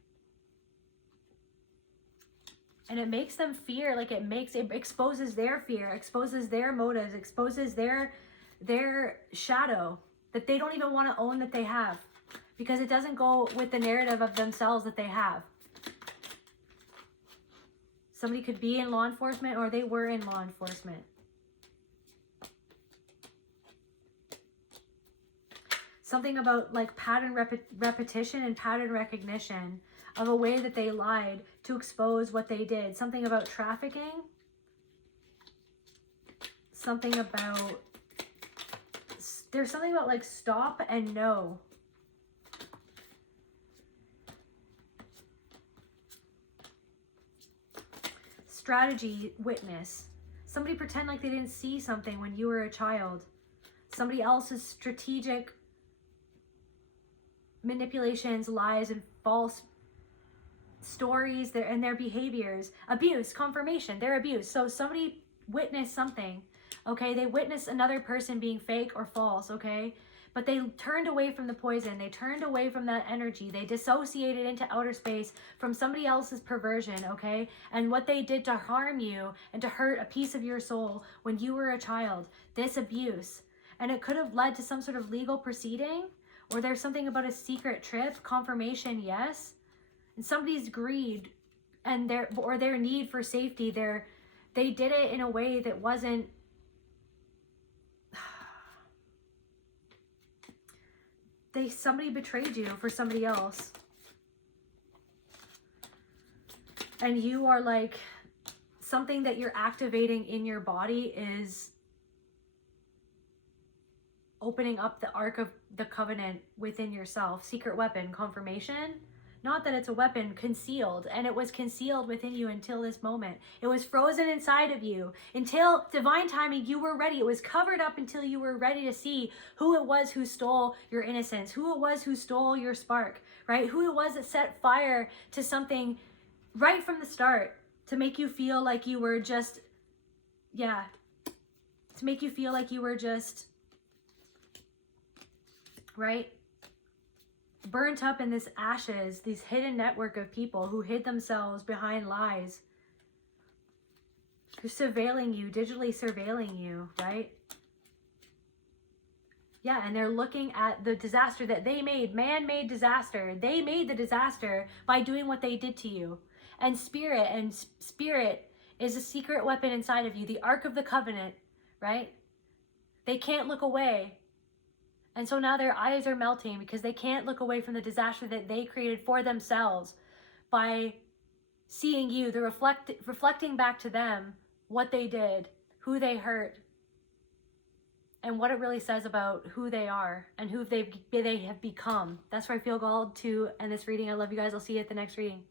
And it makes them fear, like it exposes their fear, exposes their motives, exposes their shadow that they don't even want to own that they have, because it doesn't go with the narrative of themselves that they have. Somebody could be in law enforcement, or they were in law enforcement. Something about like pattern repetition and pattern recognition of a way that they lied to expose what they did. Something about trafficking. Something about, there's something about like stop and no. Strategy, witness. Somebody pretend like they didn't see something when you were a child. Somebody else's strategic manipulations, lies, and false stories and their behaviors. Abuse, confirmation, their abuse. So somebody witnessed something, okay? They witnessed another person being fake or false, okay? But they turned away from the poison. They turned away from that energy. They dissociated into outer space from somebody else's perversion, okay? And what they did to harm you and to hurt a piece of your soul when you were a child, this abuse. And it could have led to some sort of legal proceeding, or there's something about a secret trip, confirmation, yes. And somebody's greed and their need for safety, they did it in a way that wasn't, somebody betrayed you for somebody else. And you are like, something that you're activating in your body is opening up the Ark of the Covenant within yourself. Secret weapon, confirmation. Not that it's a weapon, concealed. And it was concealed within you until this moment. It was frozen inside of you. Until divine timing, you were ready. It was covered up until you were ready to see who it was who stole your innocence. Who it was who stole your spark, right? Who it was that set fire to something right from the start to make you feel like you were just, to make you feel like you were just, right? Burnt up in this ashes, these hidden network of people who hid themselves behind lies, who's surveilling you, digitally surveilling you, right? Yeah, and they're looking at the disaster that they made, man-made disaster. They made the disaster by doing what they did to you. And spirit is a secret weapon inside of you, the Ark of the Covenant, right? They can't look away. And so now their eyes are melting because they can't look away from the disaster that they created for themselves by seeing you, they're reflecting back to them what they did, who they hurt, and what it really says about who they are and who they have become. That's where I feel called to end this reading. I love you guys. I'll see you at the next reading.